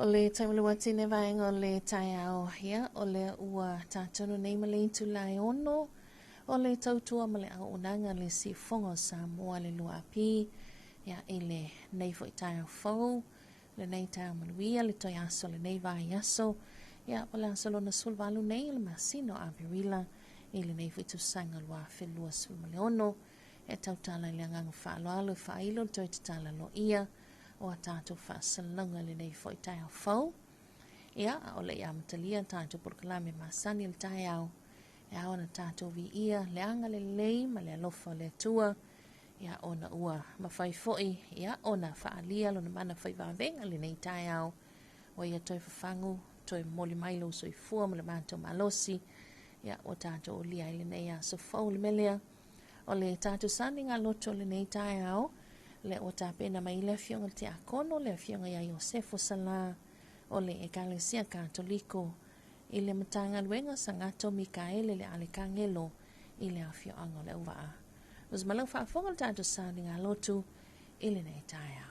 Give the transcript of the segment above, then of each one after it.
O le taimulua tine vaenga o le tai ao hia, o le ua tātono nei ma le intu lai ono, o le tautua ma le au unanga le si fonga o Samoa le lua api, ia i le nei fo i tai au fau, le nei tai au manuia, le toi aso le nei vai aso, ia o le aso lona sulvalu nei le masino a virila, i le nei fo i tu sanga lua whelua sulma le ono, e tautala le angang whaaloalo whailo le toi tatala lo ia, o a tātou whaasalanga le nei fo i tai au fau. Ia, o le ia matalia tātou porkalame masani le tai au. E au na tātou vi ia le anga le lei ma le alofa le tua. Ia o na ua mawhai foi. Ia o na whaalia lo na mana whai wawenga le nei tai au. O ia toi whafangu, toi moli mailo so i fua ma le mātou malosi. Ia o tātou o lia le nei a so fau le melea. O le tātou sani ngā loto le nei tai au. Le o tāpena mai le fionga te akono, le fionga ia Iosefo Sala, o le Ekalesia Katoliko, i le matanga luenga sa ngato Mikaele le ale kangelo, i le afio anga le uvaa. Uz malang whaafonga tātou sāni ngā lotu, i le nei tai au.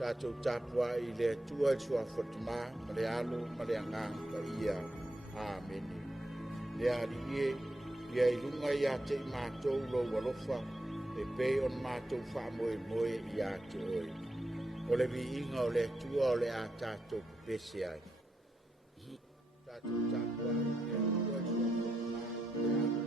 Tātou tāpua i le tua sua whatama, ma le alo, ma le anga, ka ia. Amen. Le ari ia i runga ia te i mātou lo walofa, e pe on mātou wha moe moe i a te oe. O le vi inga o le tua o le a tātou pese ai. Tātou tāpua i le tua sua whatama,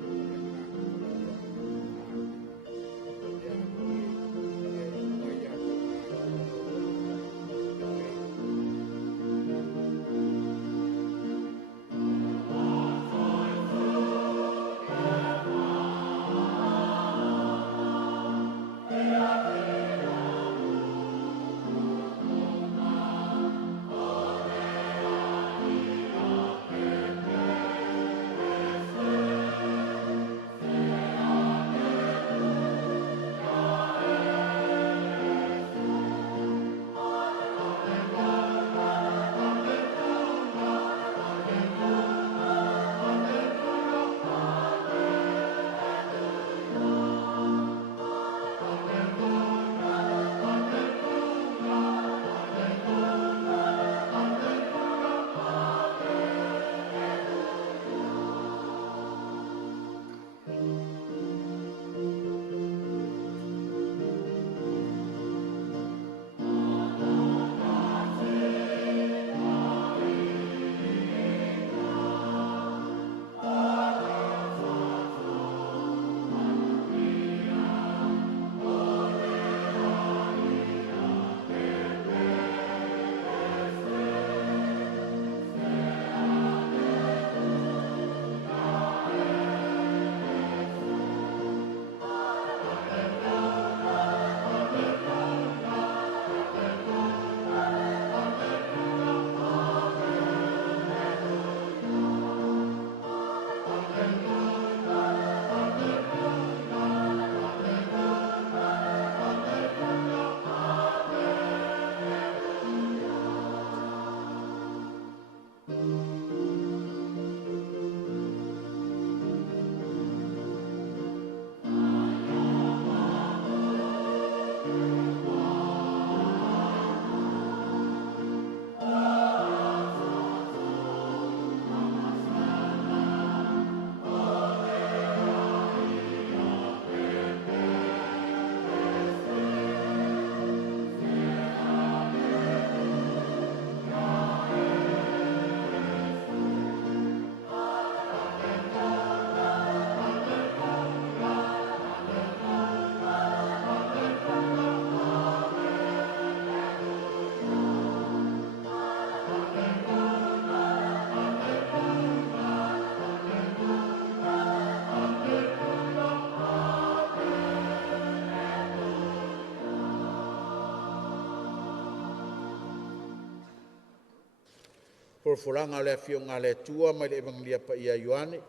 folanga le fionga le tua mai le evangelia pa ia Ioane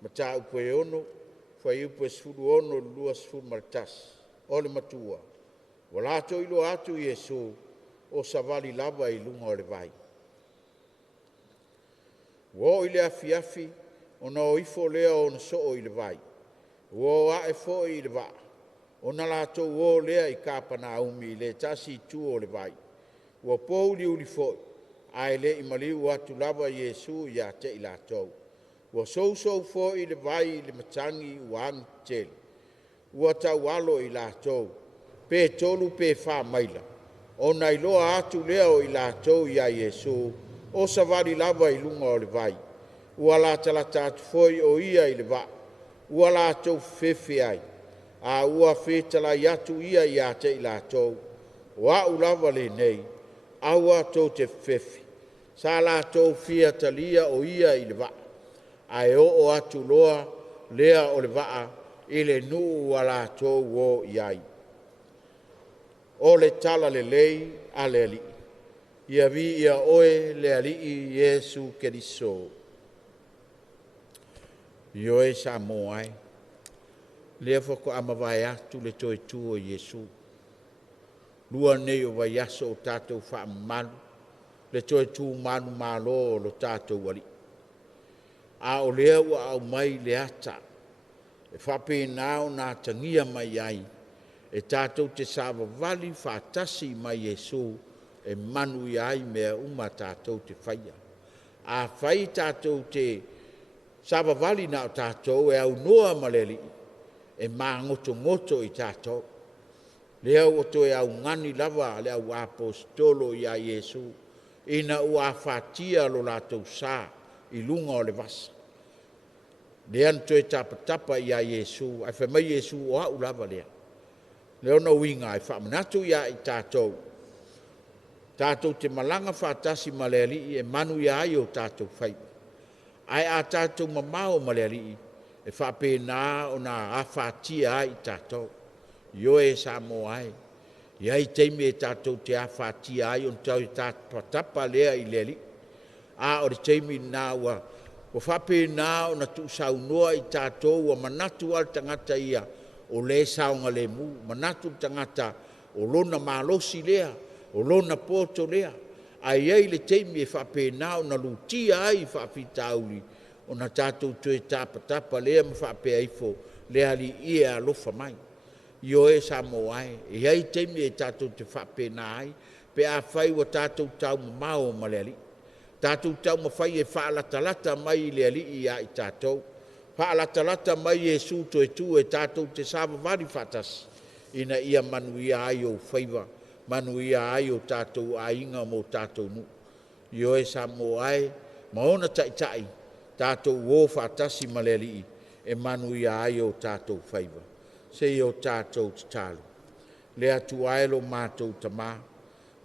ma ta upo e ono fai upo e sfuru ono lua sfuru martas o le matua wala to ilo atu Yesu o savali lava i lunga o le vai wo ile afi ona o ifo lea o na so o i le vai wo a e fo i le va ona la to wo lea i kapana umi le tasi tu o le vai wo po uli fo ai le i maliu atu lava Yesu ia te i la tau wo so fo i le vai le matangi wang tel wo ta walo i la tau pe tolu pe fa maila ona i loa atu lea o i la tau ia Yesu o savali lava i lunga o le vai ua la talata atu foi o ia i le va ua la tau fefe ai a ua fetala i atu ia ia te i la tau wa ulava le nei a ua tau te fefe sa la tau fia talia o ia i le va ai o atu loa lea o le va i le nuu ua la tau o iai o le tala le lei a le ali ia vi ia oe le alii Yesu Keriso. Ioe Samoa ai. Lea foko ama vai atu le toi tu o Yesu. Lua nei o vai aso o tātou wha manu. Le toi tu manu malo o lo tātou wali. A o lea ua au mai le ata. E whape nao nā tangia mai ai. E tātou te sāwa vali whātasi mai Yesu. E manu i ai mea uma tātou te whaia. A whai tātou te sāwa vali na o tātou e au noa maleli. E mā ngoto i tātou. Lea o to e au ngani lava le au apostolo i a Yesu. Ina ua whatia lo lātou sā i lunga o le vasa. Lea nto e tapa i a Yesu. Ai whamai Yesu o au lava lea. Lea no winga ai whamanatu i a i tātou. Tātou te malanga whātasi maleali e manu ia ai o tātou whai. Ai a tātou mamao maleali e whape nā o nā a whātia ai tātou. Ioe Samoa ai. Iai teime e tātou te a whātia ai o tau i tātou tapa lea i leali. A o re teime nā ua. O whape nā o na tu saunoa i tātou o manatu al tangata ia o le saunga le mu. Manatu tangata o lona malosi lea. O lona poto lea, ai ei le teimi e whapena o na lutia ai whapitauli o na tātou tue tapa lea ma whape aifo lea li ia alofa mai. Io e Samoa ai, e ei teimi e tātou te whapena ai, pe a whai wa tātou tau mao ma lea li. Tātou tau ma whai e whaalatalata mai lea li ia i tātou. Whaalatalata mai Yesu toe tu e tātou te sāwa vari whatas, ina ia manuia ai o whaiva. Manu ia ai o tātou ainga mo tātou nu. Ioe Samoa ai, maona tai, tātou o whātasi maleli e manu ia ai o tātou whaiva. Se i o tātou tatalu. Lea tu aelo mātou tamā,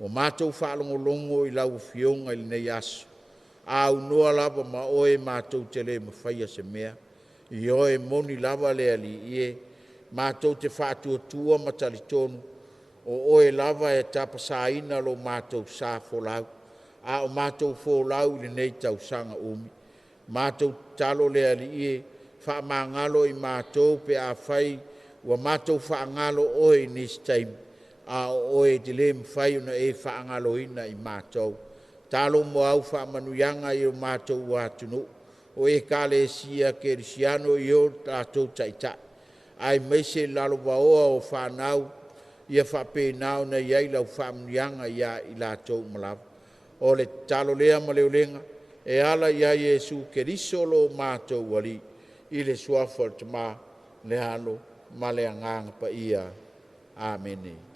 o mātou whaalongolongo i lau fionga i nei aso. A unoa lava ma oe mātou te le mawhaia se mea. Ioe moni lava lea li ie, mātou te whātua tua matalitonu, o oe lava e tapa sāina lo mātou sā folau. A o mātou folau le nei tau sanga umi. Mātou talo lea li ie, wha mangalo i mātou pe a whai, ua mātou wha ngalo oe nis taim. A o oe te le mwhai una e wha ngalo ina i mātou. Talo mo au wha manuyanga i o mātou wātunu. O e kāle sia ke risiano i o tātou taita. Ai meise lalo waoa o whanau, ia whape nao na iai lau whamunianga ia i la tau malawa. O le talo lea ma leulenga, e ala ia Yesu Keriso lo mātou wali, i le suafa tama le halo ma le anganga pa ia. Amene.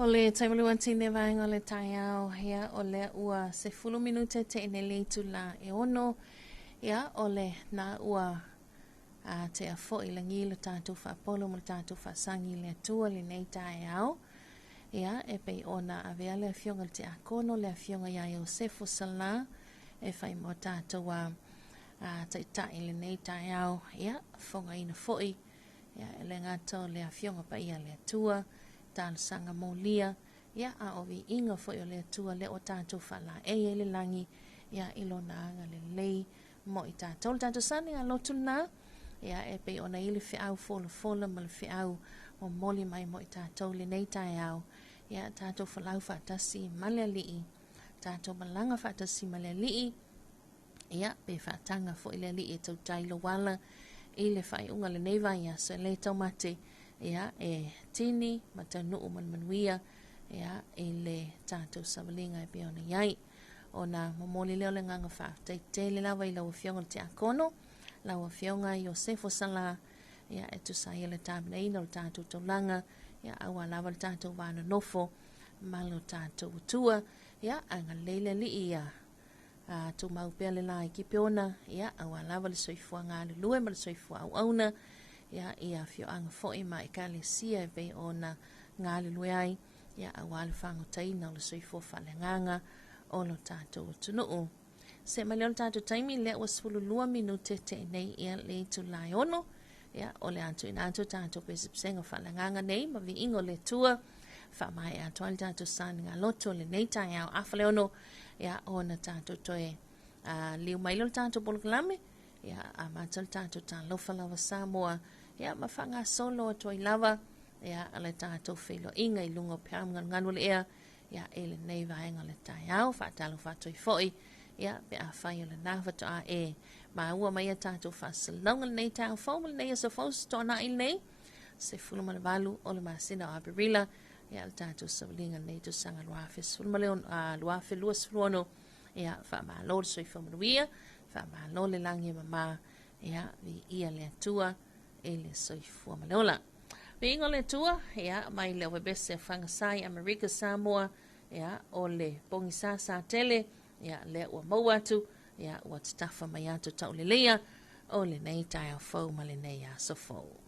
O le taimaliwa tine vaenga le taiao hea o le ua se fulu minute te ine leitu la e ono ia o le na ua te a fo i langi le tātou whapolo mo le tātou whasangi le atua le nei taiao ia e pei ona a vea le afionga le te akono le afionga ia e o sefo sala e whai mo tātou a taitai le nei taiao ia fonga ina foi ia e le ngata le afionga pa ia le atua tāna sanga molia, ia a ovi inga fo o le atua le o tātou whala e le langi, ia ilo na anga le lei mo i tātou. Le tātou sani a lotu nā, ia e pei ona ili whiau fola ma le whiau o moli mai mo i tātou le nei tai au, ia tātou whalau whatasi male lii, tātou malanga whatasi male lii, ia pe whatanga fo i le lii e tau tailo wala, i le whai unga le neiva ia so le tau mate, ia e tini matanuu manuia ia e le tātou savalinga e pe ona iai ona momoli leo le nganga wha te le lawa i lawa fionga te akono lawa fionga i o sefo sala ia e tu sa le tāmina ina o tātou taulanga ia awa lawa le tātou wāna nofo malo tātou utua ia anga leile li ia tu maupea le la i ki peona ia awa lawa le soifua ngā le lue ma le soifua au auna ia fio anga foi mai ka le sia ve ona ngali luai ia awal fango taina le soifo fale nganga o lo tātou tunu se malion tātou taimi le was fulu lua minute te nei ia le tu lai ono ia o le antu ina antu tātou pesipsenga fale nganga nei ma vi ingo le tua fa mai a toal tātou sani ngā loto le nei tai au afale ono ia ona tātou toe liu mailo tātou polokalame ia a matal tātou Talofa Samoa ia mawhanga solo to i lava ia ale tātou whilo inga i lungo piam nganu le ea ia ele nei vaenga le tai au whaatalo whatoi foi ia pe a whai o le nawa to a e ma ua mai a tātou whasalonga le nei tau fau le nei a sa fos to na i nei se fuluma le valu o le masina o aperila ia le tātou savalinga nei to sanga luafe fuluma leon luafe luas fluono ia wha maa lo le soi whamanuia wha maa lo le langi mama ia vi ia le atua e le soifua maleola. Pingo le tua, ia, mai le webese whangasai Amerika Samoa, ia, o le pongisa sa tele, ia, le ua mauatu, ia, ua tatafa mai atu tau le leia, o le nei tai au fau ma le nei a so fau.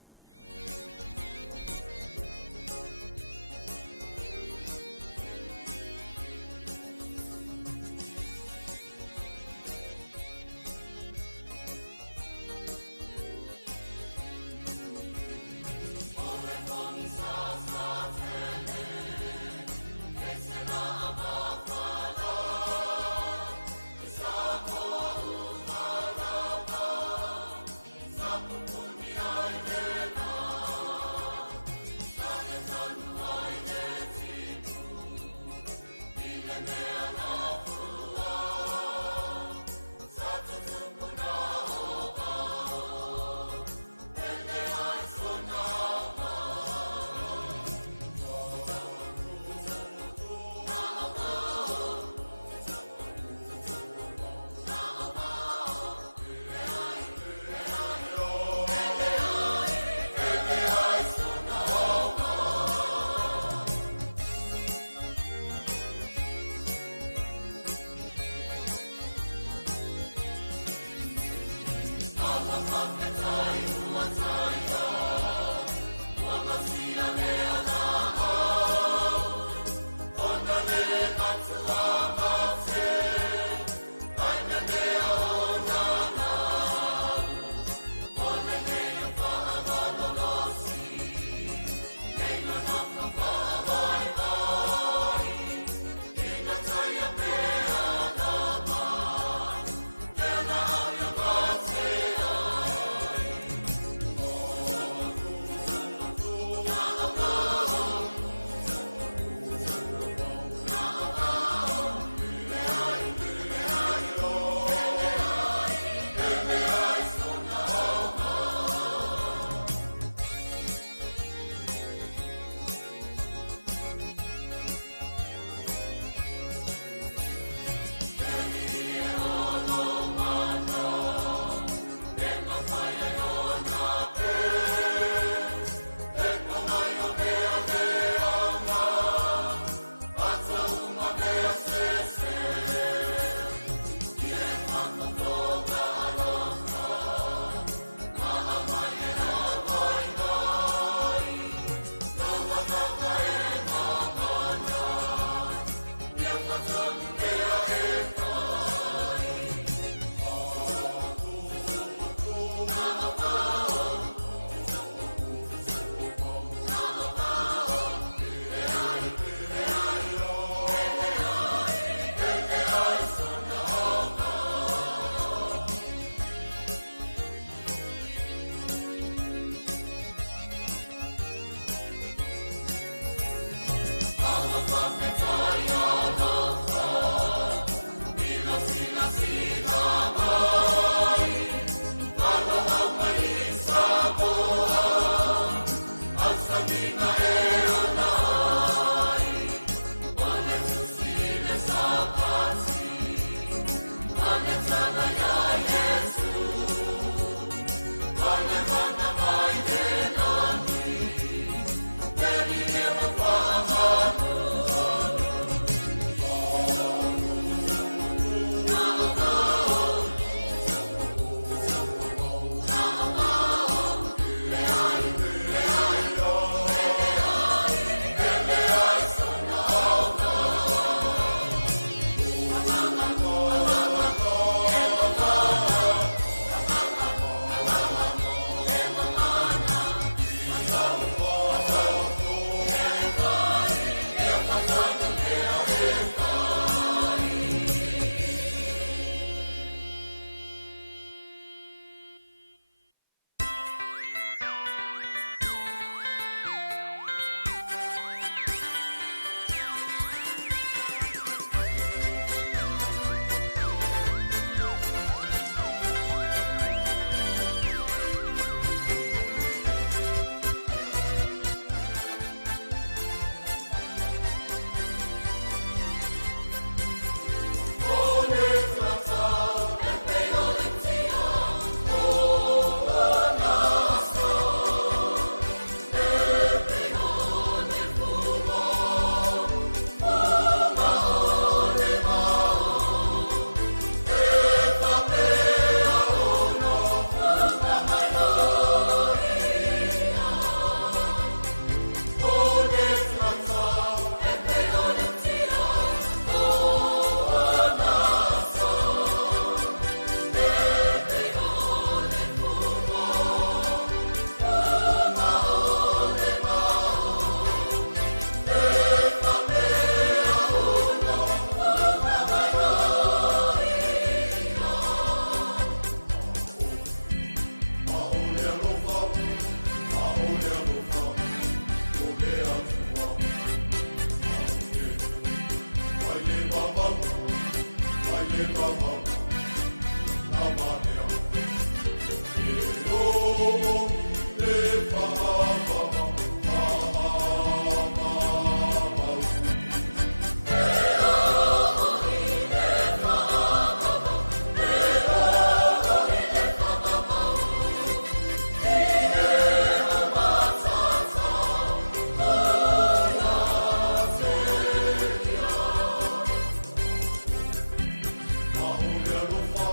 Maule alofa,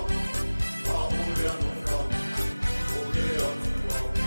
ole alofa, ole atua.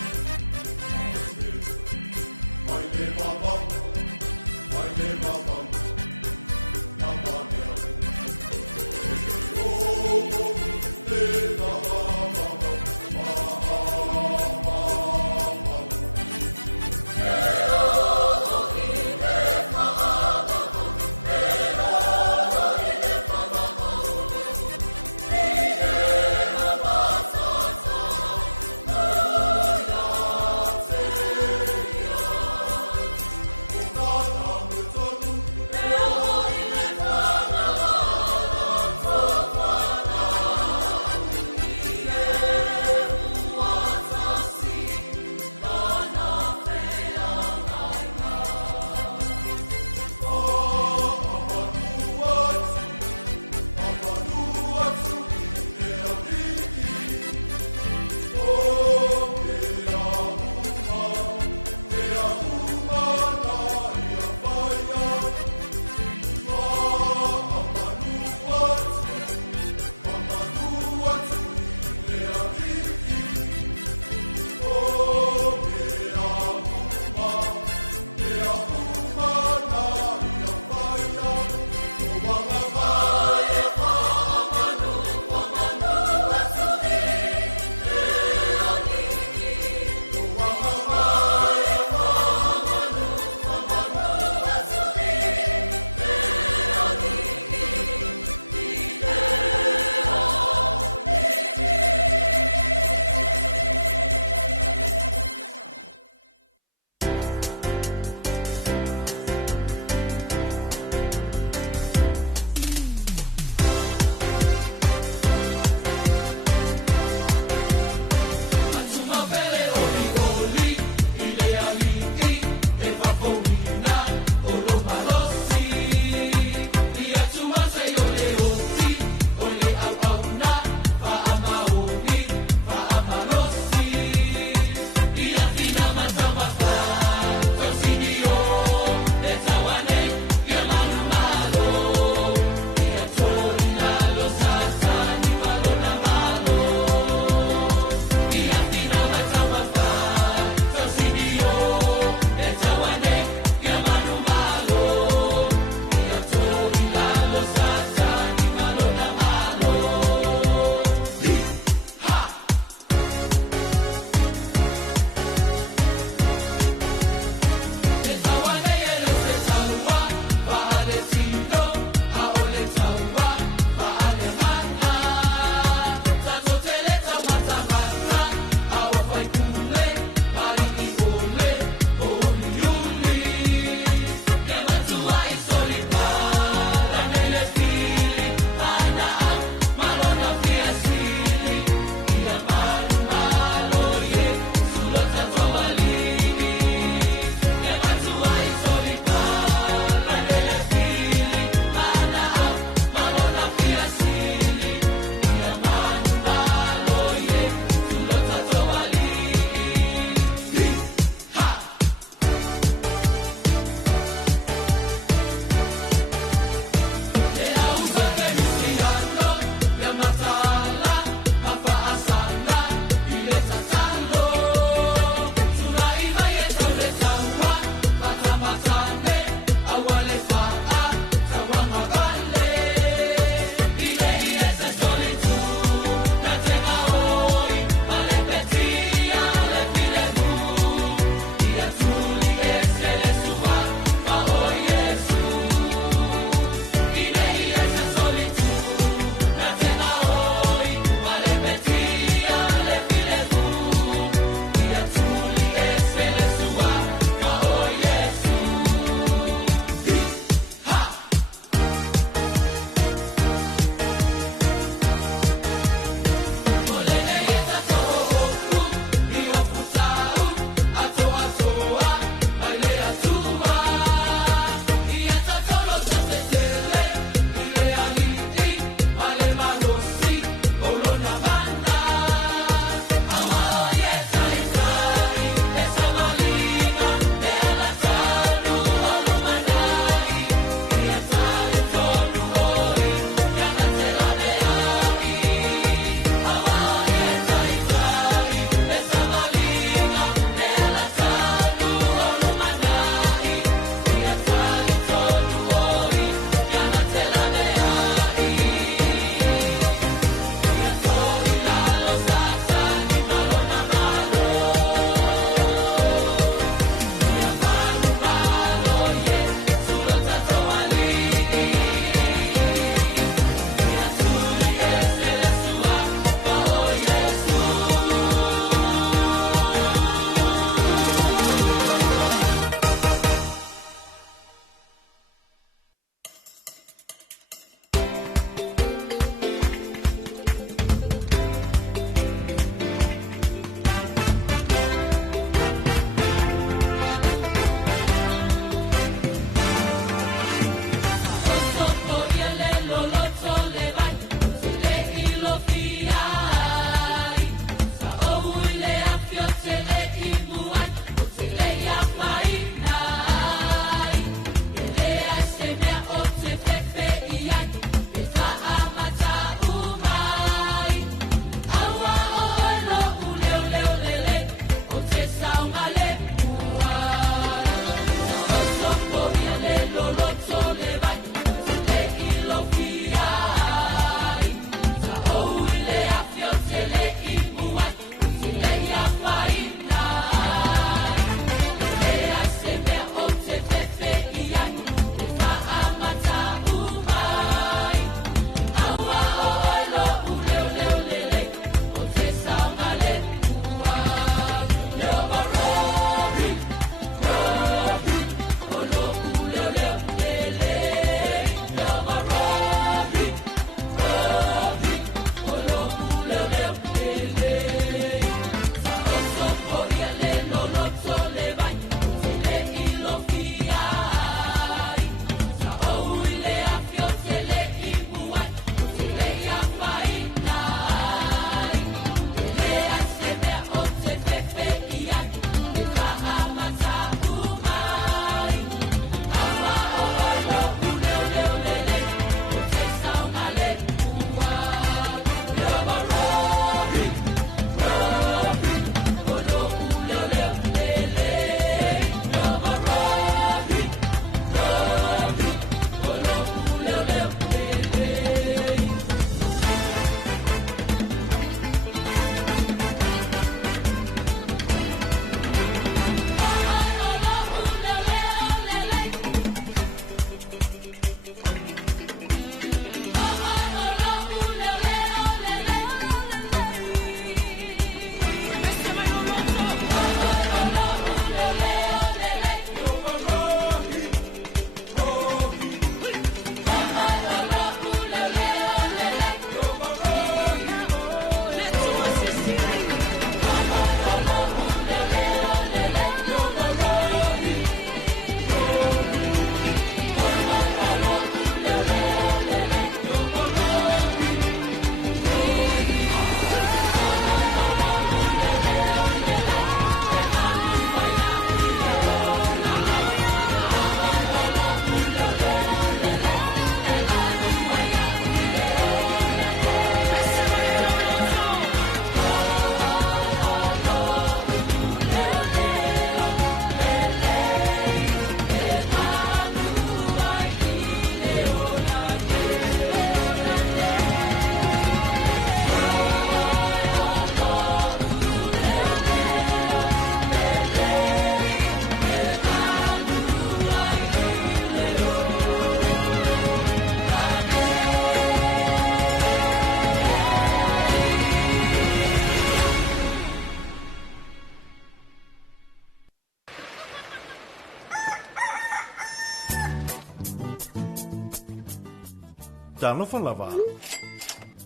Talofa lava.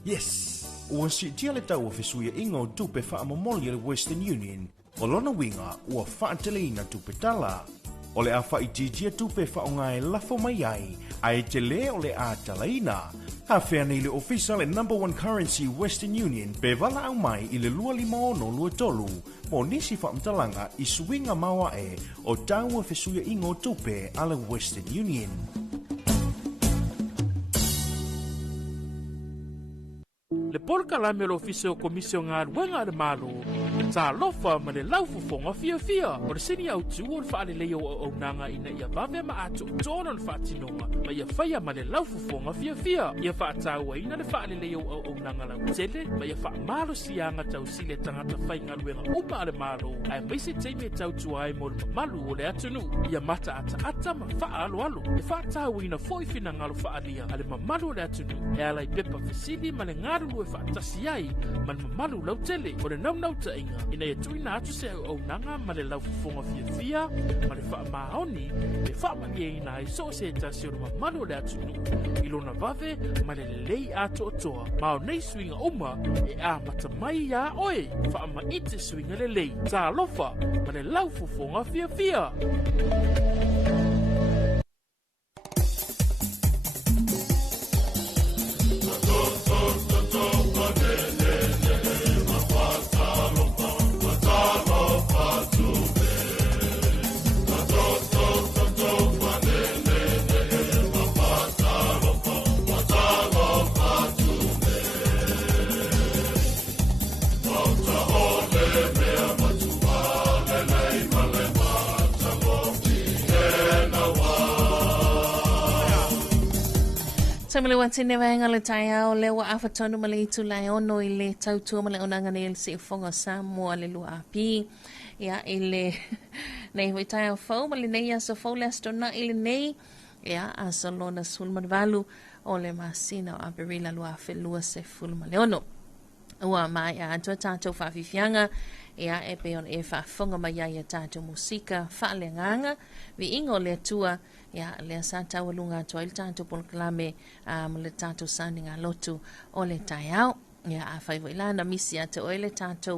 Yes. Ua si tia le tau fesuia ingo tupe wha amamoli le Western Union. O lona winga ua whaateleina tupe tala. O le a whaitijia tupe wha o ngai lafo mai ai. Ai te le o le a talaina. Ha whea nei le ofisa le number one currency Western Union pe wala au mai i le lua lima ono lua tolu. Mo nisi whaamtalanga i suinga maua e o taua fesuia ingo tupe a le Western Union. Le polka la me lo ofisa o komisio ngā ruenga le malo. Talofa ma le laufofonga fia. O le sini au tu o le whaale leo o nanga ina ia vave ma ato tono le whaatinonga. Ma ia whaia ma le laufofonga fia. Ia whaataua ina le whaale leo o nanga lau tele. Ma ia wha malo sianga tau sile tangata whainga ruenga uma le malo. Ai maise teime tau tuai mo le malu o le atunu. Ia mata ata ma wha alo. E whaataua ina foifina ngalo whaalia. Ale ma malu o le atunu. E alai pepa fesili ma le ngaru e whaatasi ai. Ma le malu lau tele. O le nau ta inga. Ina e tuina atu se au nanga ma le laufofonga fia ma le wha maoni le wha manie ina e so se tasi o ma malo le atunu ilona vave ma le lei ato toa ma o nei swinga uma e a matamai ya oe wha ma ite swinga le lei Talofa ma le laufofonga fia. Samele watine vaenga le taia o lewa awhatonu ma le itu lai ono i le tautua ma le onanga ne le Talofa Samoa le lua api. Ia i le nei hui taia o fau ma le nei aso fau le astona i le nei. Ia aso lona sulma valu o le masina o aperila lua awhelua se fulma le ono. Ua mai a antua tātou whawhiwhianga. Ia e pe on e whaafonga mai ia tātou musika whaalenganga. Vi ingo le tua. Ia le sa tau lunga to il tanto pol klame mo le tanto sandinga lotu o le taiao ia a fai voilana misia te o le tanto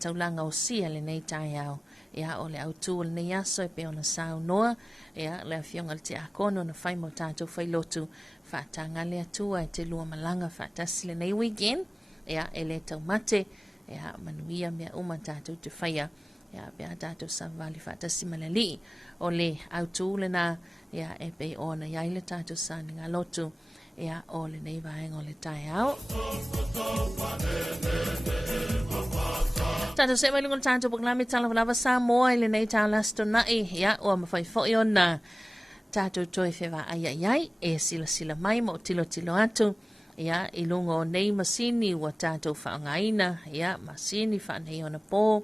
taulanga o sia le nei taiao ia o le autu le nei aso e pe ona sau noa ia le fionga te akono na fai mo tanto fai lotu fatanga le atua e te lua malanga fatasi le nei weekend ia e le tau mate ia manuia mea uma tanto te faia ia pe atato savali fatasi malali o le autu le na ia e pe ona ia le tato sandinga lotu ia o le nei vaenga o le taiao tato se mai lungo tato poklami Talofa Samoa le nei talastona ia o mafai foi ona tato toi feva ai e sila mai mo tilo atu ia i lungo nei masini wa tato whaangaina ia masini whaanei ona po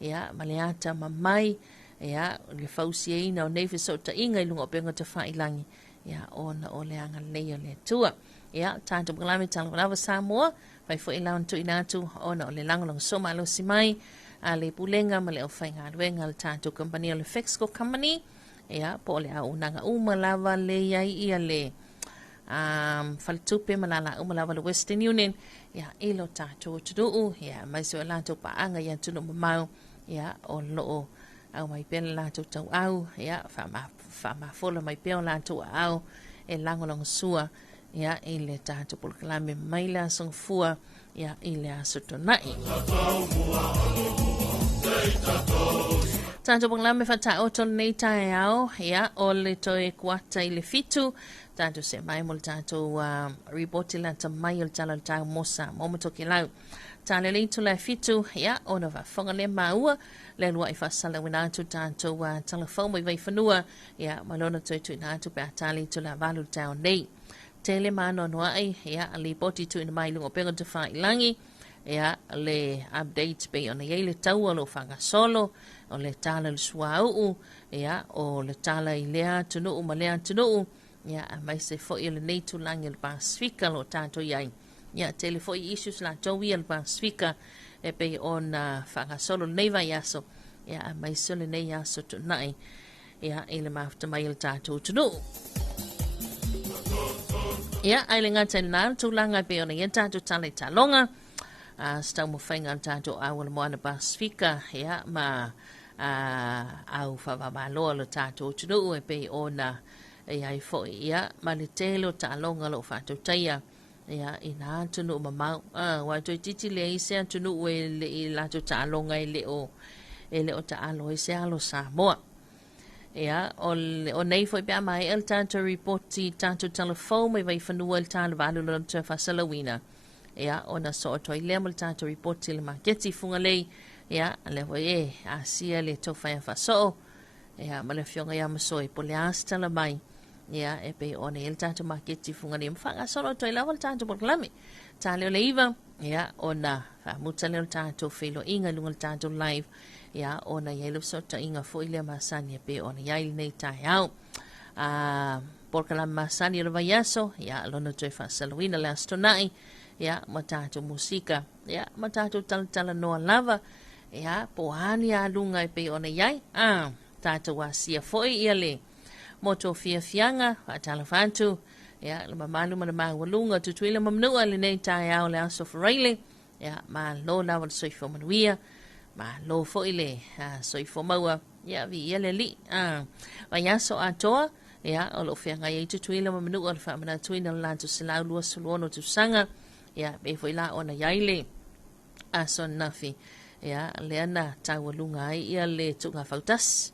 ia maleata mamai ia le fausi ina o nei so ta inga i lungo penga te whailangi ia ona o le anga nei o le tua ia tanto Talofa Samoa fai fo ilaun tu inatu ona o le langolong soma alo si mai a le pulenga ma le o whainga aruenga le tanto company o le Fexco company ia po le au nanga uma lava le iai ia le faltupe malala uma lava le Western Union ia ilo tato tuduu ia mai so lanto pa anga ia tunu mamau ia o loo au mai pele la tau au ia fama fola mai pele la tau au e langolong sua ia i le tātou polkalame mai la songfua ia i le asotonai tātou polkalame fata oto nei tae au ia o le toe kuata i le fitu tātou se mai mo le tātou riboti la ta mai o le tala le tau mosa momotoki lau tale le itu le fitu ia ona va fonga le maua le lua i fasala wina atu tātou telefon mai vai whanua ia malona toi tu ina atu pe atali tu la valu tau nei tele mano noa ai ia ali boti tu ina mai lungo penga te whai langi ia le update pe ona ia le tau alo whanga solo o le tala le sua uu ia o le tala i lea tunu ma lea tunu ia a mai se fo i le nei tu langi le Pasifika lo tātou iai ia tele fo i issues la tau i le Pasifika e pe ona whanga solo nei vai aso ia a mai sole nei aso tu nai ia i le mafta mai le tātou tunu Ia, ai le ngata nā tūlanga pe ona ia tātou tale talonga. Stau mo whainga tātou awala moana Pasifika. Ia, ma au whawamaloa lo tātou tunu e pe ona e ai foi. Ia, ma le telo talonga lo whātou taia. Ia, ina tunu mamau. Waitoi titi le isea tunu e le i lato talonga e le o taalo e se alo Samoa. Ia, o nei foi pia mai el tātou reporti tātou telefon mai vai whanua el tālu walu lo te whasalawina. Ia, ona so o toi lea mo le tātou reporti le maketi funga lei. Ia, le foi asia le tau whaia whaso. Ia, ma le fionga ia masoi po le astala mai. Ia, e pe ona el tātou maketi funga lei. Mwhanga solo toi lawa le tātou por klami. Tāleo le iwa. Ia, ona whamuta leo tātou whilo inga lunga le tātou live. Ia, ona iai sota inga fo ile masani pe ona iai nei tai au. Porka la masani le vaiaso, ia, lona toi whasalawina le astonai. Ia, matatu musika. Ia, matatu tala noa lava. Ia, pohani a lunga pe ona iai. Tātou wasia foi ia le. Moto fianga, atala fantu. Ia, le mamalu mana mawalunga tutuila mamnua le nei tai au le aso faraile. Ia, ma lo lawa le soifo manuia. Ma lo fo ile soifo maua. Ia, vi ia le li. Vaiaso atoa. Ia, o lo fianga ia tutuila mamnua le whamana tuina lanto silau lua suluono tu sanga. Ia, be fo ila ona iaile. Aso nafi. Ia, le ana tawalunga ai ia le tunga fautas.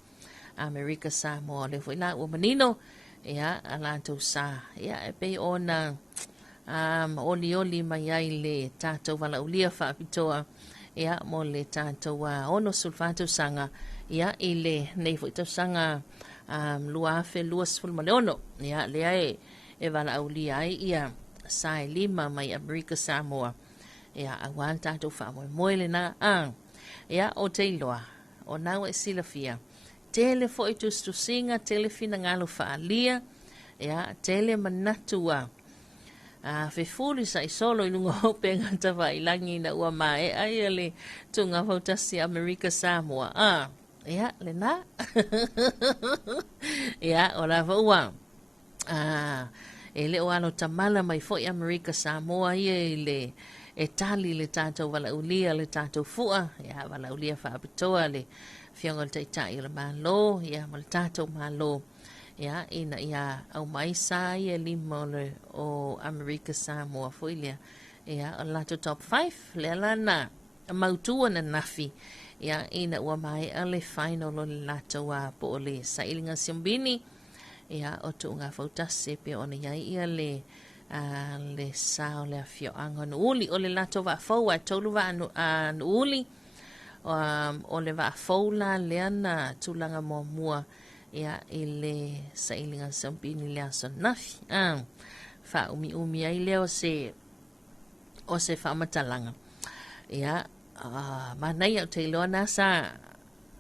America Samoa le fo ila ua manino. Ia, alanto sa. Ia, e pe ona oli mai ai le tātou wala ulia whaapitoa. Ia, mo le tātou ono sulfato sanga. Ia, i le nei fo ito sanga lua afe lua sfulma leono. Ia, le ai e wala ulia ai ia sae lima mai America Samoa. Ia, awan tātou whaamoe le na. Ia, o te iloa. O nau e silafia. Tele fo ito stusinga, tele fina ngalo whaalia. Ia, tele manatua. Fe fuli sa i solo i lunga hope ngata wa ilangi na ua mae. Ai le tunga fautasi America Samoa. Ia, le na. Ia, o la ua. E le o alo tamala mai fo i America Samoa. Ia le e tali le tātou wala ulia le tātou fua. Ia, wala ulia whaapitoa le fionga te tai le malo. Ia, ma le tātou malo. Ia, ina ia au mai sa ia lima o America Samoa foilia. Ia, o lato top 5 le alana mautua na nafi. Ia, ina ua mai ale final o le lato wa po o le sailinga simbini. Ia, o tu ngā fautase pe ona ia le sao le afio anga no uli. O le lato wa fau a tolu wa no uli. O le wa fau la le ana tulanga mua. Ia, ile sailinga sampini le aso nafi. Fa umi ai leo o se whamatalanga. Ia, manai au te iloa nasa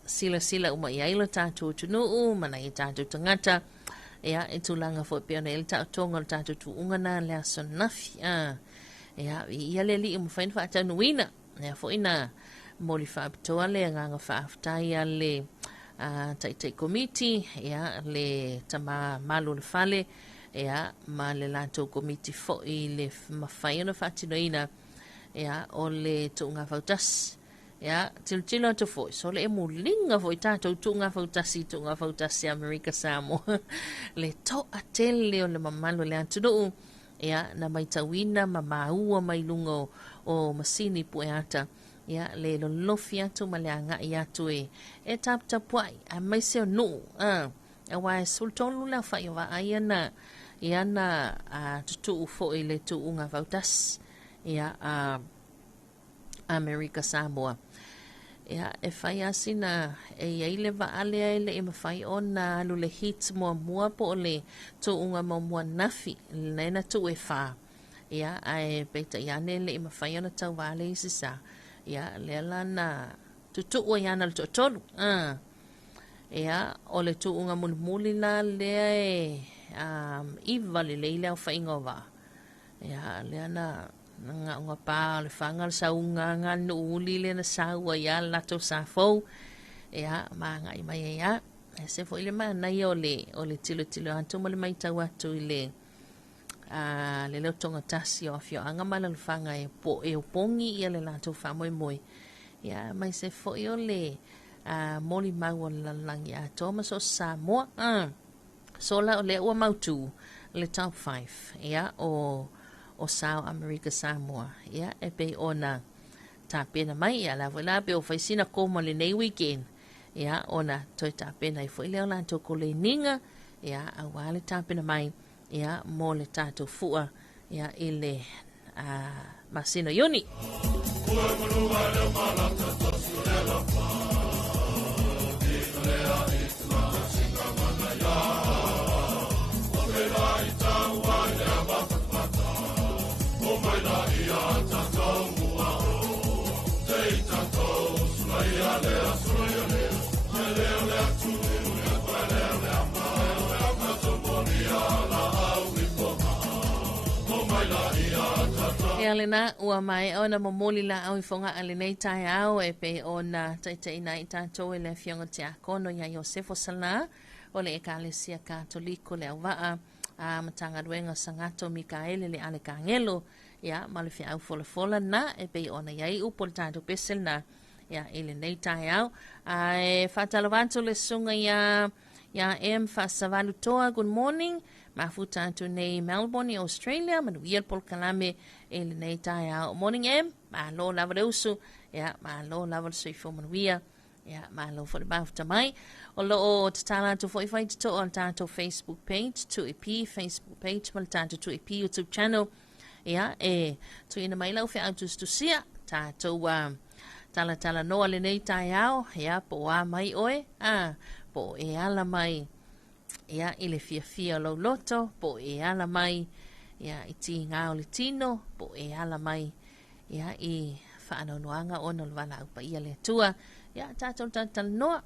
sila uma ia ilo tātou tunuu, manai tātou tangata. Ia, e tūlanga fo peona ele tātou tonga tātou tuungana le aso nafi. Ia, ia le li imu whain whaatau nuina. Ia, fo ina moli whaapitoa le nganga whaaftai a le tai komiti, ia, le tama malu le fale, ia, ma le lato komiti fo i le mawhaiona whaatinoina, ia, o le tuunga fautas. Ia, tilo to fo, so le emu linga fo i tātou tuunga fautasi America Samoa. Le to atele o le mamalu le antunu, ia, na mai tawina, ma maua mai lungo o masini pueata. Ia, le lofi atu ma le anga i atu e tapuai, a mai seo nu, a wae sultonu la whai wa aiana, iana tutu ufo i le tuunga fautas, ia, America Samoa. Ia, e whai asina, e iele wa alea ele e mawhai o na alu le hits mua po le tuunga mua nafi, nena tu e wha. Ia, ai peita iane le e mawhai o na tau wale isi sa. Ia, le alana tutu o iana le totolu. Ia, o le tuunga muli la lea e iwa le leile au whainga wa. Ia, le ana nga unga pā le whanga le saunga ngā nuuli le na saua ia lato sa fau. Ia, maa ngai mai ia. E se fo ile maa nai o le tilo antu ma le mai tau atu i le le leo tonga tasi o fio anga mala lufanga e pongi ia le lato wha moi. Ia, mai se fo i o le moli mau o langi a Thomas o Samoa. So la o le ua mautu le top 5. Ia, o South America Samoa. Ia, e pe ona ta pena mai ia la vola pe o faisina koma le nei weekend. Ia, ona toi ta pena i fo i leo lanto ko le ninga. Ia, a wale ta pena mai. Ia, mo le tato fua. Ia, ile masino yoni. E alena ua mai ona momoli la au i fonga alenei tai au e pe ona taitaina i tātou e le fionga te akono ia Iosefo Sala o le ekalesia katoliko le auvaa a matanga duenga sangato Mikaele le ale kangelo ia malefi au fola na e pe ona iai upo le tātou pesel na ia ele nei tai au e whatalawanto le sunga ia em whasavalu toa good morning mafuta atu nei Melbourne, Australia, manuia pol kalame e le nei tai au. Morning em, malo lava reusu, ia, malo lava soifo manuia, ia, malo for the mafuta mai. O o tatala atu fo ifai to on tato Facebook page, to EP Facebook page, mal tato to EP YouTube channel, ia, to ina mai lau fe autus tu sia, tato tala noa le nei tai au, ia, po a mai oe, po e ala mai, ia ile fia lo loto po e ala mai ia i ti ngā o le tino po e ala mai ia i whaanonoanga o nol wala upa ia le tua ia tātou noa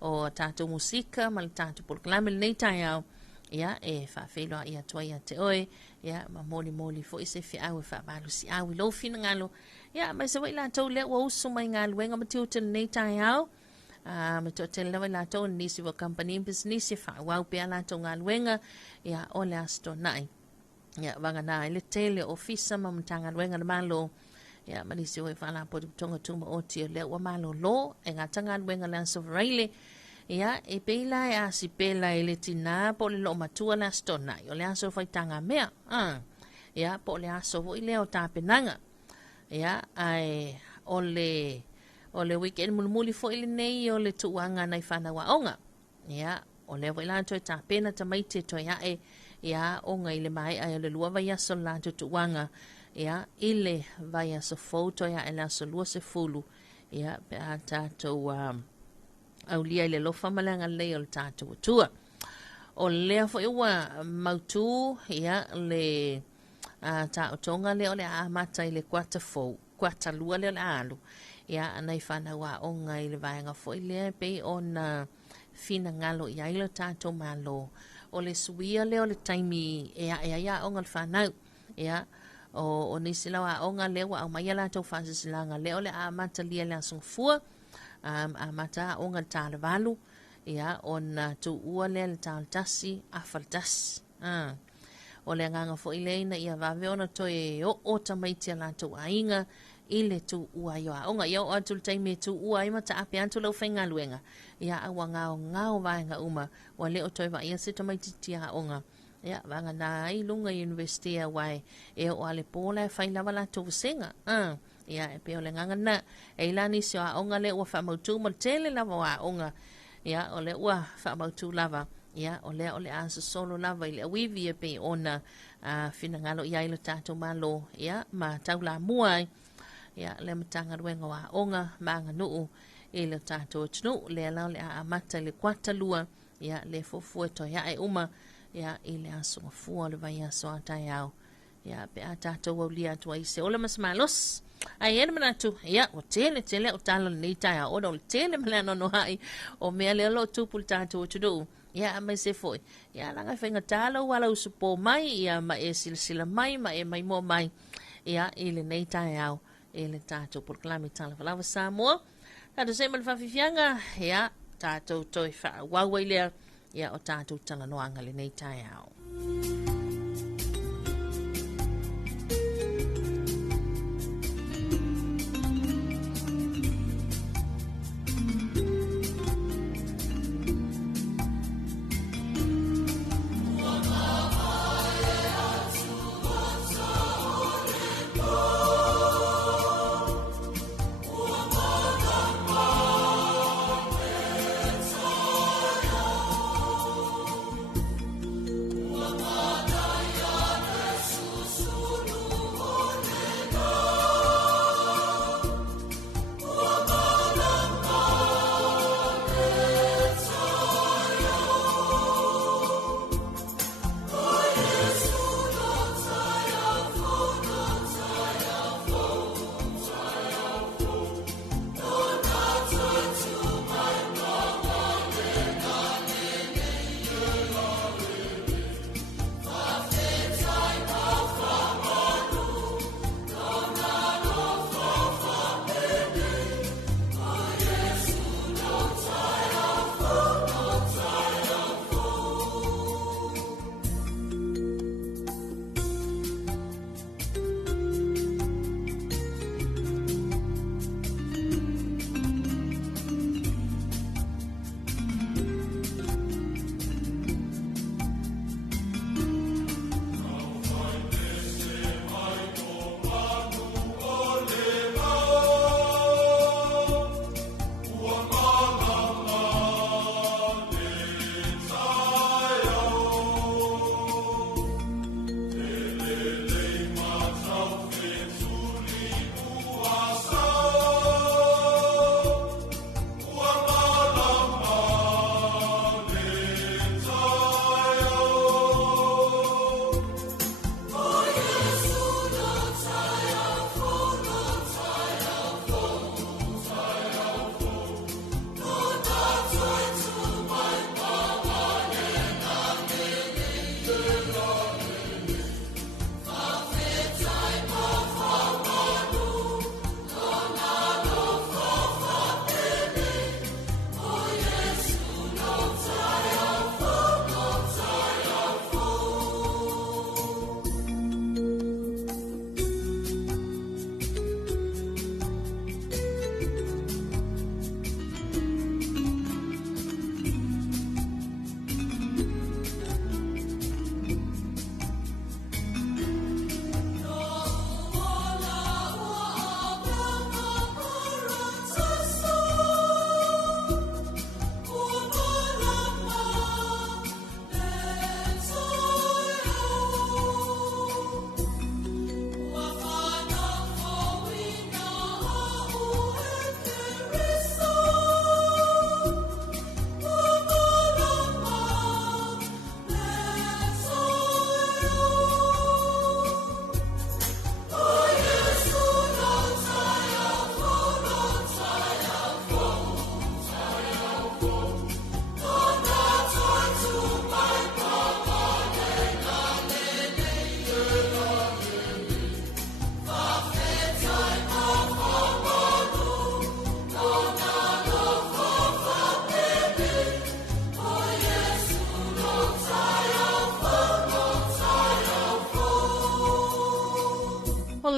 o tātou musika ma le tātou polklame le nei tai au ia e whawheloa ia tua ia te oe ia ma moli fo i se fia au e whabalu si au i lo fina ngalo ia mai se wai la tau le ua usu mai ngā luenga matiu te nei tai au me to te lewa la to nisi wa company business fa wa pe ala to nga luenga ya ole asto nai ya wanga na ile tele office ma mtanga luenga na malo ya manisi we fa la po tonga tuma o ti le wa malo lo e nga tanga luenga la so raile ya e pela ya si pela ile tina po le lo matua la sto nai ole aso fa tanga mea ya po le aso vo ile o tapenanga ya ai o le weekend mulumuli fo ili nei o le tuanga nai whana wa onga. Ia, o le wai lanto e tā pena ta maite to ia ia onga ile mai ai o le lua vai aso lanto tuanga. Ia, ile vai aso foto ia ele aso lua se fulu. Ia, pe a tātou au lia ile lofa malanga lei o le tātou tua. O lea fo iwa mautu ia le tā o tonga le o le amata ile kwata lua le o le alu. Ia anai whana wa o ngai le vaenga fo ile pe ona fina ngalo ia ilo tātou malo o le suia le o le taimi ia o ngal whanau ia o nisi lawa o ngal le wa o mai ala tau whansisilanga le o le amata lia le asung fua amata o ngal tāle valu ia o na tu ua le tāle tasi afaltasi o le nganga fo ile ina ia vave ona toi o tamaiti ala tau ainga ile tu ua yo onga yo atu taimi tu ua ima ta api antu lo fenga luenga ya awa ngao vaenga uma wa le o toi va ia sita mai titia onga ya vanga na i lunga university a wai e o ale pola fai lava la tu senga ya e pe o le nganga na e lani si a onga le ua fa mautu mo tele lava wa onga ya o le ua fa mautu lava ya o le ansa solo lava ile wivi e pe ona fina ngalo ya ilo tato malo ya ma taula muai ya le matanga ruenga wa onga manga nuu e le tātou tunu le alau le amata le kwata lua ya le fofue to ya e uma ya i le aso fua le vai aso atai au ya pe a tātou au lia tua i se ole mas malos ai ena manatu ya o tele o tala ni tai au o tele malano no hai o mea le alo tupu tātou tunu ya mai se foi ya langa whenga talo wala usupo mai ya ma e silsila mai ma e mai mo mai ya i le nei tai au ele tātou porklami Talofa Samoa. Tātou se mali whawhiwhianga, ia, tātou toi wha wawai lea, ia o tātou talanoanga le nei tai au.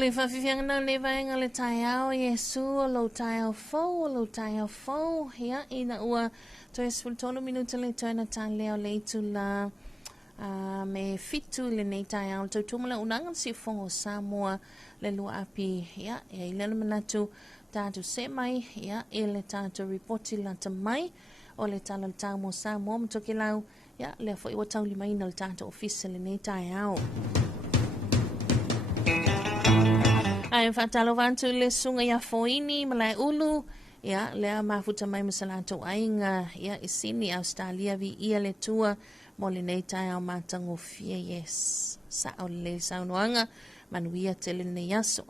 le whawhiwhianga nau le vaenga le tai au Yesu o lo tai au fau ia ina ua toi sfultolo minuta le toina ta leo le itu la me fitu le nei tai au tau tumula unanga si fongo Samoa le lua api ia e ilele manatu tātu se mai ia e le tātu reporti la ta mai o le tala le tau mo Samoa mtoke lau ia le fo iwa tau lima ina le tātu ofisa le nei tai au. Ai fatalo vantu le sunga ya foini malai ulu ya le mafuta mai masalato ainga ya isini Australia vi ia le tua mo le nei tai au matango fie yes sa o le saunoanga manuia tele ne yaso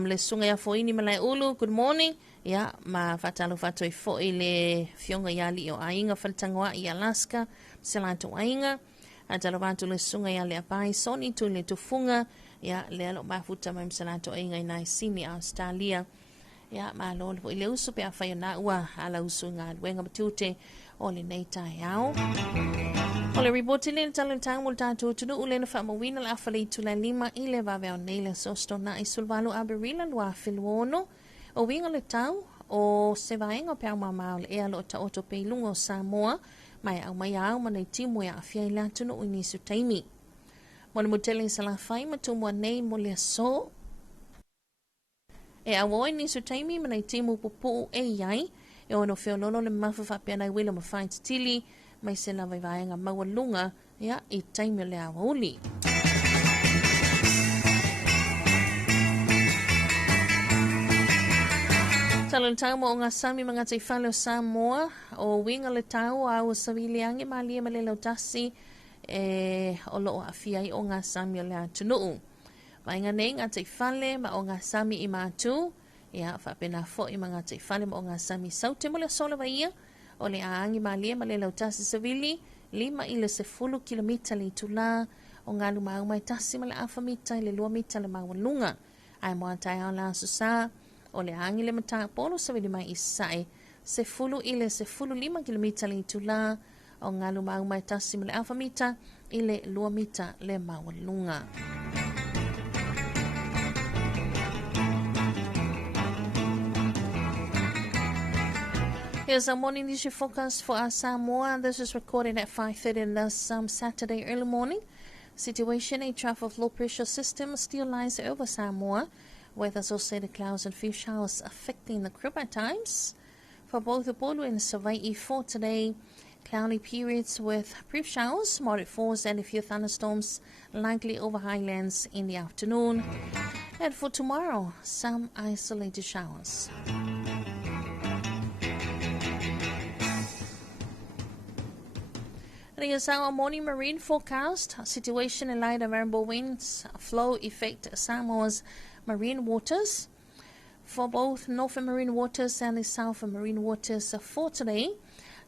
le sunga ya foini malai ulu good morning ya ma fatalo fatu i fo le fionga ya li o ainga faltangoa i Alaska masalato ainga atalo vantu le sunga ya le apai soni tu le tufunga ya le alo mafuta mai msalato ainga ina sini Australia ya malo le ile usu pe afai na ua ala usu nga wenga matute o le nei tai au o le riboti le talo tang mo tatu tunu ule na fa mawina la afali tu la lima ile va veo nele sosto na isulvalo aberila lua filwono o winga le tau o se vaenga pe mama e alo ta oto pe lungo Samoa mai au mai au mana timu ya afia ila tunu unisu taimi Mwana mutele sala fai matumwa nei mo le so. E awoi ni su taimi mana i timu pupu e iai. E ono feo lono le mafafa pia na wila mawhai tili. Mai se la vaivaenga maua lunga. Ia i taimi le awauli. Talo tau mo o ngā sami mga te whale o Samoa. O winga le tau au savili ange malia ma le lautasi. O loo afiai o ngā sami o lea tunuu. Vainga nei ngā te whale ma o ngā sami i mātū. Ia whapena fo i mga te whale ma o ngā sami saute mo le sola wa ia. O le aangi ma lia ma le lautasi savili. 5 kilomita le tula. O ngā lumau mai tasi ma le awha mita i le 2 mita le mawalunga. Ai moa tai au la susa. O le aangi le mata polo savili mai i sae. 5 kilomita le tula. O ngā lumau mai tasi ma le alfa mita i le 2 mita le mawalunga. Here's our morning news forecast for our Samoa. This is recorded at 5:30 this Saturday early morning. Situation, a trough of low pressure system still lies over Samoa, with associated clouds and few showers affecting the group at times. For both the Polu and Savaii for today, cloudy periods with brief showers, moderate falls and a few thunderstorms likely over highlands in the afternoon. And for tomorrow, some isolated showers. Here's our morning marine forecast. Situation in light of variable winds flow affect Samoa's marine waters. For both northern marine waters and the southern marine waters for today,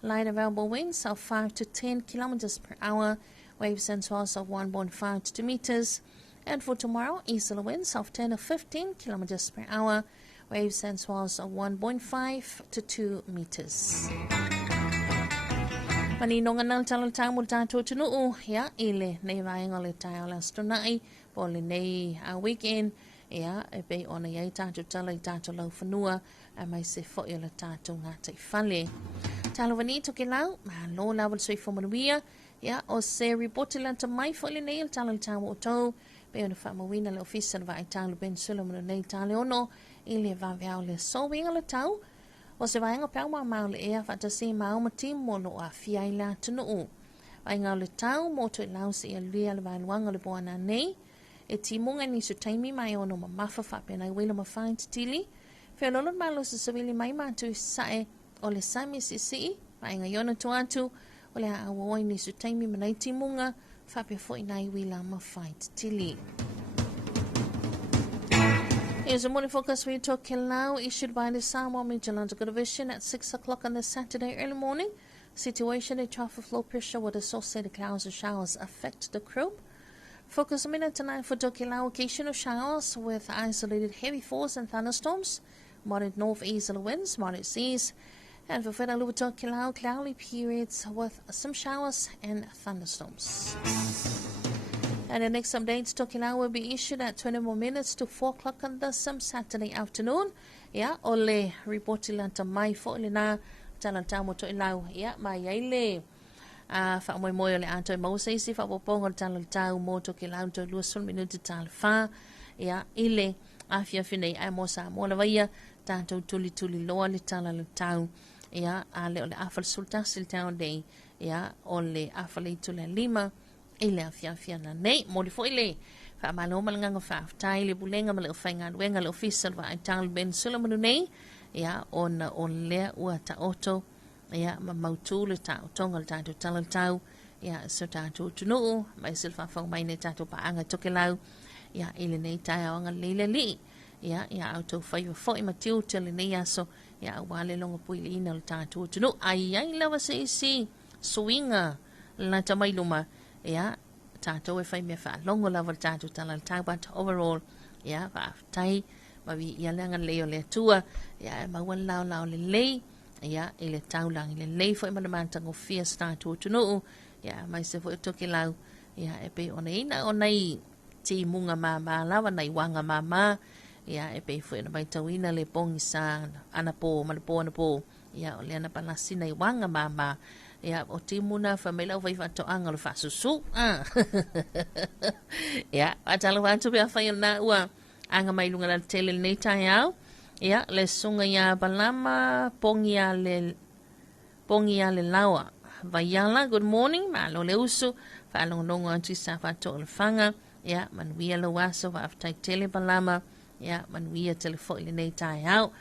light available winds of 5 to 10 kilometers per hour, waves and swells of 1.5 to 2 meters. And for tomorrow, easterly winds of 10 to 15 kilometers per hour, waves and swells of 1.5 to 2 meters. Maninonga nal talo tamu tato tunuu ya ile nei vaenga le tayo las tunai po le nei a weekend ya e pe ona yai tato tala i tato lau whanua a mai se fo i le tato ngā te whale. Talo vani toke lau, ma lo lau soi whamanuia, ya o se reporti lanta mai fo le nei talo tamu o tau, pe ona whamawina le ofisa na vai talo ben sula manu nei tale ono, i le vaveau le so winga le tau, o se vaenga pēu mau le ea whatasi mau mati mono a fiai la tunuu. Vaenga le tau, moto i lau se i alia le vailuanga le boana nei, e timunga ni su taimi mai ono ma mafa whapena i wila ma whain titili, whelolon malo se savili mai matu i sae o le sami sisi, vaenga iona tuatu, o le a awoi ni su taimi manai timunga, whape fo i nai wila ma whain titili. Here's a morning focus we talk now, issued by the Samoa Meteorological Division at 6 o'clock on this Saturday early morning. Situation, a trough of low pressure with associated clouds and showers affect the group. Focus a minute tonight for Tokelau, occasional showers with isolated heavy falls and thunderstorms, moderate northeasterly winds, moderate seas, and for Whetaluwa Tokelau, cloudy periods with some showers and thunderstorms. And the next updates Tokilau will be issued at 20 more minutes to 4 o'clock on the some Saturday afternoon. Yeah, ole report ilanta mai fo le na talanta mo to ilau. Yeah, mai ile. Fa mo mo le anto mo se si fa popongo talanta mo Tokilau to lusun minuti talfa. Yeah, ile afia fine ai mo sa mo la vaia tanto tuli lo le talanta. Yeah, ale ole afal sultan siltao day. Yeah, ole afal itula lima. Ile afia na nei mo fo ile fa malo malanga fa tai le bulenga mal fainga wenga le official va tal ben solomon nei ya on le wa ta auto ya ma mautu le ta tonga ta to talantau ya so ta to no myself fa mai ne ta to pa anga tokelau ya ile nei ta anga le li ya auto fa fo i matiu tele nei ya so ya wale longo puili ina ta to no ai lava se si swinga la ta mai luma ya tato e fai me fa longo level tato talantau but overall ya fa tai ma vi ya langa leo le tua ya ma wan lao le ya ile tau lang le fo ma manta ngo fia tato no ya mai se fo toki lau ya e pe ona i ti munga mama lava nai wanga mama ya e pe fo na mai tawina le pongi sa ana po ya ole ana palasi nai wanga mama ya o timuna famela vai to angalo fa susu ya atalo vantu be fa na wa anga mai lunga la tele nei tayao ya le sunga ya balama pongia le lawa vayala good morning malo le usu fa longo anti sa fa to le fanga ya man wia lo waso va after tele balama ya man wia telefone nei tayao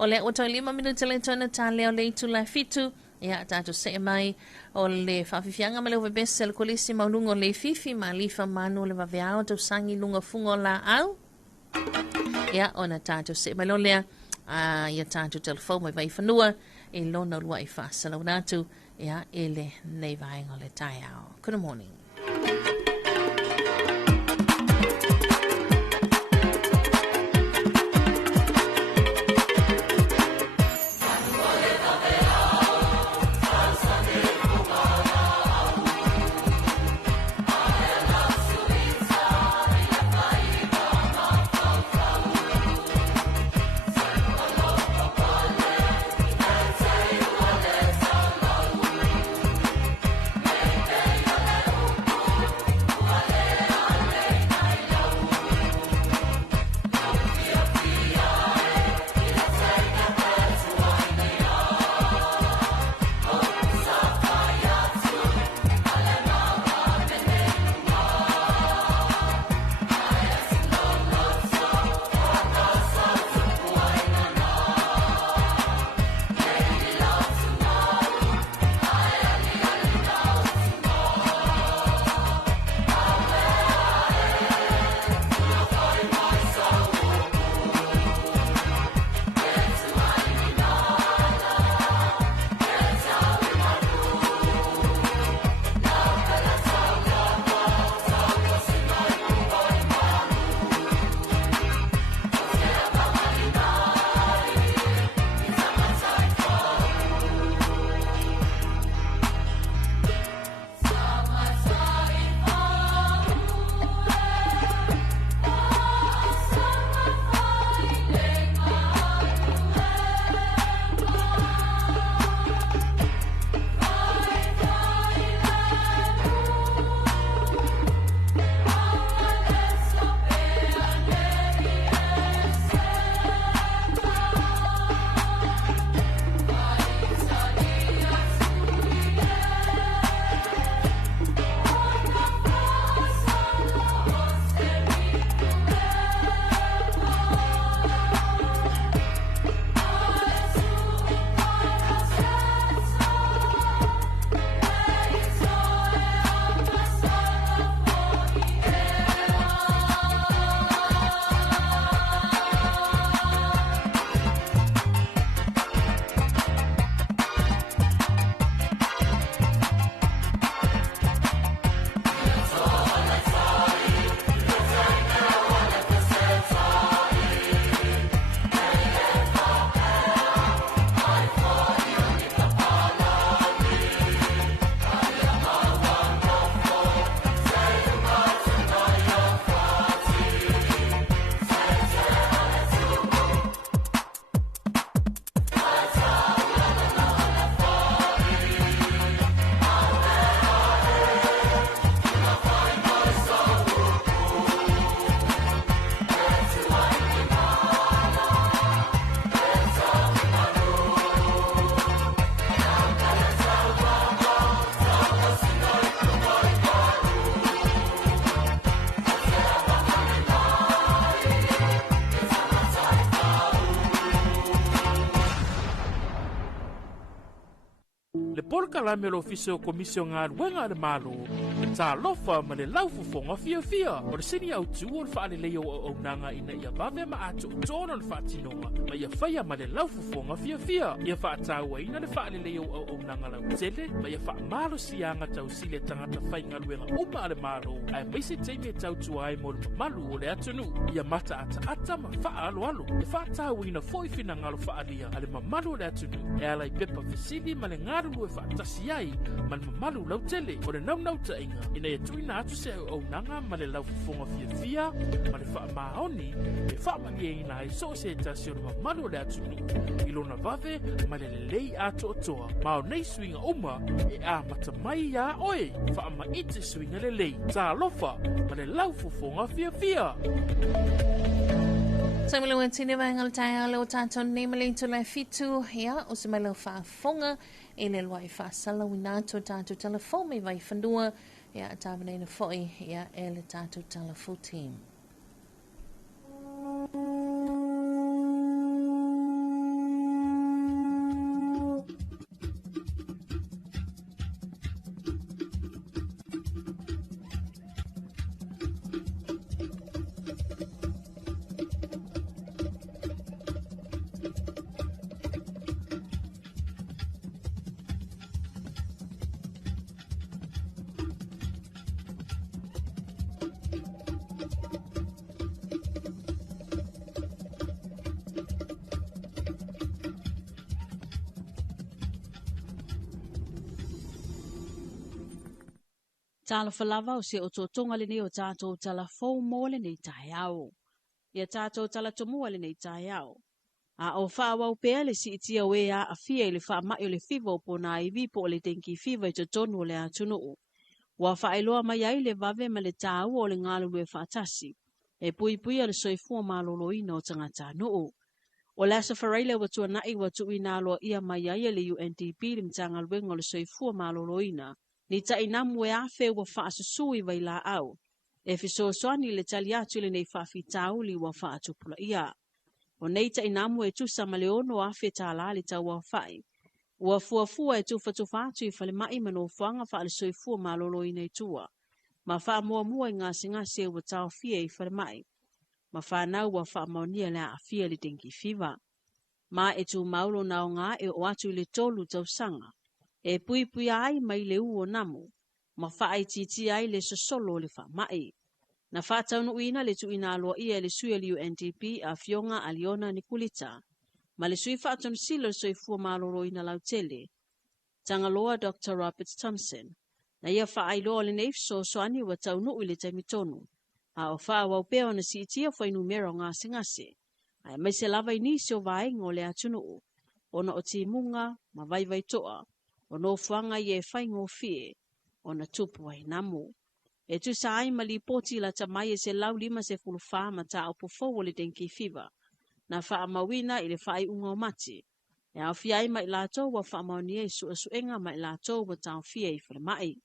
ole o to 5 minuto le tona tale le tu la fitu ya tato se mai o le fafifianga ma le o besel kolisi maulungo le fifi ma lifa manu le vaveao to sangi lunga fungo la au ya ona tato se mai lo le ya tato telefone mai fanua e lona lua i fa salonatu ya ele nei vai ngole taiao. Good morning. Le polka la me lo ofisio komisio ngā ruenga le malo. Talofa ma le laufufonga fia. O le sini au tu o le whaale leo o nanga ina ia vave ma atu o tōna le whaatinoa. Ma ia whaia ma le laufufonga fia. Ia whaataua ina le whaale leo o nanga lau tele. Ma ia wha malo sianga tau sile tangata whainga ruenga uma le malo. Ai maise teime tau tuai mo le malu o le atunu. Ia mata ata ma wha alo. E whaataua ina foifina ngalo whaalia. Ale ma malu le atunu. E alai pepa fisili ma le ngaru e whaatasi ai. Ma le malu lau tele. O le nau ta inga. Ina ia tuina atu se au nanga ma le laufufonga fia. Ma le wha maoni. E wha mani e ina e so se tasi o le malu le atunu. Ilona vave ma le lei ato o toa. Ma o nei suinga uma e a matamai ia oe. Wha ma ite suinga le lei. Talofa ma le laufufonga fia. Samilo e tine vaengal taia leo tātou nei malintu lai fitu. Ia, o se mai leo whaafonga. E le loa i whaasala winato tātou telefon me vai whandua. Ia, tāwana ina foi. Ia, e le tātou telefon team. Talofa lava o se o totonga le nei o tātou talafou mo le nei tai au. Ia tātou talatomua le nei tai au. A o whaawau pea le si itia we a fia le wha mai o le fiva o pona iwi po le tenki fiva i totonu o le atunu. Wa whaeloa mai ai le vave ma le tāu o le ngalu le whaatasi. E pui le soifua malolo ina o tangata nuu. O le asa whareile watua nai watu ina aloa ia mai ai le UNDP le mtanga luenga o le soifua malolo ina. Ni ta inamu e afe wa whaasusui vai la au. E fiso soani le tali atu le nei whaafitau li wa whaatupula ia. O nei ta inamu e tusa ma le ono afe ta la le ta wa whai. Ua fuafua e tufa atu i whale mai mano whanga wha le soifua malolo ina i tua. Ma wha mua i ngase ua tau fia i whale mai. Ma wha nau wa wha maunia le a fia le tenki fiva. Ma e tu maulo nao ngā e o atu le tolu tau sanga. E pui ai mai le uo namu, ma whaai titi ai le sosolo le wha mai. Na whātaunu ina le tu ina aloa ia le sui le UNDP a Fionga Aliona Nikulita, ma le sui whaatonu silo le soifua maloro ina lautele. Tangaloa Dr. Robert Thompson, na ia whaai loa le neif soani wa taunu i le taimitonu, a o wha wau peo na si itia whainu mera o ngase. Ai mai se lava inisio vaenga o le atunu, ona o timunga ma vai toa. O no fuanga ye whaingo fie, o na tupu ai namu. E tu sa ai mali poti la tamai e se lau lima se fulu wha ma ta au pofo le tenki fiva. Na wha mawina i le whai unga o mati. E au fia ai mai lato wa wha mauni e suenga mai lato wa tau fia i whale mai.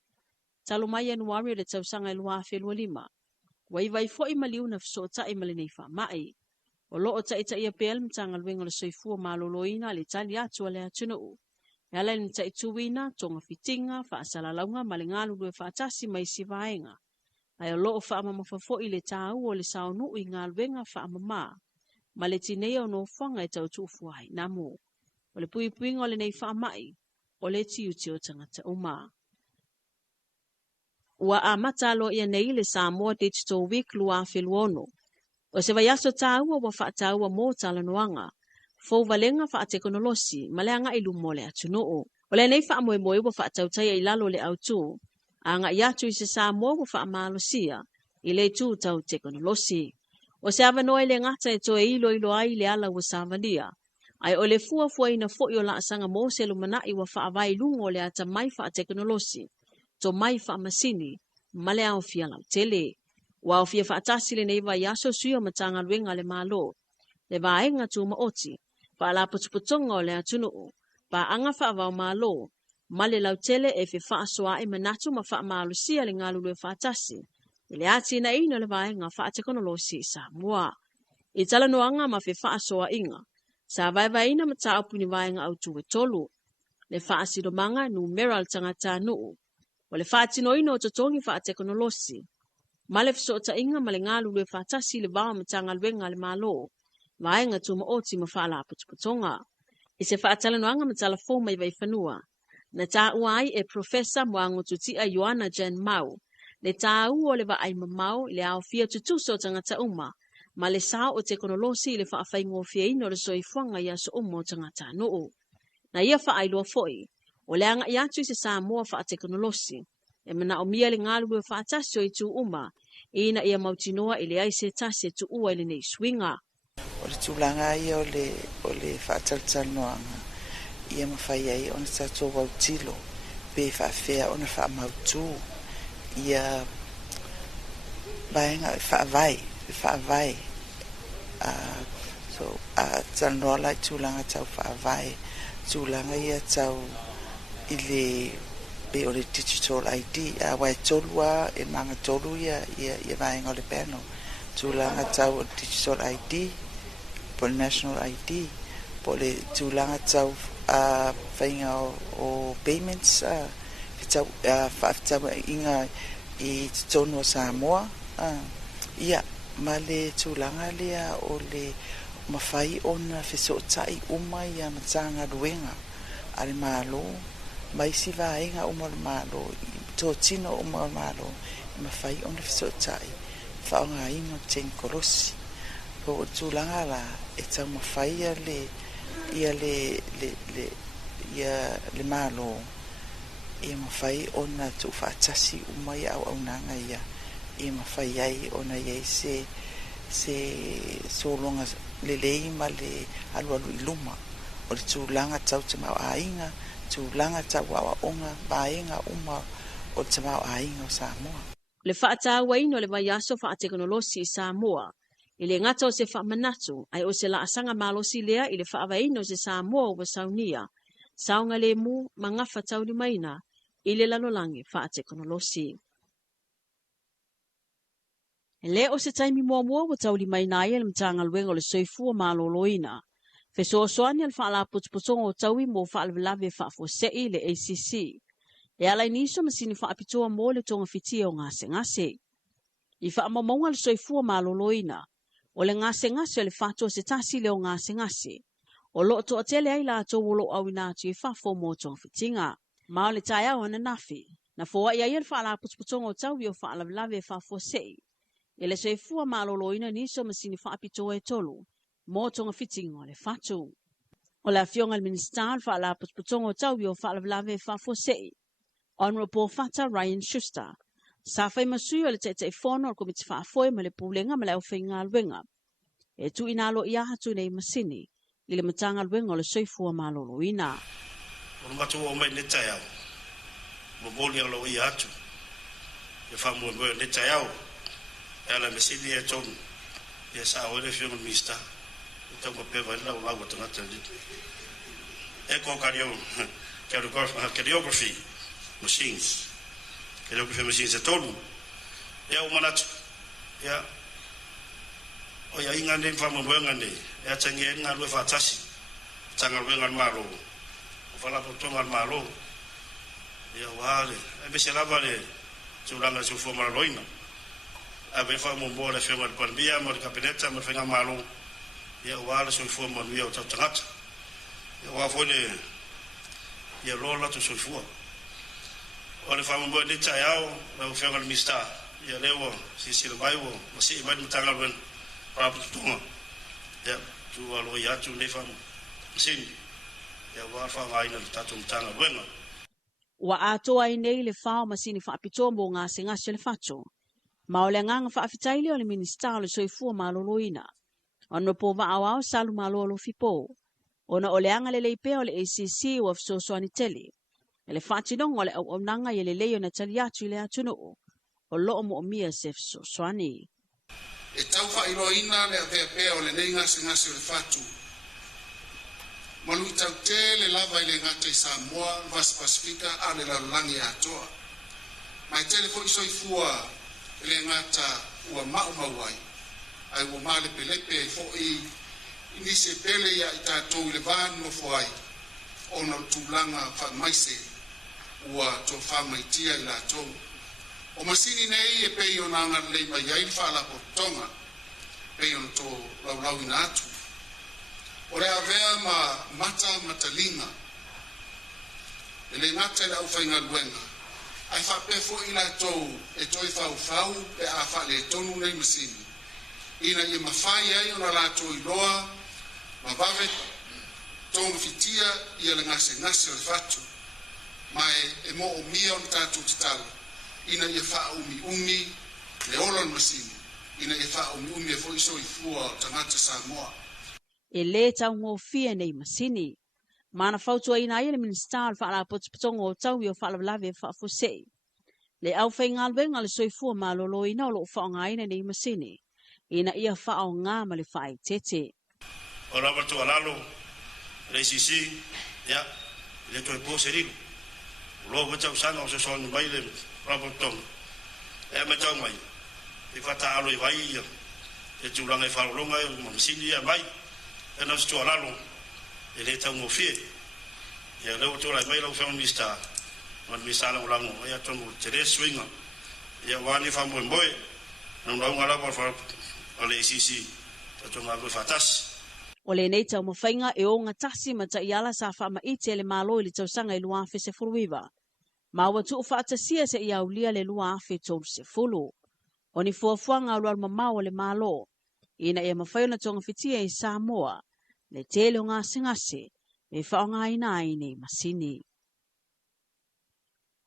Talo mai anuari le tausanga i lua whelua lima. Wa i vai fo i mali una fiso ta i mali nei wha mai. O loo ta ita ia pel mtanga luenga le soifua maloloina le tali atu ale atunu. Yala ni ta ituwina, tonga fitinga, whaasala ma le ngalu lue whaatasi mai si vaenga. Ai o loo whaamamafafo i le tāu o le saunu i ngaluenga whaamama. Ma le tinea o no whanga e tau tufuai namu. O le puinga o le nei whaamai, o le tiuti o tangata uma. Ua a matalo ia nei le Samoa Digital Week lua wheluono. O se vaiaso tāua wa whaataua mō talanoanga. Fou valenga wha teknolosi, maleanga ilu mole atunoo. O le nei wha moe wa wha tautai i lalo le autu. A nga iatu i se Samoa wa wha maalosia, i le tu tau teknolosi. O se avanoe le ngata e toe ilo ai le ala wa savalia. Ai o le fua ina fo i o la asanga mo se lumanai wa wha avai lungo le ata mai wha teknolosi. To mai wha masini, male au fia lau tele. Wa o fia wha atasi le nei vai aso suia matanga luenga le malo. Le vaenga tu maoti. Pa la putuputonga o le atunuu, pa anga wha vau malo, ma le lautele e wha asoa e manatu ma wha maalusia le ngalu le whaatasi, i le ati na ina le vaenga wha teknolosi i Samoa. I tala noanga ma wha asoa inga, sa vai ina ma ta apuni vaenga au tu e tolu. le whaasidomanga numeral tangata nuu, o le whaatinoina o totongi whaateknolosi, ma le fisota inga ma le ngalu le whaatasi le wao matanga luenga le malo, vaenga tuma oti ma whaala putuputonga. I se whaatalanoanga ma talafo mai vai whanua, na tā uai e Profesa Mwangu tutia Ioana Jen Mau, le tā ua le wa ai mamau le au fia tutuso tangata uma, ma le sao o teknolosi le whaafai fia ino le soifuanga ia so umo tangata nuu. Na ia wha ailua foi, o le anga iatu I se Samoa wha teknolosi, e mana o mia le ngalu e whaatasio I tu uma, ina ia mautinoa I le aise tase tu ua le nei swinga. O le tūlanga ia o le whaataltanoanga, ia mawhai ai o na tātou wautilo, pe whaafea o na whaamautu, ia vaenga whaavai, so tanoa lai tūlanga tau whaavai, tūlanga ia tau I le pe o le digital ID, wai tolua e manga tolu ia vaenga o le peno, tūlanga tau o digital ID, po national ID, po le tūlanga tau whainga o payments, tau inga I tono Samoa, ia, ma le tūlanga lea o le mawhai ona whesotai uma ia matanga ruenga, ale malo, mai si vaenga uma le malo, tō tino uma le malo, mawhai ona whesotai, whaonga inga ten korosi, po tūlanga la, e tau mawhai ia le malo, e mawhai ona tu whaatasi uma ia au nanga ia, e mawhai ai ona ia se solonga le lei ma le alu iluma, o le tūlanga tau te mau ainga, tūlanga tau awa onga, vaenga uma o te mau ainga o Samoa. Le whaataua ino le mai aso whaateknolosi I Samoa, I le ngata o se whaamanatu, ai o se laasanga malosi lea I le whaavaino se Samoa o Saunia, saunga le mu mangafa tau ni maina, I le lalolangi whaateknolosi. Le o se taimi mua wa tau li maina ia le mtanga luenga o le soifua maloloina, feso soani al whaala putuputonga o taui mo whaalvelave whaafosei le ACC, e ala iniso masini whaapitoa mo le tonga fitia o ngase. I whaamamonga le soifua maloloina, o le ngase o le whaatua se tasi le o ngase, o loo to atele ai la to wolo au inatu I whaafo mo tonga fitinga, ma o le taia o nafi, na fōa ia le whaala putuputonga o taui o whaalvelave whaafosei, e le soifua maloloina niso masini whaapitoa e tolu, mo tonga fitinga o le whatu. O le afionga le minister whaala putuputonga o taui o whaalvelave whaafosei, Honorable Fata Ryan Schuster, sa whai masui o le te whono o komiti whaafoe ma le pulenga ma le au whainga luenga. E tu inalo ia hatu nei masini, I le matanga luenga o le soifua maloloina. O le matu o mai netai au, mo moli alo ia hatu, e whaamua moe netai au, e ala masini e tonu, e sa o le whionga mista, e tau ma pewa ila o lau atangata litu. E ko cardiography machines, cardiography machines e tonu, e au manatu, e o ia inga nei whaamua moe ngane, e atangi e ngā lue whaatasi, tanga lue ngal maro, o whalapo tonga maro, e au hale, e bese lava le tūranga su fua maraloina, a be whaamua moe le whionga le panbia, mo le kabineta, mo le whainga maro, e au hale su fua manuia o tau tangata, e au hafo le, e rola tu su fua. O le whaamua moe le tai au, le whionga le mista, e lewa, si sila mai wo, ma si mai matanga luen, Paputunga, ya tu alo ya tu nefa sin, ya wafa ngaina tatum tanga bueno. Wa atoa I nei le whao masini whaapitoa mo ngase le whacho, ma o le nganga whaafitaile o le minister le soifua maloloina, ono po waawao salu malolo fipo, ona o le anga le leipea o le ACC wa fsosoani tele, e le whatinong o le au nanga I le leo na taliatu I le atuno, o loo mo o mia se fsosoani. E tau whailoina le avea o le nei ngase o le whatu. Manu I tau te le lava I le ngata I Samoa, Vas Pasifika, a le lalangi atoa. Mai tele fo iso I fua le ngata ua mau mauai. Ai ua maa le pelepe fo I nise pele ia I tātou I le vānu no fuai. ona tūlanga whamaise ua tō whamaitia I lātou. O masini nei e pei o nanga lei mai ai whala po tonga, pei o tō laulau ina atu. O rea vea ma matalinga, e le ngata I lau whainga luenga, ai whapefo I lātou e toi whau e a whale tonu nei masini. Ina I mawhai ai o na lātou I loa, ma vave tonga fitia I le ngase o le whatu, mai e mo o mia o na tātou titala. Ina ia wha umi le olon masini. Ina ia wha umi e fo iso I fua o tangata Samoa. E le tau ngō fia nei masini. Mana fautua ina ia le minister wha ala potspatongo o tau I o wha lawe e wha fosei. Le au whai ngalwenga le soifua ma lolo ina o lo wha o ngā ina nei masini. Ina ia wha o ngā ma le wha I tete. O rawa tu alalo, le sisi, ya, le toi po serilu. Lo wata usana o se sonu mai le Rabotong, e me tau mai, e whata alo I vai ia, e tūranga I whalolonga e mamsini ia mai, e nau situa lalo, e le tau ngofie, e leo tōrai mai lau whama mista, man mista lau lango, e atonu tere swinga, e wani whamoe moe, nau launga lawa o le ICC, tatonga koe whatasi. O le nei tau mawhainga e o ngā tasi ma ta iala sa whaama ite le malo I le tausanga I luafe se furuiwa. Ma ua tuu whaatasia se ia ulia le lua afe tolu se fulu. O ni fuafuanga o luar mamau le malo. Ina ia mawhaiona tonga fitia I Samoa. Le tele o ngā singase. Me whaonga ina nei masini.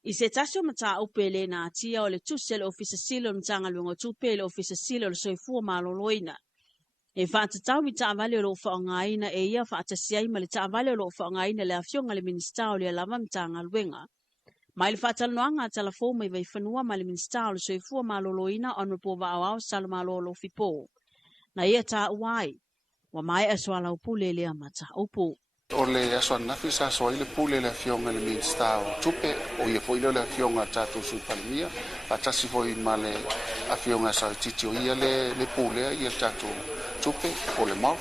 I se tasio mata upe le na atia o le tusele ofisa silo mtanga luenga tupe le ofisa silo le soifua maloloina. E whaatatau I taavale o lo whaonga ina e ia whaatasia ima le taavale o lo whaonga ina le afionga le minista o le alama mtanga luenga. Mai le whaatalanoanga talafo mai vai whanua mai le minsta o le soifua maloloina on repo vaawao salo malolo fipo. Na ia ta uai, wa mai aswala upule lea mata upu. O le aswan nafi sa soa ile pule le fionga le minsta o tupe, o ia fo ile le fionga tatu sui palimia, atasi fo I male a fionga sa titi o ia le pule, ia tatu tupe, o le mau,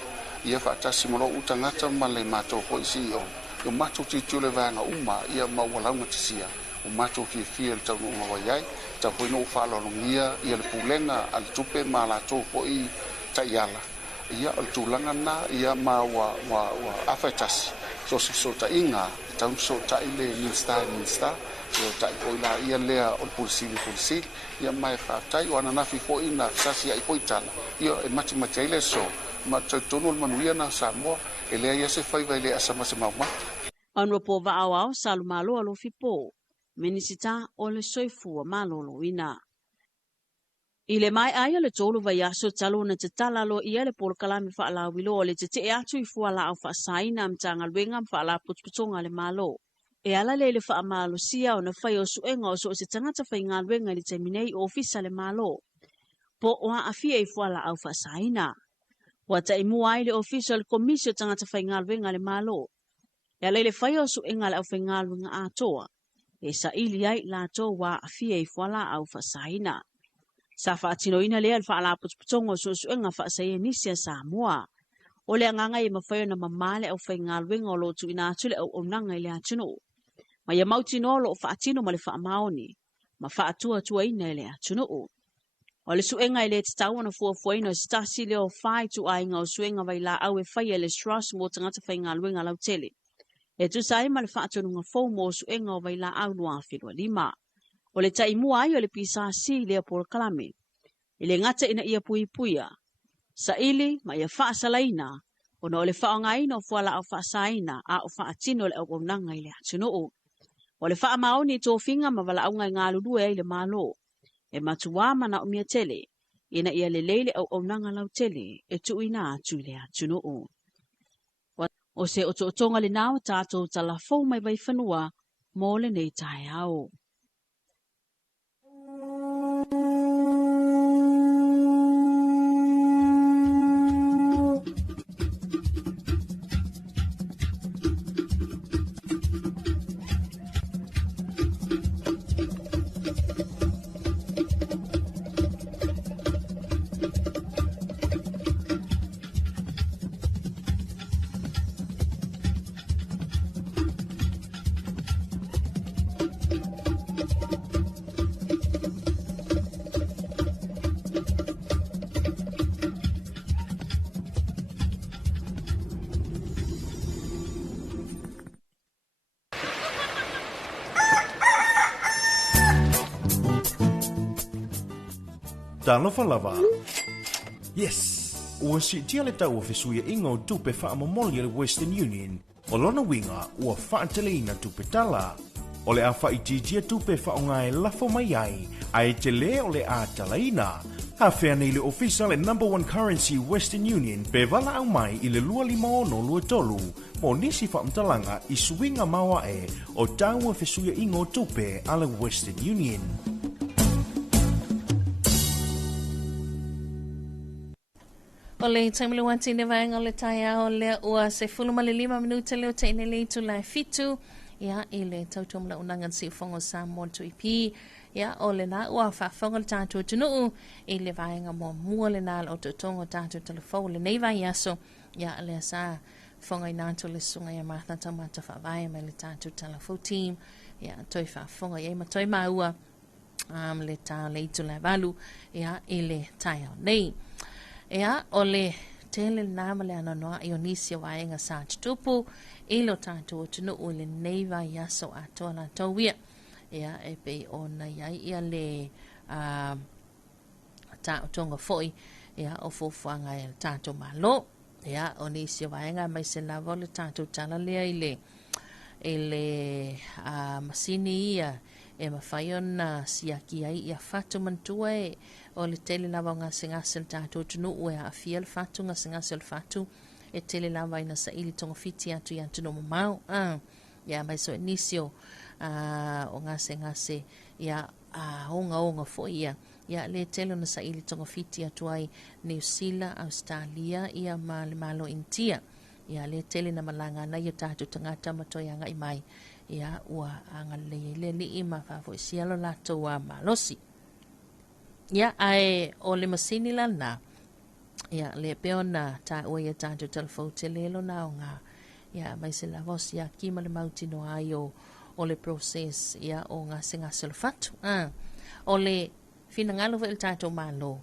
ia fa atasi molo utangata male mato fo isi o. Yo mato titi o le vanga uma, ia maualaunga tisia. O mato fia le tau nunga waiai, tau poino o whalolongia, ia le pulenga al tupe ma la tō po I taiala. Ia al tūlanga na, ia ma wa awhaitasi. So ta inga, tau so ta ile minsta, so ta poila ia lea o pulisili, ia mai whaatai, o ananafi po ina, sasi ai po itala. Ia e mati ile so, ma tau tono manuia na Samoa, e lea ia se whaiva ile asama se mauma. Anua po vaawao salu malo alo fipo. Minisita o le soifua malolo ina. I le mai aia le tolu vai aso talo na te talalo ia le polo kalami whaalawilo o le te te atu I fuala au whaasaina mtanga luenga mwhaala putputonga le malo. E ala le whaamalo sia o na whai o suenga o so se tangata whai ngā luenga li teminei o ofisa le malo. Po oa afia I fuala au whaasaina. Wata I mua ai le ofisa le komisio tangata whai ngā luenga le malo. E ala le whai o suenga le au whai ngā luenga atoa. E sa ili ai la tō wā afia I fuala au whasaina. Sa whaatinoina lea le whaala putputongo so suenga whaasaia nisia Samoa. O le anganga I mawhaio na mamale au whai ngā luenga o lotu ina atule au onanga I le atuno. Ma ia mautino lo whaatino ma le whaamaoni. Ma whaatua ina I le atuno. O le suenga I le te tau ana fuafuaina stasi leo whai tu ainga o suenga vai la au e whai le stras mo tangata whai ngā luenga lau tele. E tu sai ma le whaatonunga fau mo suenga o vai la au noa whilua lima. O le tai mua ai o le pisa si lea por kalame. I le ngata ina ia puipuia. Sa ili ma ia whaasalaina. O na o le whaongaina o fuala au whaasaina a o whaatino le au nanga I le atunoo. O le whaamaoni tō whinga ma wala aunga I ngā lulue ai le malo. E matua mana o mia tele. Ina ia le leile au nanga lau tele e tuina atu le atunoo. O se o tonga le nao tātou talafou mai vai whanua mō le nei tai au. Talofa lava. Yes, ua sitia le tau whesui ingo tupe whaamomoli le Western Union, o lona winga ua whaateleina tupe tala. O le a whaitijia tupe whaonga e lafo mai ai te le o le a talaina. Hawhea nei le official and number one currency Western Union pe wala au mai i le lua lima ono lua tolu mo nisi whaamtalanga i suinga maua e o taua whesuia ingo tupe ala Western Union. O le taimile wati ne vaenga o le taia o le ua se fuluma le 5 minuta leo te ine le tu lai fitu ia i le tautum la unangan si fongo Samoa tu ipi ia o le na ua whafonga le tātua tunuu i le vaenga mo mua le nā o tutongo tātua telefou le nei vai aso ia le sa fonga i nātu le sunga ia Martha Tamata whawai me le tātua telefou team ia toi whafonga ia ma toi maua le tā le itu lai valu ia i le taia o nei. Ea, o le tele nama le ananoa i onisia waenga sa tutupu, i lo tātua tunu o le neiva yaso atoa la tauia. Ea, e pei o na iai ia le tāutonga foi, ea, o fufuanga e tātua malo. Ea, onisia waenga mai se lavo le tātua tala lea i le masini ia, e mawhai ona siaki ai ia whatu mantua e o le tele lava ngase le tātou tunu ue a fia le whatu ngase le whatu e tele lava ina sa ili tonga fiti atu i atu no mamau ia mai so inisio o ngase ia onga fo ia le tele na sa ili tonga fiti atu ai New Zealand, Australia ia ma le malo intia ia le tele na malanga na ia tātou tangata matoianga i mai ia ua anga le i ma fafo sialo lato a malosi. Ia ai o le masini lana. Ia le peona ta ua ia tātou telefou te lelo na o ngā. Ia mai se la vos ia kima le mauti no ai o le process ia o ngā se le fatu. O le fina ngalo va il tātou malo.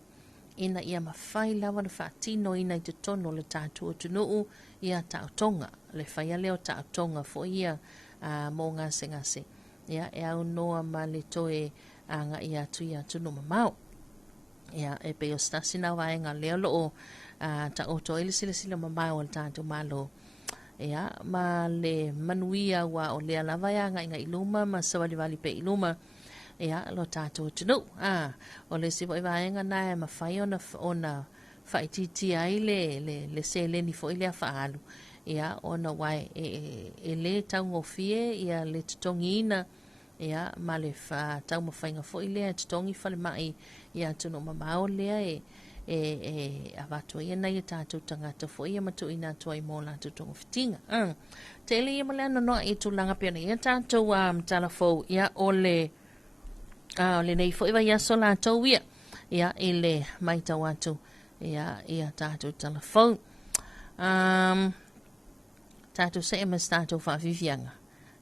Ina ia mawhai lawa na whaatino ina i te tono le tātou tunuu ia tāutonga. Le whaia leo tāutonga fo ia mo ngase ia e au noa ma le toe anga ia tu ia tunu mamau ia e pe o stasi na waenga leo loo ta oto ili sila mamau al tātou malo ia ma le manuia wa o le lava anga inga iluma ma sawali pe iluma ia lo tātou tunu o le sivo i waenga na e mawhai ona whaititi ai le se leni fo ili a whaalu ia ona wai e le taungo fie ia le tutongina ia ma le tau mawhainga fo i lea tutongi whale mai ia tuno mamao lea e avatua ia nei tātou tangata fo ia matu ina tua i mō la tutongo fitinga tele ia male ano noa i tūlanga pēna ia tātou talafou ia o le nei fo iwa ia so la tau ia i le maitau atu ia tātou talafou tātou se emas tātou whaawiwianga.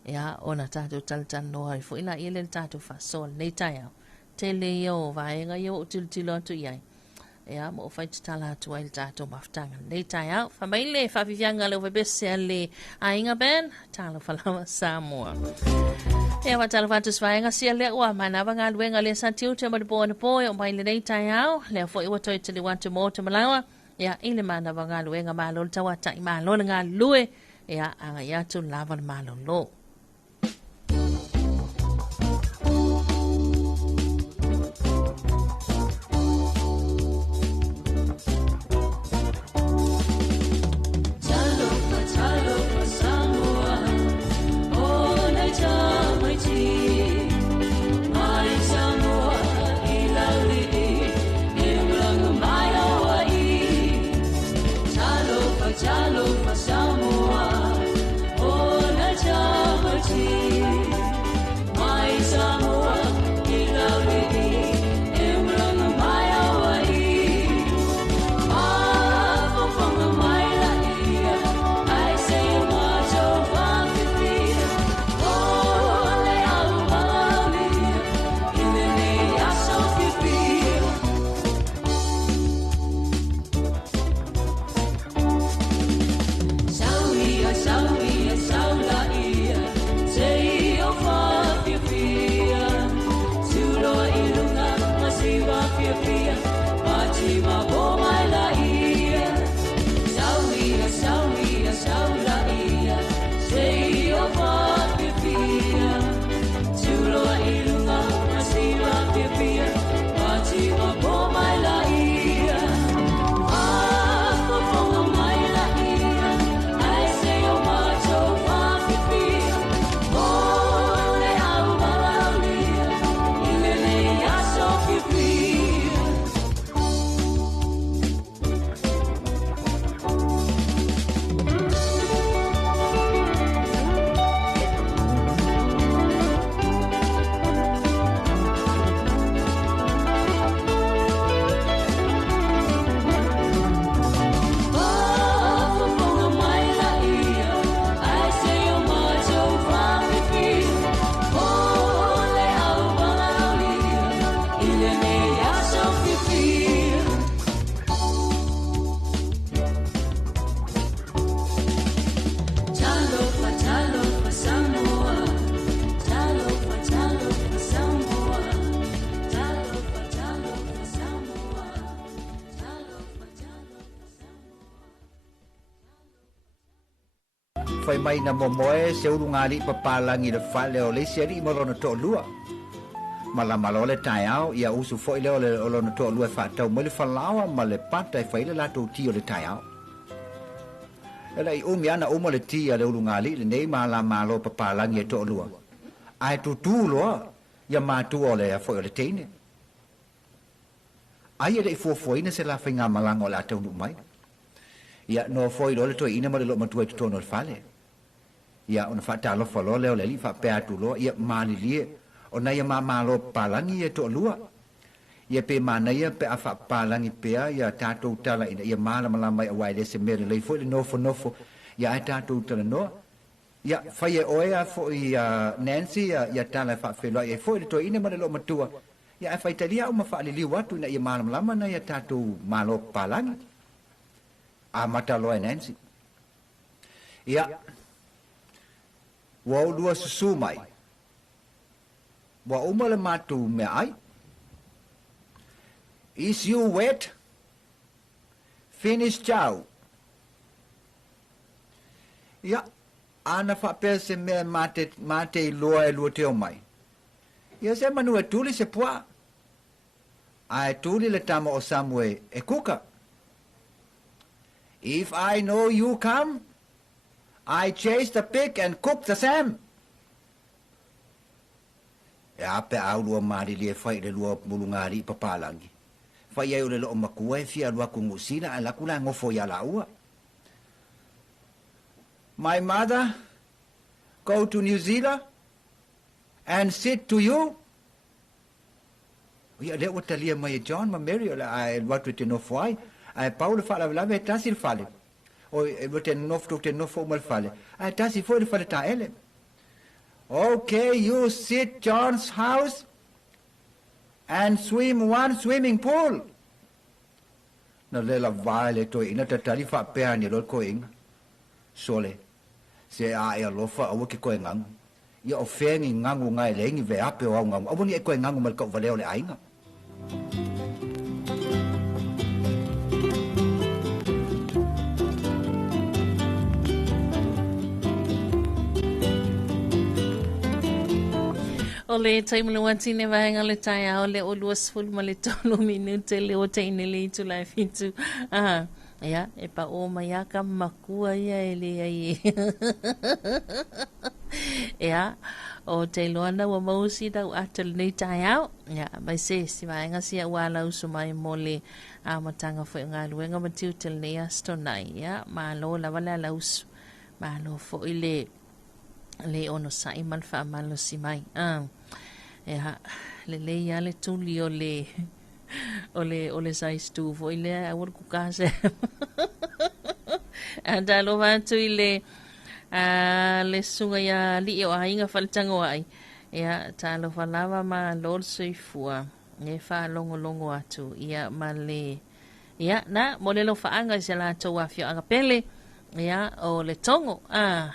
Ia, ona tātou talatala noa i fo ila i le tātou whaasol nei tai au. Te le o vaenga i o tilo atu iai. Ia, mo o whai tala atu ai le tātou maftanga nei tai au. Whamaile whaawiwianga le webese le ainga ben, Talofa Samoa. Ia, wa Talofatus vaenga sia le ua manawa ngā luenga le santiu te maripoa na poe o mai le nei tai au. Lea fo iwa toi te le watu mo te malawa. Ia, ile manawa ngā luenga malo le tawata i malo le ngā lue. Ia anga ia tu lava na malo lo. Talofa Samoa, o nei tamaiti, mai Samoa i lauri e ulanga mai Hawaii. Talofa Samoa. Fia, fai mai na momoe se uru ngali papalangi le fale o le seri mo lona to lua malama lo le tai au ia usu foi le o lona to lua fa tau mo le falawa ma le pata fai le lato ti o le tai au ela I umi ana umo le ti le uru ngali le nei malama lo papalangi to lua ai tu lo ia matu o le foi o le teine ai le foi ne se la finga malango la tau mai ia no foi lo le to ina mo le lo matu to no fale ia ona fa talofa lo le li fa pe atu lo ia mali lie ona ia mama lo palangi e to lua ia pe mana ia pe afa palangi pe ia tatou tala ina ia mala mala mai awai le se mere le foi no fo ia tatou tala no ia fa ia oea fo ia Nancy ia tala fa fe lo ia foi to ina mo le lo matua ia fa italia uma fa li watu ina ia mala mala na ia tatou malo palangi a mata lo Nancy ia wa lua susu mai wa umale matu me ai is you wet finish chow ya ana fa pese me mate lo te mai ya se manu tuli se poa ai tuli le tamo o samwe e kuka if I know you come I chase the pig and cook the Sam. Ya pe au lua mari le fai le lua mulungari papalangi. Fai ai le lo makua fia lua kungusina ala kula ngofo ya laua. My mother go to New Zealand and sit to you. Ya le watalia mai John ma Mary la ai watu te no foi. Ai Paulo fala la ve tasil fale. O te nofo mal fale. Ai tasi foi fale ta ele. Okay, you sit John's house and swim one swimming pool. Na lela vale to ina ta tarifa pe ani lo ko ing. Sole. Se a e lofa o ke ko ngang. Ia o fengi ngangu ngai lengi ve ape o ngangu. Abuni e ko ngangu mal ko vale o le ainga. Ole taimulu watine vahenga le taia ole o luas fulu ma le tolu minute le o teine le itu lai fitu. Ya, e pa o mayaka makua ia ele ai. Ya, o te loana wa mausi da atal nei taia. Ya, mai se si vahenga sia wala usu mai mole a matanga fo nga luenga matiu tel nei asto nai ya, ma lo la wala la usu. Ma lo fo ile le ono sa iman fa malo si mai. Ya, le ya le tuli ole sai stu vo ile awor ku kase. Anda lo vantu ile le sunga ya li o ainga faltango ai. Ya, talo falava ma lol soifua. Ne fa longo atu. Ya, male. Ya, na mole lo fa anga sela to wa fio anga pele. Ya, o le tongo.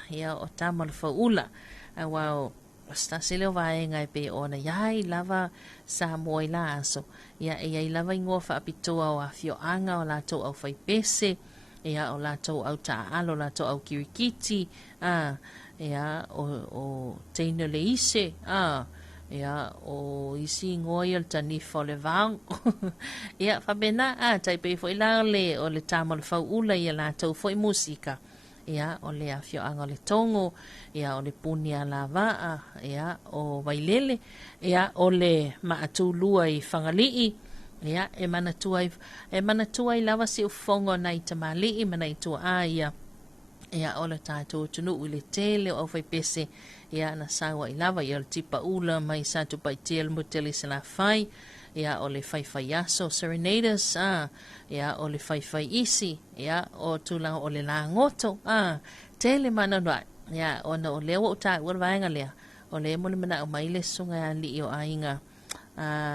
Ya, o tamal fa ula. Wow. Sta sile vai ngai pe ona yai lava sa moi la aso ya e lava ingo fa apitoa o afio anga o la to au fai pese ya o la to au ta alo la to au kirikiti ya o teino le ise ya o isi ngoi al tani fole vang ya fa bena tai pe foi la le o le tamal fa ula ya la to foi musika ya o le afio anga le tongo ya o le punia lava ya o vailele ya o le maatulua I fangalii ya e manatua I lava si ufongo na itamali mana itu ya o le tato tunu u le tele o fai pese ya na sawa I lava ya le tipa ula mai satu paitel muteli sila fai ya o le fai aso serenaders ya o le fai isi ya o tulang o le langoto tele mananwa ya ona o le o ta o vaenga le o le mo le mana o mai le sunga ya li o ainga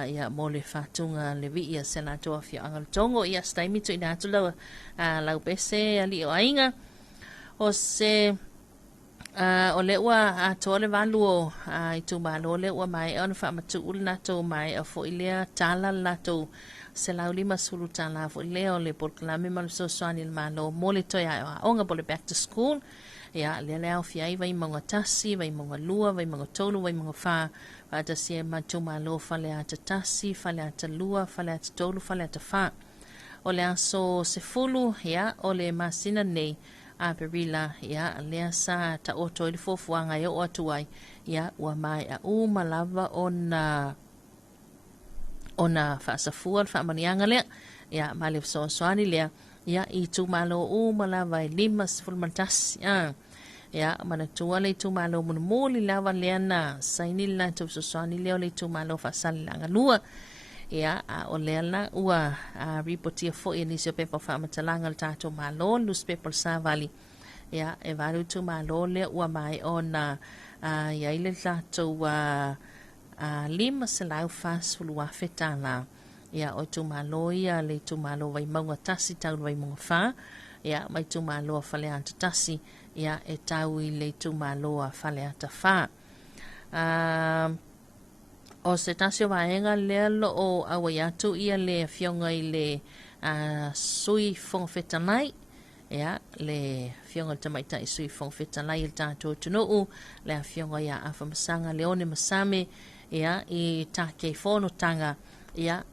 ya mo le fatunga le vi ya senato afia angal tongo ya staimi to ina tu la pese ali o ainga o se o le wa to le valu o I tu ba le wa mai on fa matu ulna to mai a fo ile tala la to se la lima sulu tala fo le o le por clame mal so swani ma lo mo le to ya o nga po le back to school ia le le au fiai vai monga tasi vai monga lua vai monga tolu vai monga fa va ta se ma tu malo fale ata tasi fale ata lua fale ata tolu fale ata fa o le aso se fulu ia o le masina nei a perila ia le sa ta o to le fofuanga ia o atuai ia ua mai a malava ona fa sa fual fa manianga le ia male so soani le ia I tu malo malava I limas fulmantas ia mana tua le tu malo mun moli lava le na saini la tu so soani le tu malo fa salanga lua ia o le ala ua reportia fo ni se pepa fa matalanga le tato malo newspaper sa vali ia e valu tu malo le ua mai ona ia ile tato lima se lau fas fulua fetala ia o tu malo ia le tu malo vai maunga tasi tau vai maunga fa ia mai tu malo fale anta tasi ia e tau I le tu malo fale anta fa o se tasi o vaenga le lo o awa yatu ia le fionga I le sui fong fetanai ia le fionga tamaita I sui fong fetanai il tato tunuu le fionga ia afamasanga leone masame ia I take fono tanga ia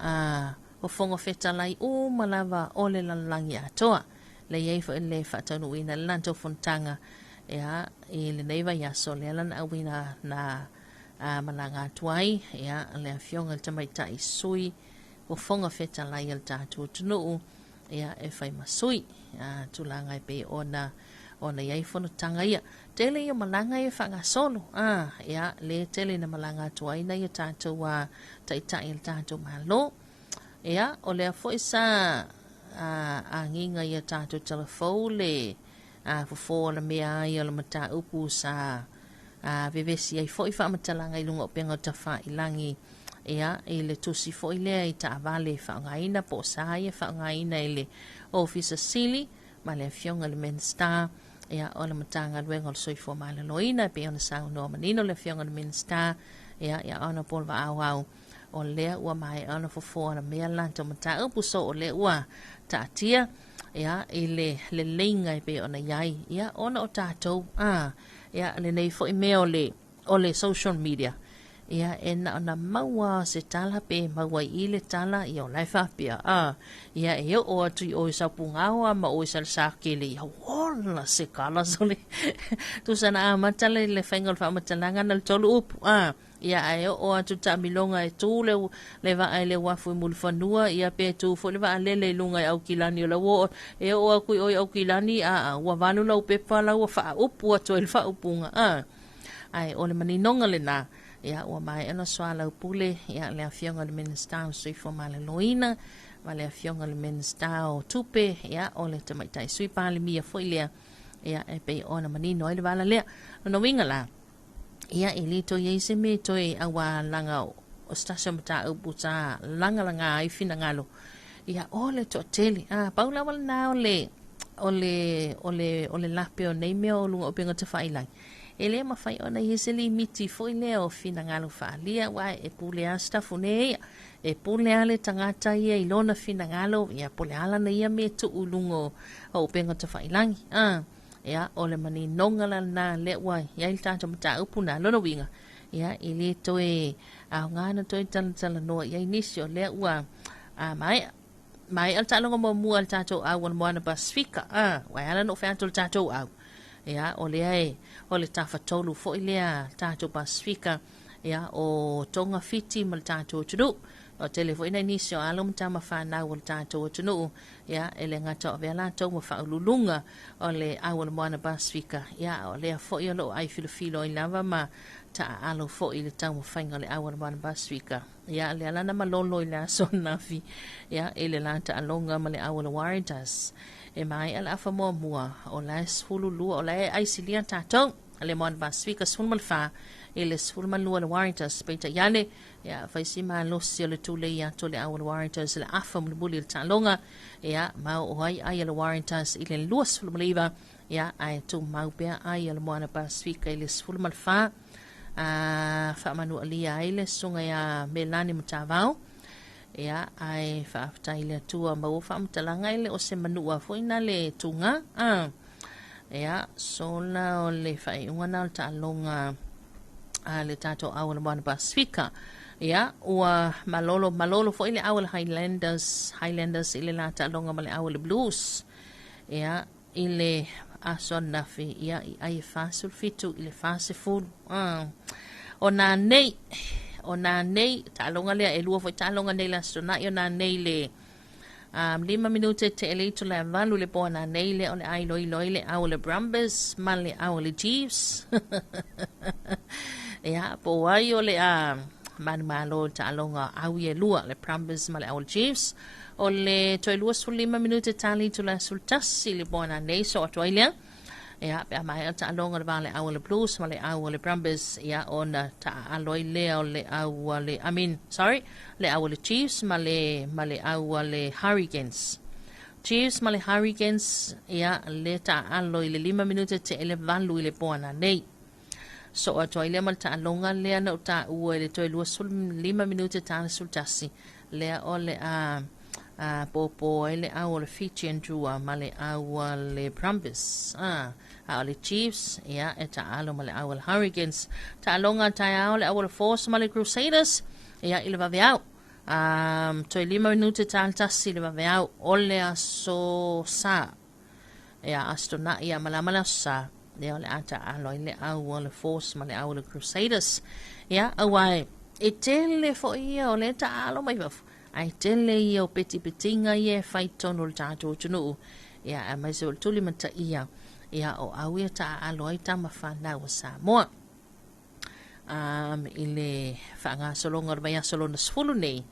o fongo fetalai malava o le lalangi atoa le iei fa le fatanu ina lanto fontanga ia I le neiva ia so le lan awina na malanga tuai ia le fionga tamaita I sui o fonga fetalai il tato tunuu ia e fai masui tulanga pe ona iei fono tanga ia tele ia malanga ia fanga solo ia le tele na malanga tuai na ia tato wa taita il tato malo ia o le fo isa nginga ia tato telefone le fo la mea ia le mata upu sa vevesi ai fo I fa matalanga I lunga penga tafa ilangi ia I le tusi fo I le I ta vale fa ngaina po sa ia fa ngaina I le officer sili ma le fionga le Minstar ia o le matanga luenga o soi fo mala loina pe ona sa no manino le fionga le Minstar ia ona polva au o le ua mai ona fo na mea lanto mata upu so o le ua tatia ia I le lenga pe ona yai ia ona o tatou ia le nei fo I mea o le social media ia ona maua se tala pe maua I le tala I o lai whapia ia o atu o isa pungawa ma o isa sakele ia wala se kala sole tu sana matale le whaingal wha matalanga na tolu upu ia o atu ta milonga tu le va le wafu mulfanua ia pe tu fo le va le lunga au kilani o la wo o aku o au kilani wa valu la pe pala wa fa upu atu el fa upunga o le maninonga le na ia o mai ana swala pule ia le afionga le Minstar sui fo male loina ma le afionga le Minstar o tupe ia o le tamaitai sui pale mia fo ile ia e pe ona manino ile vala le no winga la ia elito ye se me toi awa langa o stasio mata uputa langa ai fina ngalo ia ole to tele paula wal na ole lape o nei me o lunga o penga te whailai ele ma fai ona yeseli miti foi leo fina ngalo falia wa e pule asta fune e pule ale tangata ia ilona fina ngalo ia pule ala na ia me tu ulungo o penga te whailangi ia ole mani nongala na le wa ia il tata mata upuna lona winga ia ile toe ngana toe tala no ia inisio le wa mai al talo mo mu al tato wan mo na pasifika wa ala no fa tol tato ia ole tafa tolu fo ilea tato pasifika ia o tonga fiti mal tato tudu o telefo ina inisio alum tama whanau wal tato tunu ia ele ngata o vela tau ma whaululunga ole awal moana pasifika ia ole a fo iolo ai filofilo I lava ma ta alo fo ile tau ma whainga le awal moana pasifika ia le alana malolo I le ason nafi ia ele lanta alonga ma le awal warrantas e mai ala afa mua o la sfulu lua o la ai silia tatong ale mon pasifika sfulu malfa ele sfulu malua le warrantas peita yale ya faisi ma lo sele tule ya tole awal warrantas le afa mulbuli le talonga ya ma o ai le warrantas ile lua sfulu maliva ya ai tu mau pe ai le mon pasifika ile sfulu malfa fa manu alia ile sunga ya melani mtavao ia ai whaaftai le tua mau whaamtalanga ile o se manua fo ina le tunga Ia, so la o le whai ungana o Talonga le tato awal wana Pasifika. Ia, ua malolo fo ile awal Highlanders ile la Talonga male awal Blues. Ia, ile ason nafi, ia i ai fasul fitu ile fasiful. O na nei Talonga lea e lua fo Talonga nei la sona i o na nei le 5 minute te ele tu la valu le pona nei le o le ai loi le au le Brambers ma le au le Chiefs. Ia, po ai o le malo Talonga au ye lua le Brambers ma le au le Chiefs. O le toi lua su 5 minute tali tu la sultasi le pona nei so atoi lea. Ia, pe mai Talonga le vale au le Blues ma le au le Brambers. Ia, ona ta aloi le o le au le le au le Chiefs ma le au le Hurricanes. Chiefs ma le Hurricanes, ia le ta aloi le 5 minute te ele valu le poana nei. So atoi le mal Talonga le na ta ua le toi lua sul 5 minute ta le sultasi le o le popo ele au le Fiji and Drua ma le au le Brambers. A le Chiefs, ia e ta alo ma le au le Hurricanes. Talonga tai au le au le Force ma le Crusaders, ia ile vaveau. Toi 5 minute ta altasi le vaveau o le aso sa. Ia astona ia malamala sa. Le o le ata alo le au le Force ma le au le Crusaders. Ia awai e tele fo ia o le ta alo mai vafu. Ai tele ia o peti-petinga ia fai tono le tātou tunu. Ia a mai se o tuli mata ia. Ia o au ia ta alo ai ta mawhanau o Samoa. Ile whanga solonga vai solona sfulu nei.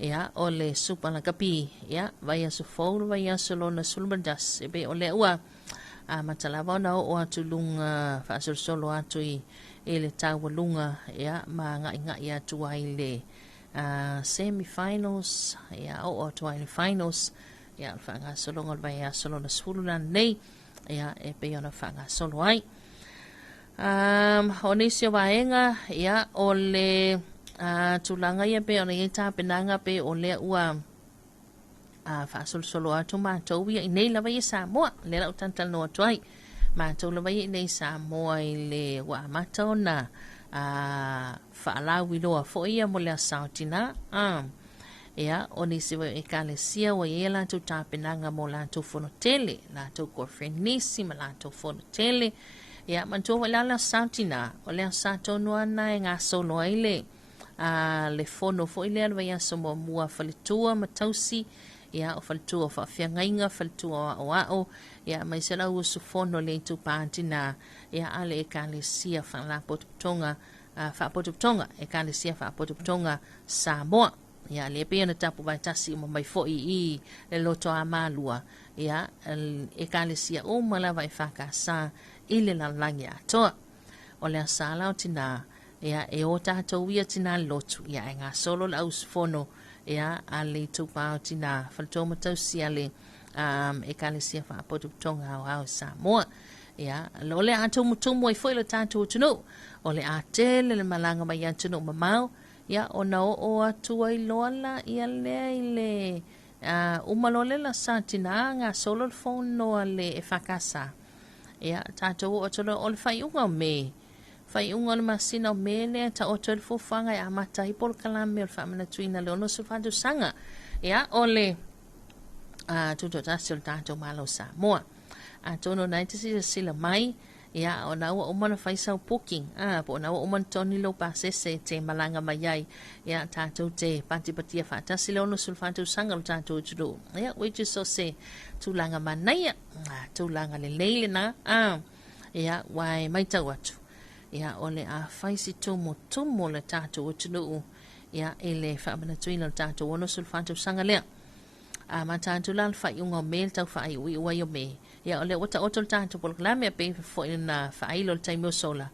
Ia o le supala kapi. Ia vai so folu vai solona sulmandas. Ebe o le ua matalawa na o atulunga whaasol solo atu i le tawalunga. Ia ma ngai atu ai le semi-finals. Ia o atu ai le finals. Ia whanga solonga vai solona sfulu na nei. Ia e pe ona whanga solo ai. O nisi o waenga, ia o le tulanga ia pe ona i tāpenanga pe o le ua whaasol solo atu mātou ia i nei lawa i Samoa, le lau tantal no atu ai. Mātou lawa i nei Samoa i le ua amata o na whaalau i loa fo ia mo le asautina. Ia, o nisi wa e kalesia wa ia lātou tāpenanga mo lātou whanotele, lātou kofrenisi ma lātou whanotele. Ia, mantua wa lala sautina, o lea sato noa na e ngā solo aile, le whono fo ile alwa ia so mua whalitua matausi, ia o whalitua whawhiangainga, whalitua o ao, ia mai se lau usu whono le tu pātina, ia ale e kalesia whalapotuputonga, e kalesia whapotuputonga Samoa. Ia le pe na tapu vai tasi mo mai foi i le loto a malua. Ia e kalesia o mala vai whaka sa i le langi atoa. O le asala o tina, ia e o tātou ia tina lotu. Ia e ngā solo la usfono, ia a le tupa o tina whaltoma tausi a le e kalesia whapotuputonga au Samoa. Ia lo le atou mutumu i foi le tātou tunu. O le a tele le malanga mai antunu mamau. Ia ona o atua i loala ia lea i le umalole la satina ngā solo fono le e whakasa. Ia tātou o tolo o le whaiunga o me. Whaiunga o le masina o me lea ta o tolo fufanga i amata i pol kalame o le whamana tuina le ono sulfatu sanga. Ia o le tutotasi o le tātou malo Samoa. Tono naitisi sila mai. Ia o na ua umana whaisau puking. Po na ua umana toni lo pasese te malanga mai ai. Ia tātou te pati-patia whaatasi leo no sulfatu sanga lo tātou tulu. Ia weju so se tūlanga manaia. Tūlanga le leile na. Ia wai mai tau atu. Ia o le a whaisi tumo le tātou tulu. Ia ele whaamana tuina lo tātou ono sulfatu sanga lea. Ma tātou lal whaiunga o me tau whai ui ua o me. Ia ole wata otol tātou polo kalame a pe fo ina whailo le taimio sola.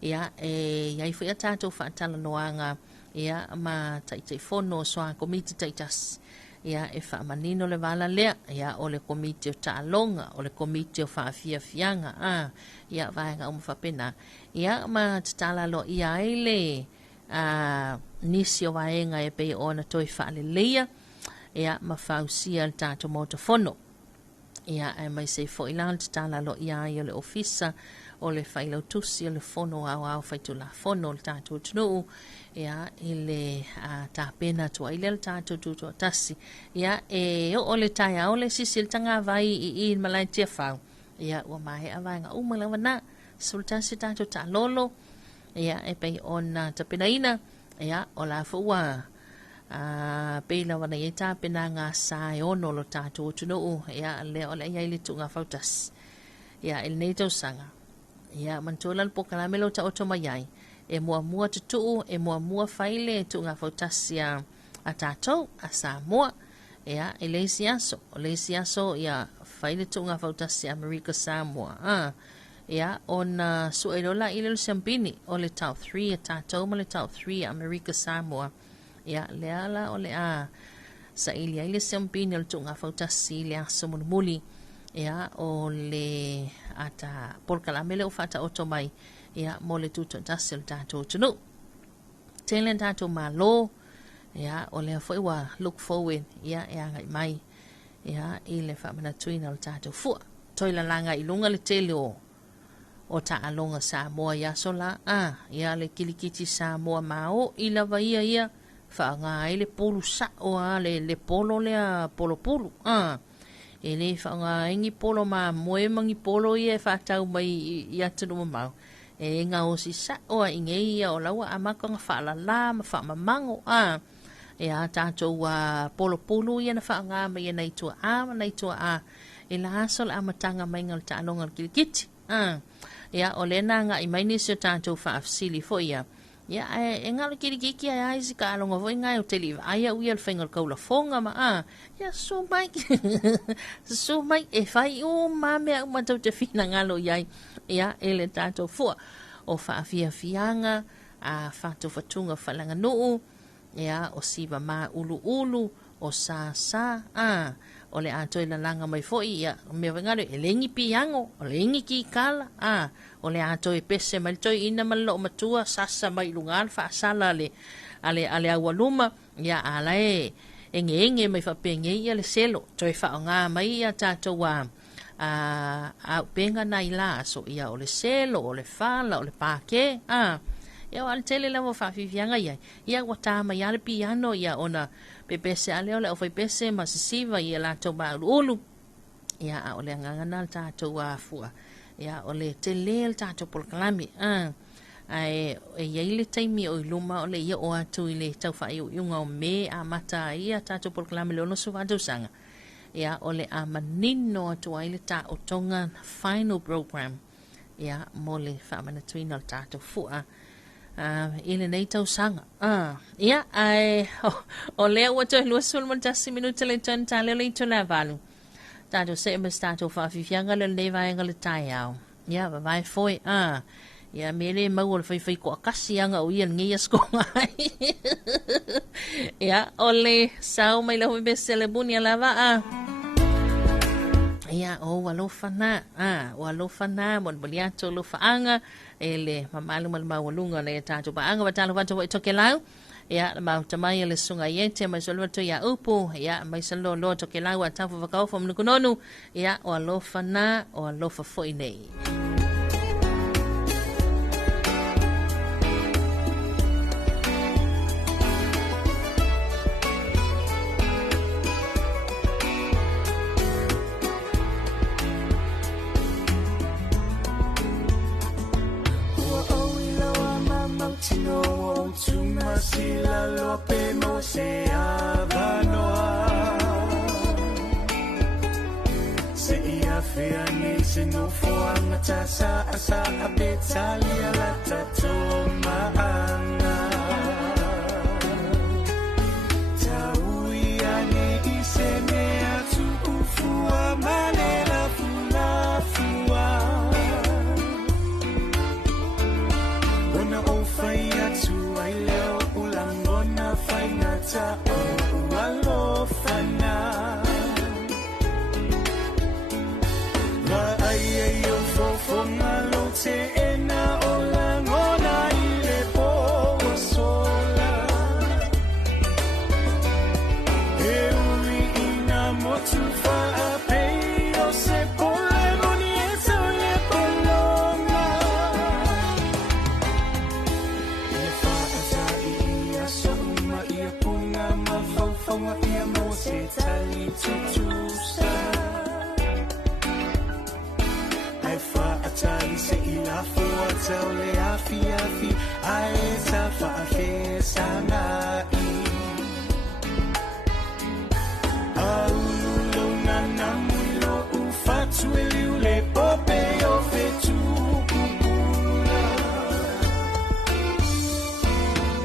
Ia iai fo ia tātou whaatala noanga. Ia ma taitai fono soa komiti taitas. Ia e whaamanino le wala lea. Ia o le komiti o Talonga. O le komiti o whaafiafianga. Ia vaenga o mwhapena. Ia ma tatala lo ia ele nisi o vaenga e pe ona toi whaale leia. Ia ma whausia le tātou motofono. Ia e mai se fo ilan te tala lo ia i o le ofisa o le whailau tusi o le fono au whaitu la fono le tātou tunu ia i le tāpena tua i le tātou tutua tasi ia e o le taia o le sisi le tanga vai i malai tia whau ia ua mahe a vai ngā umala wana sultasi tātou ta lolo ia e pei ona tapena ina ia o la fua peila wana i tāpena ngā sāi ono lo tātou tunu ia le o le ia i le tu ngā whautas ia il nei tau sanga ia mantola le pokalamelo ta oto mai e mua tutu e mua faile tu ngā whautasi a tātou a Samoa ia e leisiaso ia faile tu ngā whautasi Amerika Samoa ia ona suerola i le siampini o le tau 3 a tātou ma le tau 3 Amerika Samoa ia le ala o le sa ilia i le siampini o le tu ngā whautasi le aso muli ia o le ata polkalamele o fata oto mai ia mo le tuto tasel tātou tunu tēlen tātou malo ia o le foi wa look forward ia e angai mai ia i le whamana tuina o tātou fua toila langa i lunga le tele o ta alonga Samoa ia sola ia le kilikiti Samoa mao i lava ia whaanga i le polu sa o le polo lea polo e le whaanga ingi polo moe mangi polo i e whatau mai i atunu mau e ngā osi sa o inge ia o laua a makanga whaalala ma whaamamango e a tātou polo i ana whaanga mai e nei tua e la asol a matanga mai ngal ta alonga kilikiti ia o le nanga i mai nisi o tātou whaafsili fo ia ia e ngalo kirikiki ai isi ka alonga fo ingai o teli aia uia le whaingal kaula fonga ma ia so mai e whai o mamea umatau te whina ngalo iai ia e le tātou fua o whaafia fianga a whātou whatunga whalanga nuu ia o siva ma ulu o sa o le atoi la langa mai foi ia me vengaro e lengi piango o lengi ki kala o le atoi pese mai toi ina malo matua sasa mai lungal fa sala ale awaluma ia ala enge mai fa penge ia le selo toi fa nga mai ia tato wa a penga na ila so ia o le selo o le fala o le pake ia o tele la fa fianga ia wa tama ia le piano ia ona pepese ale o fai pese masisiva ia la to ba ulu ia o le nganga ta to wa fua ia o le tele ta to por kalami ai ia ile taimi o luma o le ia o atu ile tau fai o nga me a mata ia ta to por kalami lo no su va do sanga ia o le amanino to ile ta o tonga final program ia mo le fa mana twin ta to fua ile nei tau sanga ia ai o lea ua toi lua sulma tasi minuta le tön tale le tona valu tato se me stato fa fifianga le nei vaenga le tai au ia vai foi ia mele mau le fai ko akasi anga o ia ngia skonga ia ole sau mai la ho be celebuni lava ia o walofana mon boliato lo faanga ele mamalu malunga le tatu baanga batalo vanto tokelau ia ma tamai le sunga yete mai solo to ia upu ia mai solo lo tokelau atafu vakau fo mnukunonu ia o alofana o alofa foinei Sila lo pemo se avanoa se ia feani se no fuanga tasa asa abetalia la tatoma ana tauiane iseme atu ufua malela fulafua ona ofai atu aileo ta o walofana va ai yo fo na lo te na o afi afi aesa fa afesa ngai Aulu na namulo ufatu eliule pope yo fetu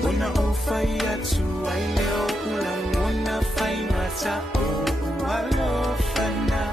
Una ufaya tu aileo ulamona fainata ualofana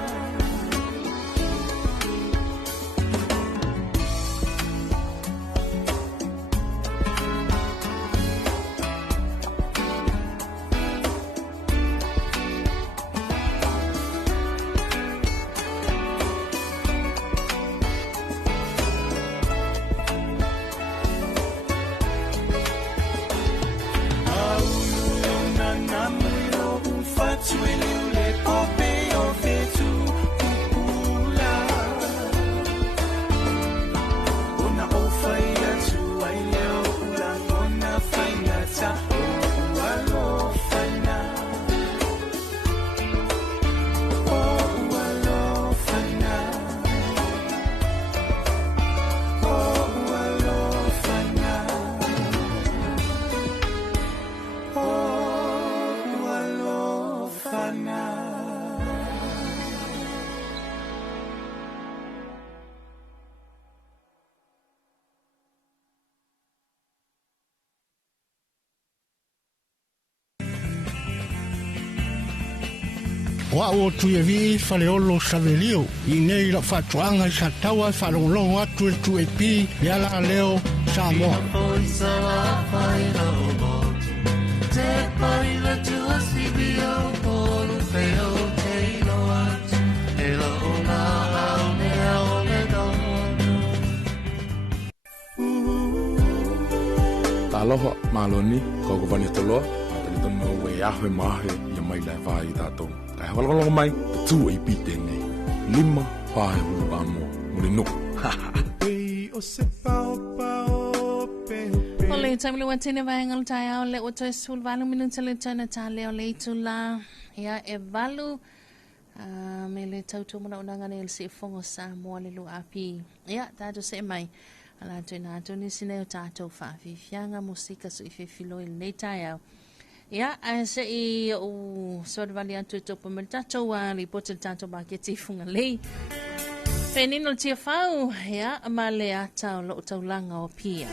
Wa o tuia vi faleolo savelio I nei la fatuanga I sataua falonglongo atu e tu e pi ia la leo Samoa. Talofa maloni ko ko vani tolo to mo we a ho mahe ia mai la vai tato ai hololo mai tu e pite ne lima pa hu amo mulino Ole tamle watene vaengal taya ole oto sul valu minuta le tana tale ole tula ya e valu me le tautu mana unanga ne se fongo Samoa le lu api ya tato se mai ala tuna tuni sine tato fa fi fianga musika so ife filo il ne taya ya ase I o so vali antu to pomel tato wa li potel tato ba ke ti funga le penino tia fau ya male ata lo taulanga o pia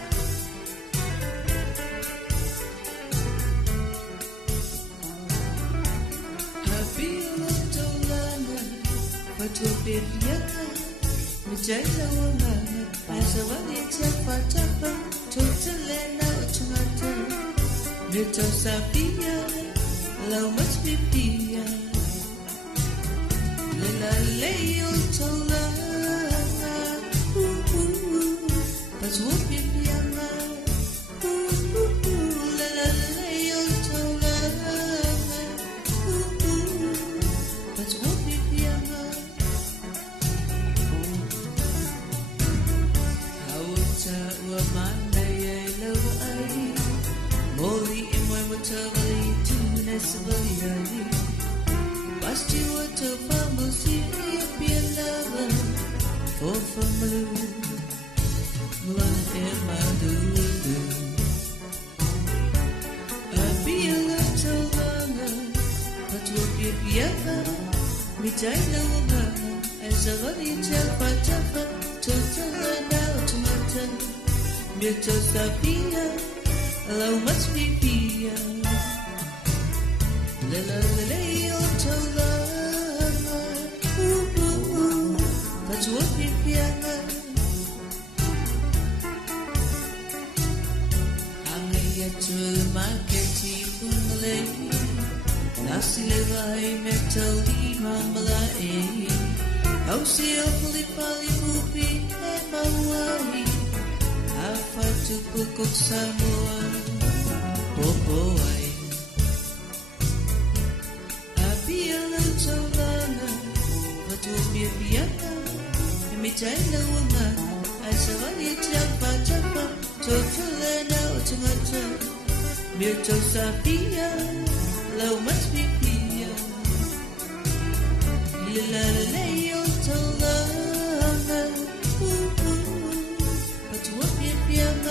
But what if you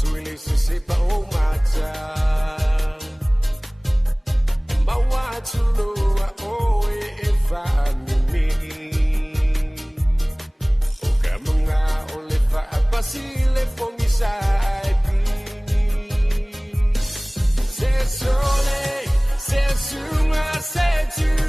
tuile se pa o mata mawa tulo o e fa mi o kamunga o le fa pasile pomisa se sole se suma se tu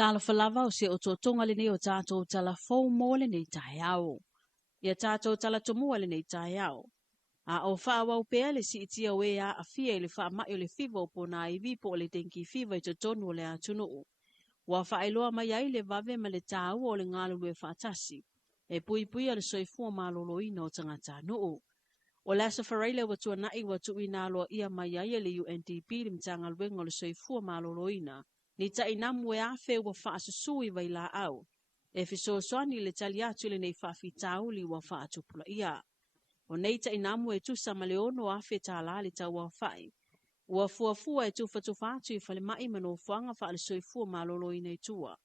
Talofa lava o se o totonga le nei o tātou talafou mo le nei tai au. Ia tātou Samoa le nei tai au. A o whaawau pēa le si itia wea a fia le wha mai o le fiva o pona iwi po le tenki fiva i tonu o le atunu. Wa whaeloa mai ai le vave ma le tāu o le ngalu lue whaatasi. E pui pui a le soifua maloloina o tangata nuu. O le asa whareile wa tua nai wa tu ina loa ia mai ai le UNDP le mtanga luenga o le soifua maloloina. Ni ta inamu e afe wa whaasusui vai la au. E fiso soani le tali atu le nei whaafi tauli wa whaatupula ia. O nei ta inamu e tu samaleono afe ta la le tau wa whai. Ua fuafua e tufa atu i whale mai mano fuanga wha le soifua maloloina i tua.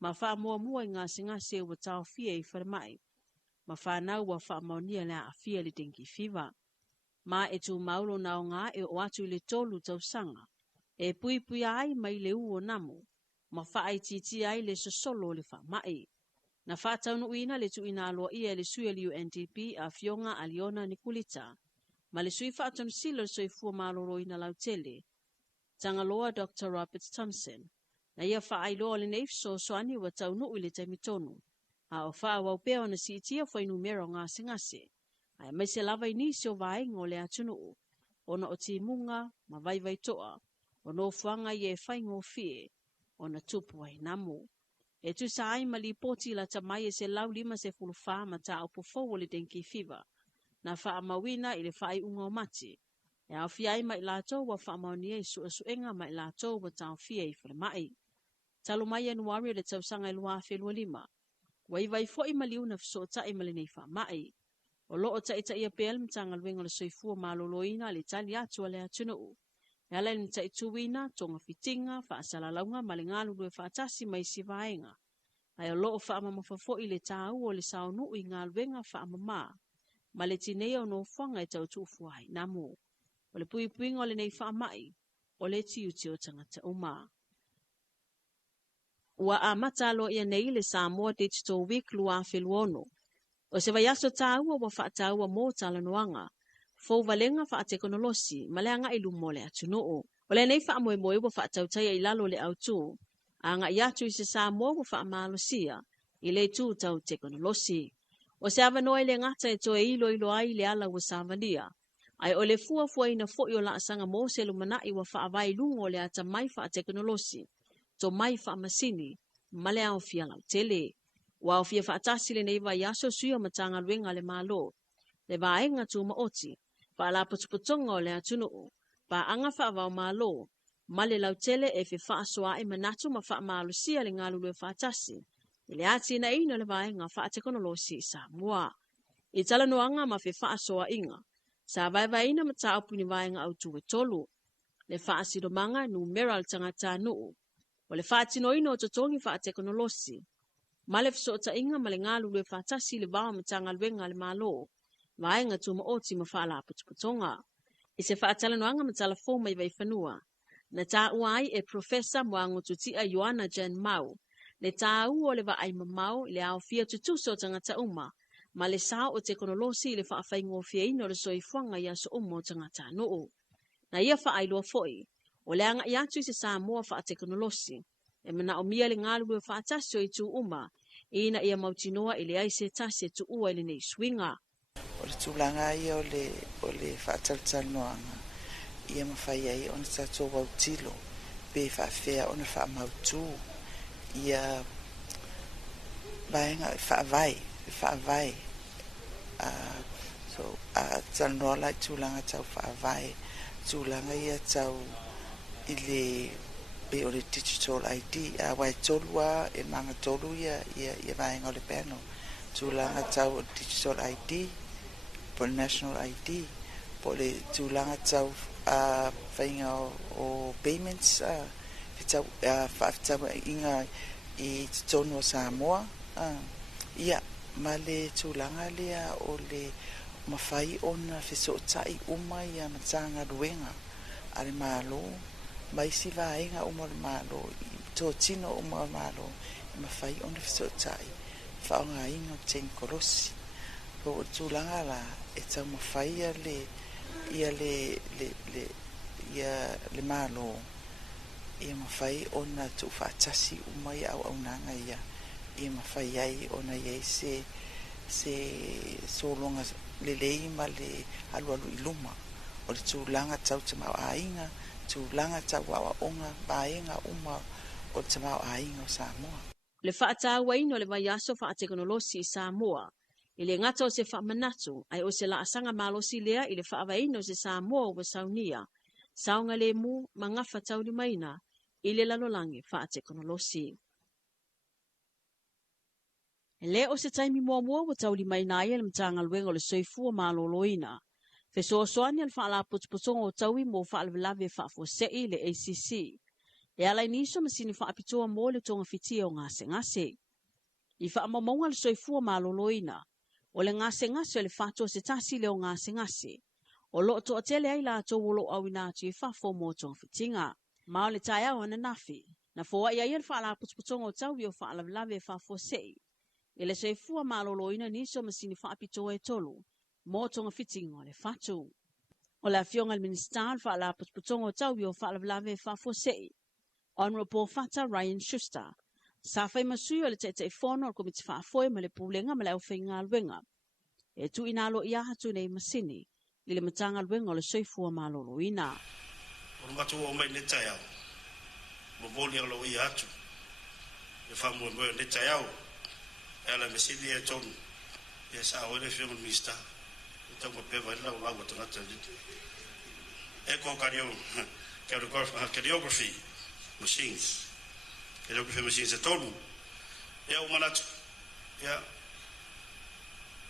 Ma wha mua i ngase ua tau fia i whale mai. Ma whanau wa wha maonia le a fia le dengi fiva. Ma e tu maulo nao ngā e o atu i le tolu tau sanga. E pui ai mai le uo namu. Ma wha ai titi ai le sosolo le wha mai. Na wha taunu uina le tu ina aloa ia le sui le UNDP a fionga Aliona Nikulita. Ma le sui wha atonu silo le soifua maloro ina lautele. Tangaloa Dr. Robert Thompson. Na ia wha ai loa le neifso soani wa taunu i le taimitonu. A o wha wau peo na si itia whai numero ngase. Ai mai se lava inisi o vaenga le atunu. Ona o timunga, ma vai toa. Ono fuanga i e whai ngō fie. Ona tupu ai namu. E tu sa ai ma li poti la tamai e se lau 5 ma ta upo fau le denki fiva. Na wha mawina i le whai unga o mati. E au fiai mai lato wa wha maunia i suenga mai lato wa tau fia i whare mai. Talo mai Januari le tausanga i lua whelua 5. Vai fo i maliuna fisota i mali nei wha mai. O loo ta ita ia pel mtanga luenga le soifua maloloina le tali atu le atunu. E ala ni ta ituina, tonga fitinga, wha asalalaunga malingalu lue wha atasi mai si vaenga. Ai o loo wha amamafafo i le tau o le saunu i ngā luenga wha amama. Ma le tinea o no whanga e tau tuufuai namu. O le puinga o le nei wha mai, o le tiuti o tangata uma. Ua a matalo ia nei le Samoa Digital Week lua wheluono. O se vai aso tāua wa wha tāua mō talanoanga. Fou valenga wha teknolosi, maleanga i lumo le atunoo. O le nei wha moe wa wha tautaia i lalo le autu. A nga iatu i se Samoa wa wha malosia, i le tū tau teknolosi. O se avanoa i le ngata e toe ilo ai le ala wa Savalia. Ai o le fua ina fo i o la asanga mō se lumana i wa wha avai lungo le ata mai wha teknolosi. To mai wha masini, male au fia lau tele. Wa au fia wha atasi le nei vai aso suia matanga luenga le malo. Le vaenga tu maoti, pa la putuputonga o le atunuu, pa anga wha avau malo, male lau tele e fe wha asoa e manatu ma wha malusia le ngā lulue wha atasi. Ile ati na ina le vaenga wha teknolosi Samoa. I tala noanga ma fe wha asoa inga. Sa vai ina mata upuni vaenga au tuwe tolu. Le wha asidomanga numeral tangata nuu. O le wha atino ino totongi wha teknolosi. Male fisota inga male ngā lulue wha atasi le vao matanga luenga le malo. Vaenga tu maoti ma wha la putuputonga. I se wha atalanoanga ma talafo mai vai whanua. Na tā uai e profesa moango tutia Ioana Jan Mau. Le tā ua le va ai mamau le au fia tutuso tangata uma. Ma le sao o teknolosi le wha awhai ngō fia ino le soifuanga ia so umo tangata nuu. Na ia wha ai loa foi. O le anga iatu i se Samoa wha teknolosi. E mana o mia le ngālu e wha atasio i tu uma. Ina ia mautinoa i le aise tase tu ua ili nei swinga. O le tūlanga ia o le whaataltal noanga. Ia mawhai ai o na tatou wautilo. Pe whaafea o na whaamautu. Ia vaenga whaavai. So, tanoa lai tūlanga tau whaavai. Tūlanga ia tau i le pe o le digital ID. Wai tolua e manga tolu ia vaenga o le peno. Tūlanga tau digital ID. Po national ID. Po le tūlanga tau whainga o payments. Whaafitau inga i tonu o Samoa. Ia, ma le tūlanga lea o le mawhai ona whesotai uma ia matanga ruenga. Ale malo, mai si vaenga uma le malo, tō tino uma le malo, mawhai ona whesotai. Whaonga inga o ten korosi. Po tūlanga la, e tau mawhai ia le malo. e mawhai ona tu whaatasi umai au nanga ia e mawhai ai ona iei se solonga lelei ma le alu iluma o le tūlanga tau te mau ainga tūlanga tau awa onga baenga uma o te mau ainga o Samoa. Le whaataua ino le vai aso whaateknolosi i Samoa, i le ngata o se whaamanatu, ai o se laasanga malosi lea i le whaavaino se Samoa o Saunia, saunga le mu mangafa tauri maina, i le lalolangi whaateknolosi. Le o se taimi mua o tauri maina ia le mtanga luenga o le soifua maloloina, fesoasoani al whaala putuputonga o taui mo whaalawelawe whaafosei le ACC, e ala iniso masini whaapitoa mo le tonga fitia o ngase. I whaamamonga le soifua maloloina, o le ngase o le whātua se tasi le o ngase, o lo to atele ai la to wolo au inatu I whafo mo tonga fitinga, ma o le tai au ana nafi, na fōa ia ia le whaala putuputonga o taui o whaalawelawe whaafosei, e le soifua maloloina niso masini whaapitoa e tolu, mo tonga fitinga o le whatu. O la fionga le minister whaala putuputonga o taui o whaalawelawe whaafosei, Honorable Fata Ryan Schuster, sa fai masui o le te fono o komiti whaafoe ma le pulenga ma le au whainga alwenga. E tu inalo ia hatu nei masini, li le matanga alwenga o le soifua malolo ina. O matu o mai netai au. Mo boli alo ia hatu. Le whamu mo netai au. E la masini e tonu. E sa o le fiona mista. E tau ma peva ila o lawa tangata. E ko choreography machines. Choreography machines e tonu. E o manatu. Ya.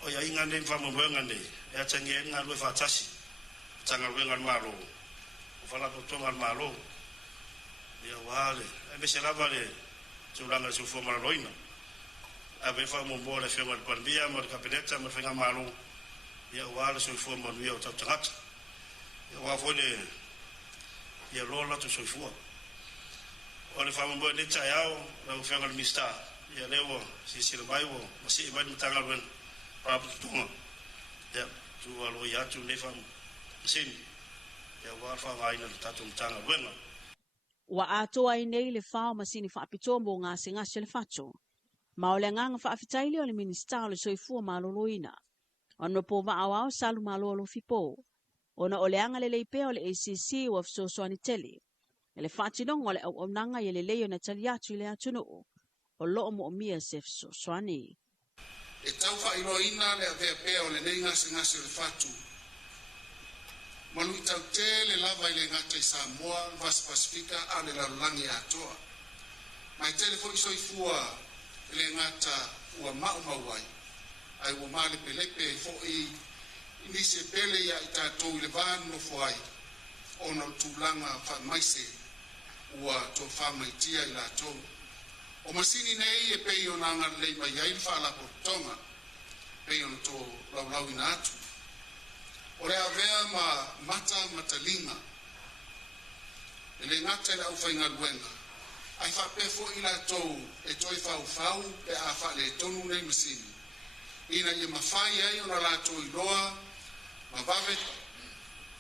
O ya inga nei whamu mo ngane. E atangi e ngā lue whaatasi. Tanga lue ngan malo. O whala ko tonga malo. Ia wale. E me se lava le. Tūranga su fua maraloina. A me whamu mo le whionga le panbia. Mo le kabineta. Mo le whainga malo. Ia wale su fua manuia o tau tangata. Ia wafone. Ia rola tu su fua. O le whamu mo le tai au. La whionga le mista. Ia lewa. Si sila mai wo. Masi mai mutanga luen. Papu tunga. Ya, tu alo ya tu nefam sin. Ya wa fa vai na tatu mtanga wena. Wa ato ai nei le whao masini whaapitoa mo ngase le whato. Ma o le nganga whaafitaile o le minister o le soifua maloloina. Ono po maawao salu malolo fipo. Ona o le anga le leipea o le ACC o afsosoani tele. E le whaatinong o le au nanga i le leo na taliatu i le atunoo. O loo mo o mia se afsosoani. E tau whairoina le avea o le nei ngase o le whatu. Manu I tau te le lava I le ngata I Samoa, Vas Pasifika, a le lalangi atoa. Mai tele fo iso I fua le ngata ua mauai. Ai ua male pelepe fo I nise pele ia I tātou I le vānu no fo ai. Ona tūlanga wha maise ua tō whamaitia I lātou. O masini nei e pei o nanga lei mai ai whaala po tonga. Pei o tō laulau ina atu. O rea vea ma matalinga. E le ngata I la uwhainga luenga. Ai whapefo I la tō e toi whau pe a whale tonu nei masini. Ina I mawhai ai o na la tō I loa. Ma vave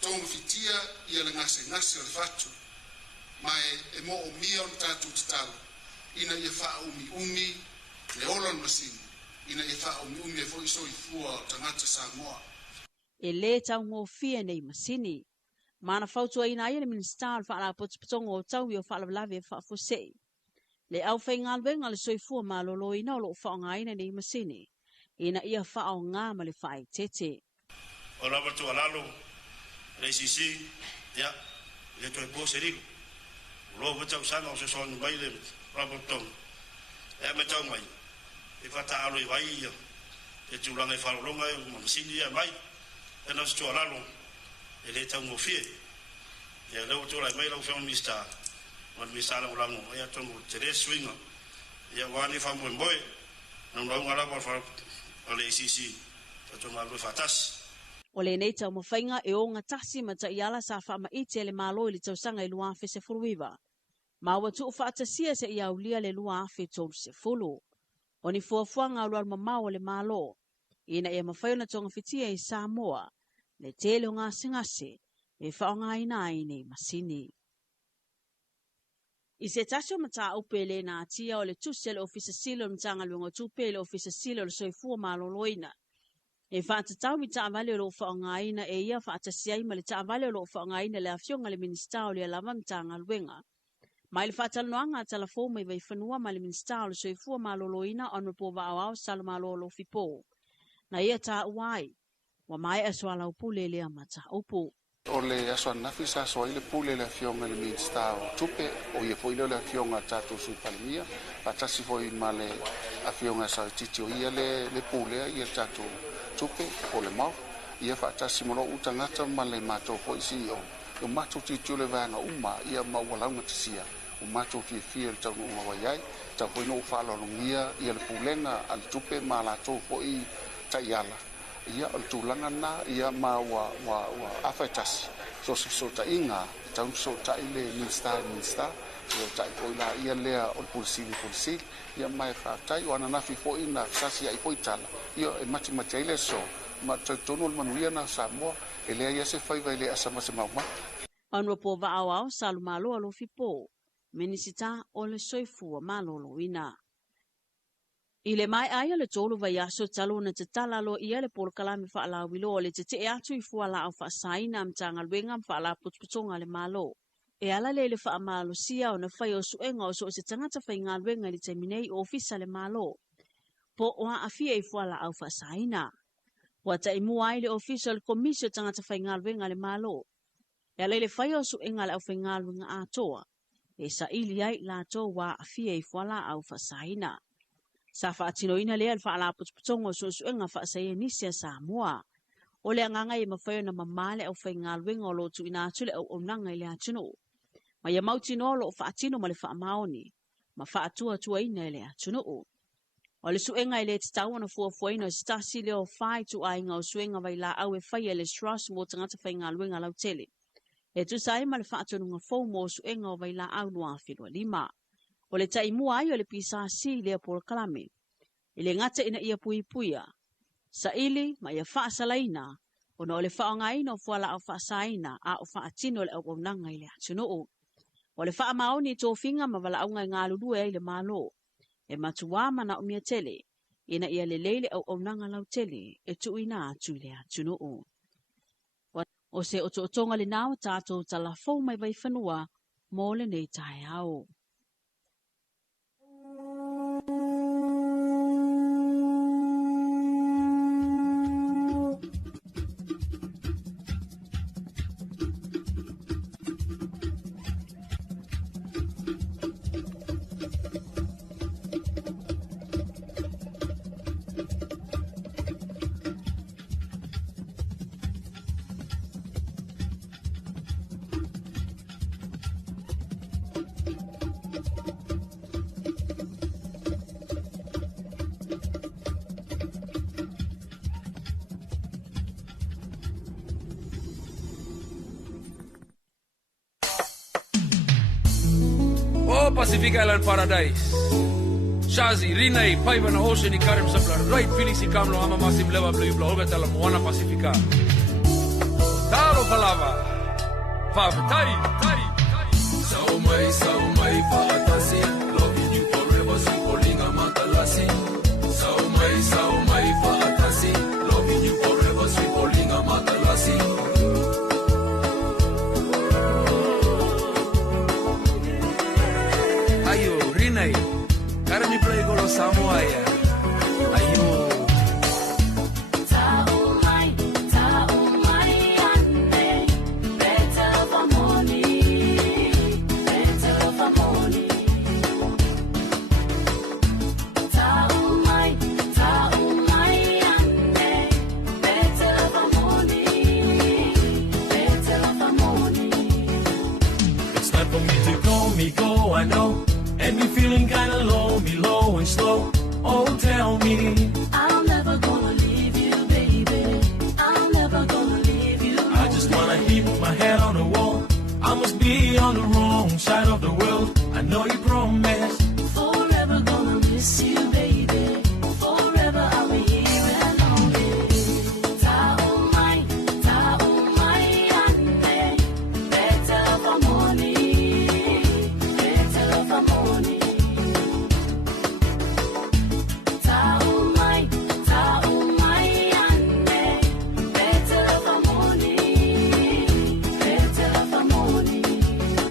tōngu fitia I le ngase o le whatu. Mai e mo o mia o tātou tatalu. Ina ia wha umi le olon masini. Ina ia wha umi e fo iso I fua o tangata Samoa. E le tau ngō fia nei masini. Mana whautua ina ia le minister wha ala potopotonga o tau I o wha alawelawe wha fosei. Le au whai ngalwenga le soifua malolo ina o lo whaonga ina nei masini. Ina ia wha o ngā ma le wha I tete. O lawa tu alalo. Le ACC. Ya. Le toi po serigo. Lo wata usanga o se soan mai le Rabotong. E me tau mai. E whata alo I vai ia. E tūranga I whalolonga e o masini ia mai. E nau se tō alalo. E le tau ngofie. E leo tō lai mai lau whiong mista. Man mista lau lango. E a tongo te re swinga. E a wani whamu e mboe. Nau lau ngarawa o le ACC. Ta tonga aloi whatasi. O le nei tau mawhainga e o ngā tasi ma ta iala sa whaama ite le malo I le tausanga I lua afe se furuiwa. Ma ua tu whaatasia se ia ulia le lua afe tolu se fulu. O ni fuafuanga o luar mamau le malo. Ina e mawhaiona tonga fitia I Samoa. Le tele o ngase e whaonga ina ai nei masini. I se tasio mata upele na atia o le tusi le ofisa silo mtanga luenga tupe le ofisa silo le soifua maloloina. E whaatatau i taavale o lo whaongaina e ia whaatasiai ma le taavale o lo whaongaina le afionga le minista o le alava mtanga luenga. Mai le whaataloanga talafo mai vai whanua ma le minista o le soifua maloloina Honorable Va'awao Salumalolo Fipo. Na ia ta uai, wa mai aswala upule le amata upu. O le aso nafi sa so ile pule le afionga le minsta o tupe o ia foi le afionga tatu su palmia pa tasi foi male afionga sa titi o ia le pule ia tatu tupe o le mau ia fa tasi mo utangata male mato foi si o mato titi le vanga uma ia ma wala matisia o mato fi el tau no waiai ta foi no fa lo ia le pulenga al tupe mala to foi taiala ia o tulanga na ia ma wa afetasi so ta inga tau so ta ile minsta so ta poila ia lea o pulsi ia mai fa tai wana na fi fo ina sasi ai poitala ia e mati ile so ma tono manuia na Samoa ele ia se fai vai le asama se mau Honorable Va'awao Salumalolo Fipo minisita o le soifua maloloina. Ile mai aia le tolu vai aso talo na te talalo ia le polkalami whaalawilo le te te atu i fuala au whaasaina mtanga luenga mwhaala putputonga le malo. E ala le whaamalo sia o na whai o suenga o so se tangata whai ngā luenga li te minei o ofisa le malo. Po oa afia i fuala au whaasaina. Wa ta imu ai le ofisa le komisio tangata whai ngā luenga le malo. E ala le whai o suenga le au whai ngā luenga atoa. E sa ili ai la to wa afia i fuala au whaasaina. Sa whaatinoina lea le whaala putputongo suenga whaasaia nisia Samoa. O le anganga i mawhaio na mamale au whai ngā luenga o lotu ina atule au onanga i le atuno. Ma ia mautino lo whaatino ma le whaamaoni. Ma whaatua ina i le atuno. O le suenga i le te tau ana fuafuaina o stasi leo whai tu ainga o suenga vai la au e whai e le stras mo tangata whai ngā luenga lau tele. E tu sai ma le whaatonunga faumo o suenga o vai la au noa whilua lima. O le taimua ai o le pisasi lea polkalame. I le ngata ina ia puipuia. Sa ili ma ia whaasalaina. O na o le whaongaina o fuala au whaasaina a o whaatino le au onanga i le atunoo. O le whaamaoni tō whinga ma wala aunga i ngā lulue i le malo. E matua mana o mia tele. Ina ia le leile au onanga lau tele e tuina atu le atunoo. O se o tōtonga le nao tātou talafou mai vai whanua mō le nei tai au. Pacific Island Paradise. Shazi, Rinai, Paivan Ocean, i Karim Sabla, right Phoenix, i Kamlo, Ama Massive Level, Blue Blue, Olga Tala, Moana Pacifica. Talofa Lava. Tai. So my, Fatasi, loving you forever, Sipolinga Matalasi. So my, Fatasi, loving you forever, Sipolinga Matalasi. Talofa Samoa ya. Taumai ane, Talofa moli, Talofa moli. Taumai ane, Talofa moli, Talofa moli. It's time for me to go, I know. And me feeling kinda low, be low and slow. Oh, tell me I'm never gonna leave you, baby. I'm never gonna leave you. I just wanna keep my head on the wall. I must be on the wrong side of the world. I know you promised forever gonna miss you, baby. Forever I'll be here and always. Taumai ane, Talofa moli, Talofa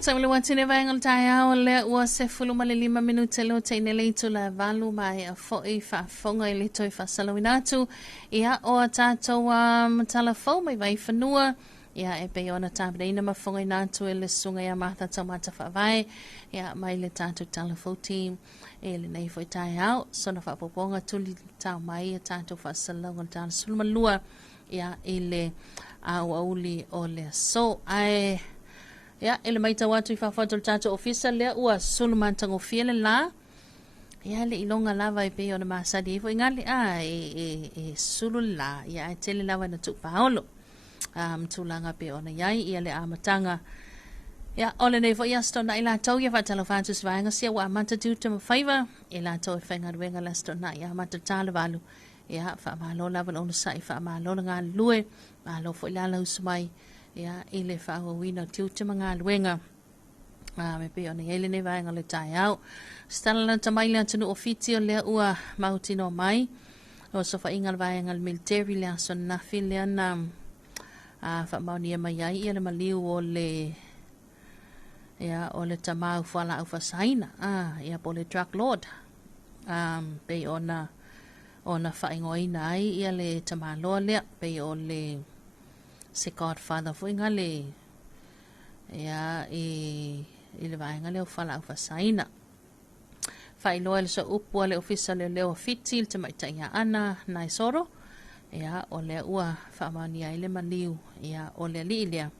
Tamile watine vaengal taia o le ua se fuluma le 5 minute lo teine le itu la valu mai a foi whaafonga i le toi whasalawinatu. Ia o a tātou talafou mai vai whanua. Ia e pe ona tāpere ina mafonga i nātu e le sunga ia Martha Taumata whaavai. Ia mai le tātou talafou team e le nei foi tai au. Sona whaapoponga tuli tau mai a tātou whasalawa tāna suluma lua. Ia i le au auli o le so ai... Ya, ele mai tau atu I whawhatol tātou ofisa lea ua sulumantango fiele la. Ya, le ilonga lava I pe ona masadi ifo ingali e sulu la. Ya, e tele lava na tuk paolo. Tulanga pe ona yai ia le amatanga. Ya, ole nei fo ia stona ila tau ia whatalo whatus vaenga sia wa amata tuta mawhaiva. Ila tau e whainga ruenga la stona ia amata tala valu. Ya, whaamalo lava na ona sai whaamalo na ngā lue. Malo fo ilala usumai. Ya ile fa wina tiu te mga luenga me pe ona ele ne vai ngale tai au stala na tamai le tunu ofiti o le ua mautino mai o so fa ingal vai ngal military le son na file na fa mauni mai ai ele maliu o le ya o le tamau fala au fa saina ya po le truck lord pe ona fa ingoina ai ele tamalo le pe o le se godfather fo ingale ya ile vai ngale o fala fa saina fai loel so upu le official le fitil te mai ya ana nai soro ya o le ua fa mani ile maliu ya o le lilia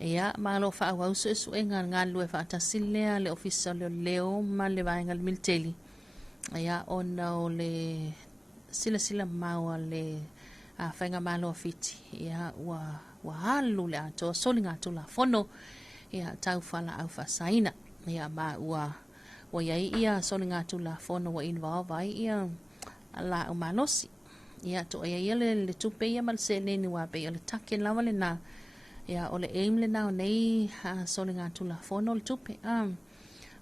ya malo fa wa so so ngal lu fa tasile le official le o ma le vai ngal milteli ya ona o le sila mau le whainga malo fiti ia ua halu le ato solinga tu la fono ia tau whala au whasaina ia ma ua iai ia solinga tu la fono wa involve ai ia la umalosi ia to ia le tupe ia mal se neni wa pe le taken lawa le na ia ole aim le na nei solinga tu la fono le tupe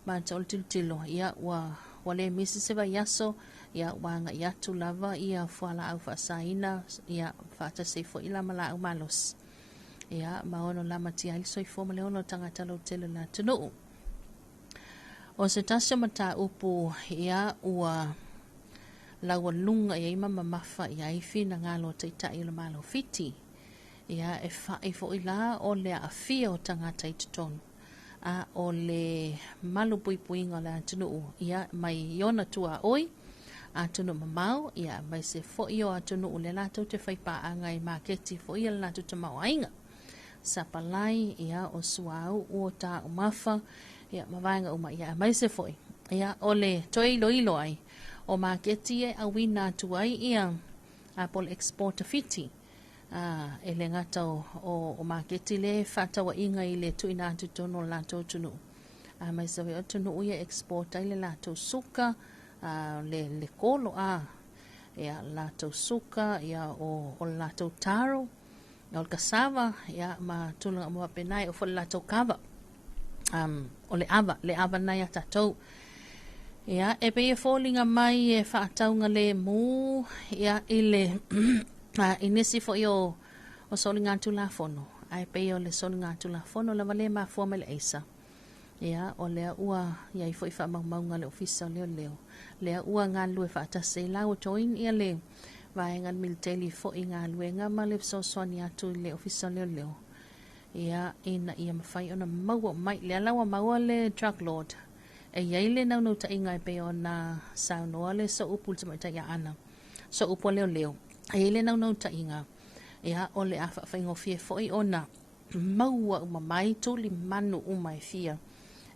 ma tol tilo ia wale misi se va yaso ia wanga ia tu lava ia fala au fasaina ia fata se fo ila mala au malos ia maono lama ti ali so fo male ono tangata lo tele na tunu o se tasio mata upu ia ua lawa lunga ia ima mamafa ia ifi na ngalo taita ila malo fiti ia e fa fo ila o le afia o tangata itutonu o le malu pui puinga la tunu ia mai yona tua oi atunu mamau ia mai se fo io atunu ule lato te fai pa anga I marketi fo ia lato te mau ainga sapalai ia o suau o ta umafa ia mawanga uma ia mai se fo ia ole toi loilo ai o marketi e awina tuai ia apple export fiti ele ngata o marketi le fata wa inga ile tuina atu tono lato tunu mai se o tunu ia export ile lato suka le kolo ia lato suka ia o lato taro o cassava ia ma tulanga mo penai o fo lato kava o le ava nai atatou ia e pe fallinga mai e fa taunga le mu ia ile inisi fo io o solinga tu la fono ai pe o le solinga tu la fono la vale ma fo me le isa ia o le ua ia fo fa maunga le ofisa leo le ua ngalu fa ta se la o join ia le vai ngal military fo inga luenga ma le so sonia tu le ofisa leo ia ina ia mafai ona mau mai le lawa mau le truck lord e ia ile na no ta inga pe ona sa no le so upul te mai ya ana so upo leo ile na no ta inga ia ole a fa ingo fie fo I ona mau mai tu li manu mai fia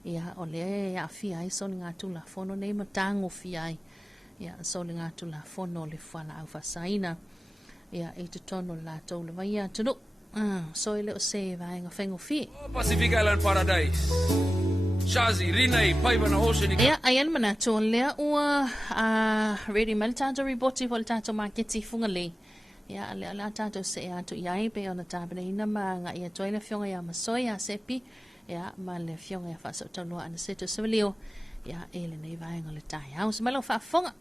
ia ole ia fia I so nga tu la fono nei matango fia ia so nga tu la fono le fala au fasaina ia e te tono la to le vai tu so ile o se vai nga fengo fie Pacific Island Paradise Shazi Rinai Paimana Ocean ia ayan mana to le ua ready meltato riboti voltato marketi fungale ia le ala tato se atu iai pe ona tabene ina ma nga ia toile fionga ia masoia sepi ia ma le fionga ia faso talo ana seto sevelio ia ele nei vai ngale tai au se malo fa fonga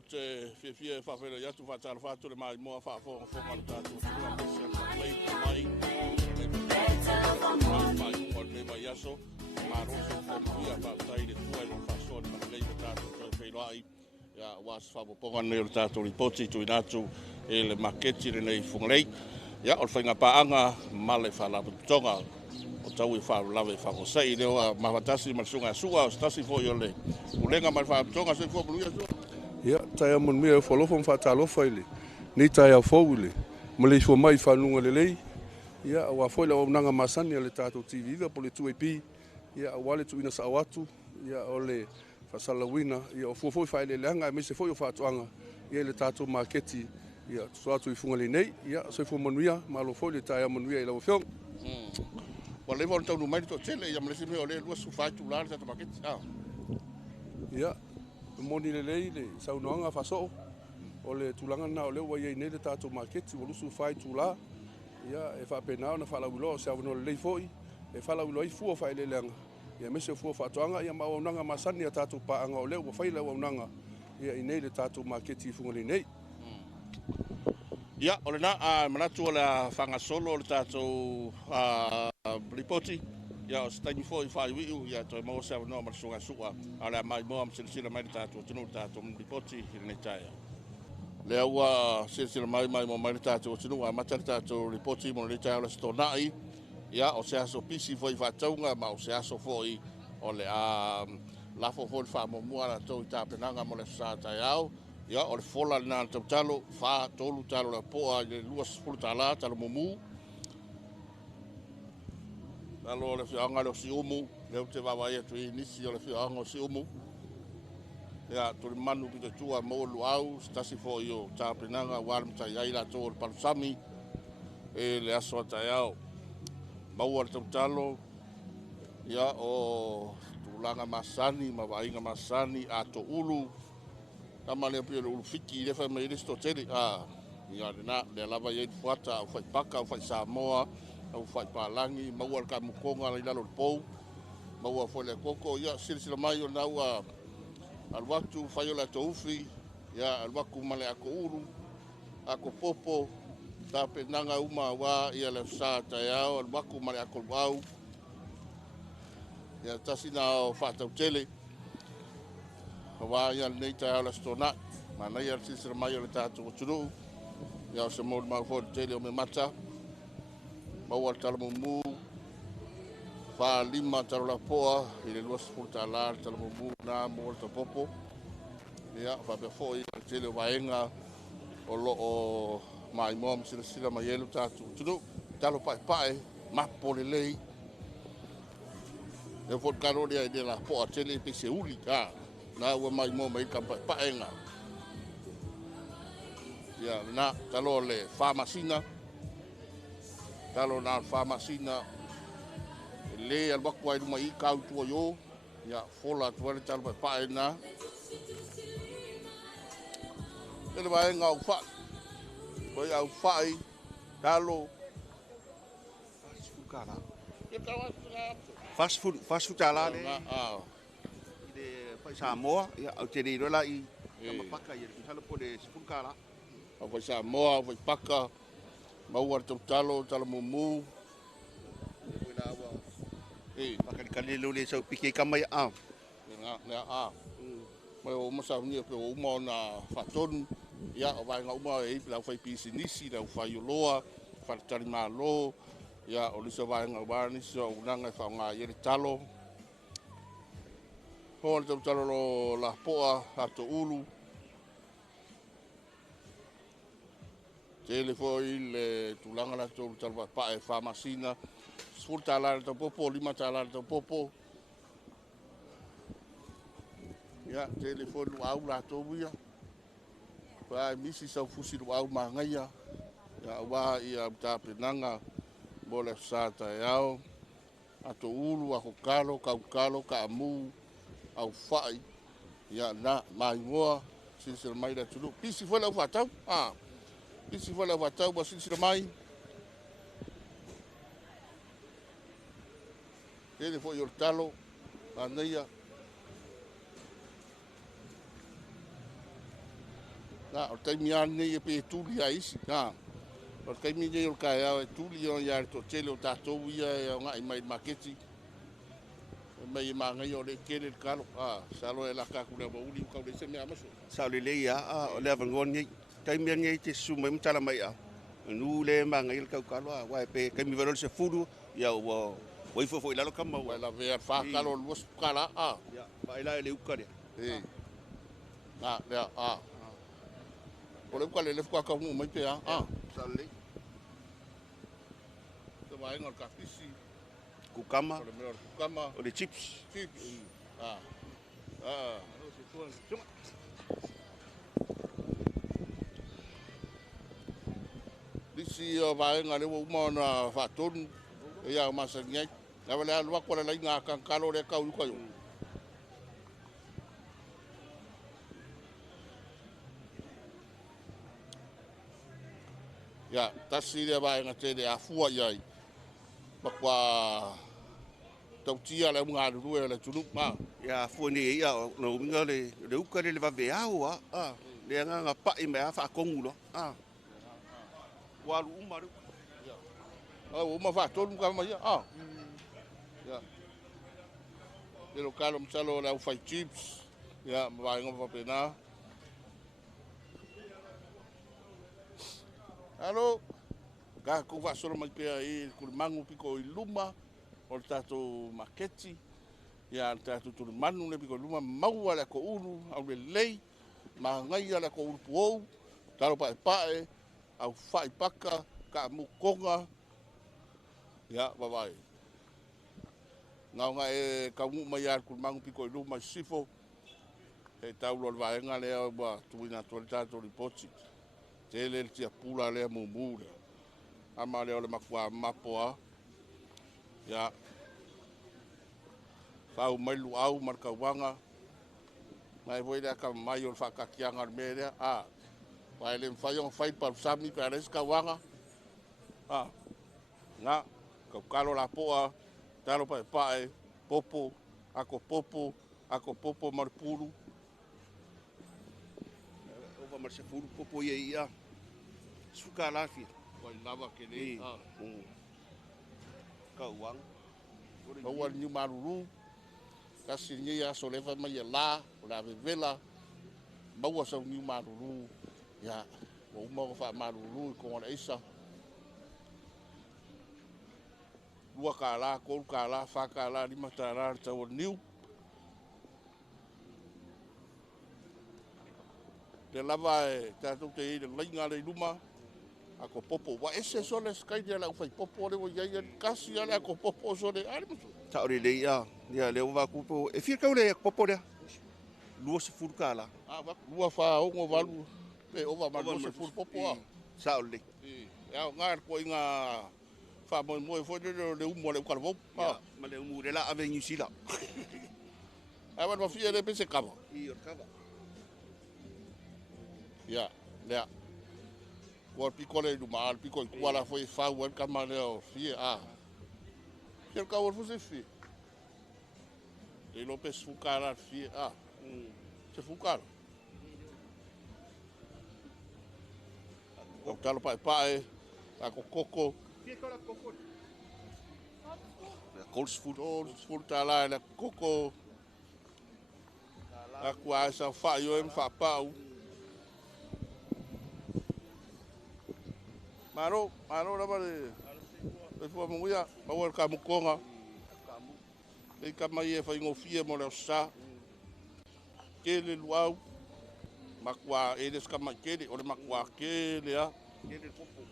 o te fie whawhera i atu whatara whātu le mai moa whāwhonga whonga tātu. Talofa Samoa. Whai mai aso, mā rosa whātua whātai le tua i le whāsori ma le leina tātu whairai. Ia was whapoponga nei o le tātu ripoti tu inatu e le maketi le nei whungarei. Ia o le whainga paanga ma le whalaputonga o tau i whaalawe whakosei leo a mawatasi ma sunga sua o stasi fo i o le ulenga ma le whalaputonga se fo manuia sua. Ia, tai amon mea e whalofa mwha talofa ile. Nei tai au fau ile. Ma le isua mai whanunga le lei. Ia, wa foila o nanga masani le tātou TV iwa po le 2AP. Ia, wale tu ina sa awatu. Ia, o le whasalawina. Ia, o fuafoi whaile leanga e mese foi o whaatuanga. Ia, le tātou maketi. Ia, so atu i funga le nei. Ia, so i fua manuia. Ma lo foi le tai amon mea i lau whiong. Wa le won tau mai to tele ia mlesi me o le lua su fai tu lar ta maketi. Ia, moni le lei le saunoanga faso o le tulanga na o le wa ye nei le tātou maketi o lusu fai tu la. Ia, e fa pena na fa la ulo se avno le lei foi. E fa la ulo i fu fa ile lenga. Ia mese fu fa toanga ia ma onanga masani a tātou pa anga o le wa faila wa onanga. Ia i nei le tātou maketi funga le nei. Ia, o le na manatu o le whanga solo o le tātou ripoti. Ia, o staini fo i whai wiu, ia, toi mo se avno ma sunga sua. Ala mai moa ma silasila mai le tātou tunu le tātou ripoti i nei taia. Le ua silasila mai mo mai le tātou tunu a mata le tātou ripoti mo le taia o le stonai. Ia, o se aso pisi fo i whataunga ma o se aso fo i o le lafo fo i whamomua na tau i tāpenanga mo le sātai au. Ia, o le fola na tau talo, wha tolu talo la poa i le lua sepulu tala, talo mumu. Talo le whianga le o si umu, leo te wawai atu i nisi o le whianga o si umu. Ia, tuli manu pita tua mo luau, stasi fo i o tāpenanga, waramtai aila tō o le palusami, e le aso atai au. Maua le tau talo, ia o tūlanga masani, mawainga masani, ato ulu, kama le pio le ulufiki le fa mai listo tele ia le lava ye fuata au fai paka au fai Samoa au fai palangi maua ka mukonga le lalo pou maua fo le koko ia silsila mai o na ua al watu fai la toufi ia al waku male ako uru ako popo ta penanga uma wa ia le sa ta ia al waku male ako wau ia tasina o fata tele wa ia nei ta ala stona ma nei ia sisira mai o le tātou tunu ia se mo ma fo tele o me mata ma wa tala mu fa lima tala la poa i le luas futa la tala mu na mo to popo ia fa be fo i tele waenga o lo o mai mom sila mai elu tātou tunu talo pai ma po le lei e fo karo dia de la poa tele pe se uli na ua mai mo mai ka paenga ia na talo le farmasina talo na farmasina le al bakwa i mai ka tu yo ia fola tu le talo paena ele vai nga u fa foi au fai talo fast food tala le Samoa ia au te riro la i mapaka ia le talo po de sepulkala au fai Samoa fai paka maua talo mumu paka kali le so piki kamai a mai o masa ni pe o mo na faton ia o vai nga uma e la fai pisinisi la fai loa fa tali malo ia o liso vai nga barni so unanga fa nga ia talo Hon te talo la poa ato ulu. Telefoi le tulanga la tolu talo pa e farmasina. Sfurta la to popo lima tala to popo. Ya telefoi lu au la to buia. Pa misi sa fusi lu au mangaya. Ya wa ia ta penanga bola sata yao. Ato ulu ako kalo ka amu. Au fai ia na mai moa sisira mai da tulu pisi foi la fatau pisi foi la fatau ba sisira mai ele foi o talo aneia o taimi ane e pe tuli a isi. O taimi ne o kai au e tuli o ia to tele o tatou ia e o ngai mai maketi. Mai mangai o le kele kalo. Salo e la kakule o uli ka le se me amaso. Sa le le ia o le avangon ni. Taimi ane te suma mtala mai a. Nu le mangai il kau kalo a wa pe kai mi velo se furu ia o wai fo ilalo kama wa la ve fa kalo luas kala ya vai la le ukare le o le kale le fa ka mu mai pe sale te vai ngor ka fisi kukama o le chips Disi vai ngale wo mo na fa ton ia masa ngai la wala lua ko la inga kan kalo le ka u ko ya tasi le vai ngate le afua ia bakwa tautia le mga lu le tulu ma ya fu ni ia no minga le ukare le va ve au le nga pa i me fa kongulo wa lu umaru uma fa ton ka ma ya de lo calo msalo la ufai chips ya vai ngova pena alo ka ku va solo mai pe ai ku mangu piko i luma o tato maketi ya tato tu manu le piko luma mau ala ko ulu au le lei ma ngai ala ko ulu puou talo pa pae au fai paka ka mu konga ya bye nga e ka mu mai ar ku mangu piko i luma sifo e tau lo va nga le ba tu ina to tato ripoti tele tia pula le mumura ama le ole makua mapoa ya fau mai lu au marka wanga mai voi da ka mai o fa ka kianga mere vai le fai on fai pa sami pa res ka wanga nga ka kalo la poa talo pa pae popo ako popo marpuru ova mar se furu popo ia suka lafi vai lava que ne ka wang o wa ni maruru kasi ni ya soleva mai la vela bawa sa ni maruru ya o mo fa maruru ko ona isa lua kala ko kala fa kala ni matara ta o niu te lava ta to te le linga le luma ako popo wa ese sole skai de la fai popo le wo ya kasi ala ako popo sole armo ta ore le ia le va ku e fir ka le popo le lua se fur kala va lua fa o ngo valu pe o va ma lua se fur popo sa ole ya ngar ko inga fa mo fo le umo le kalvo ma le umo le la ave ni sila ava no fie le pese kava kava ya le o picole do mar pico quala foi fa o camarão fie quer ka o você fie e lo pes fucara fie se fucara o talo pai a coco fie cola coco la cols food tala la coco a qua sa fa yo em fa pau Maro la vale. E fo mo ia, ma o ka mo konga. E ka mai e fa ngofia mo le sa. Kele luau. Makwa e des ka mai kele, o le makwa kele a. Kele popo.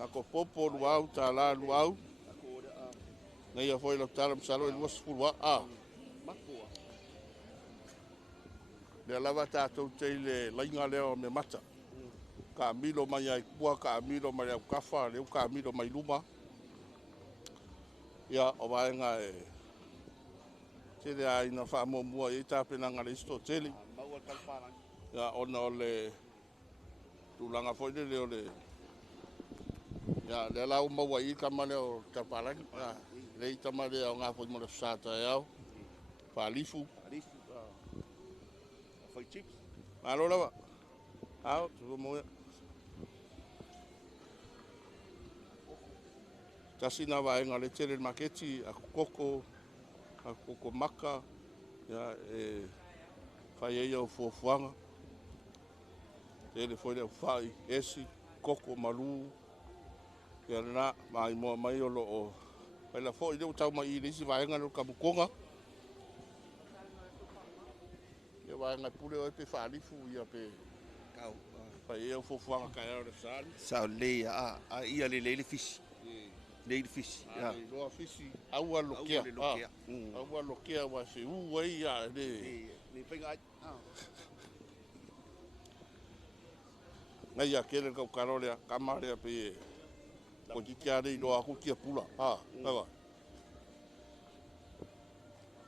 Ako popo luau ta la luau. Nei a foi lo talam salo e luas fulwa Makwa. Le lava ta to tele lainga leo me mata. Ka milo mai ai kua ka milo mai au kafa le ka milo mai luma ya o vai nga tele ai na fa mo mo e ta pena nga listo tele ya ona le tu langa foi de le ya le la mo wa i ka male o ta pala le ta male o nga foi mo le sata ya fa lifu foi chips alo la Au, tu mo. Tasina vai ngale tele maketi a koko maka ya fai eu fofuanga. Ele foi le fai esi koko malu ya na mai mo mai o lo vai la foi de tau mai ni si vai ngalo kabukonga. Ya vai ngai pule o pe fali fu ya pe Kau. fai eu fofuanga kai o sali. Sao le a ia le fisi. Le fisi. Ya. Lo fisi au alokia. Au alokia wa se u wai ya le. Ni penga. Ngai akele ka karole kamare pe ko kikiare i loa ku kia pula tawa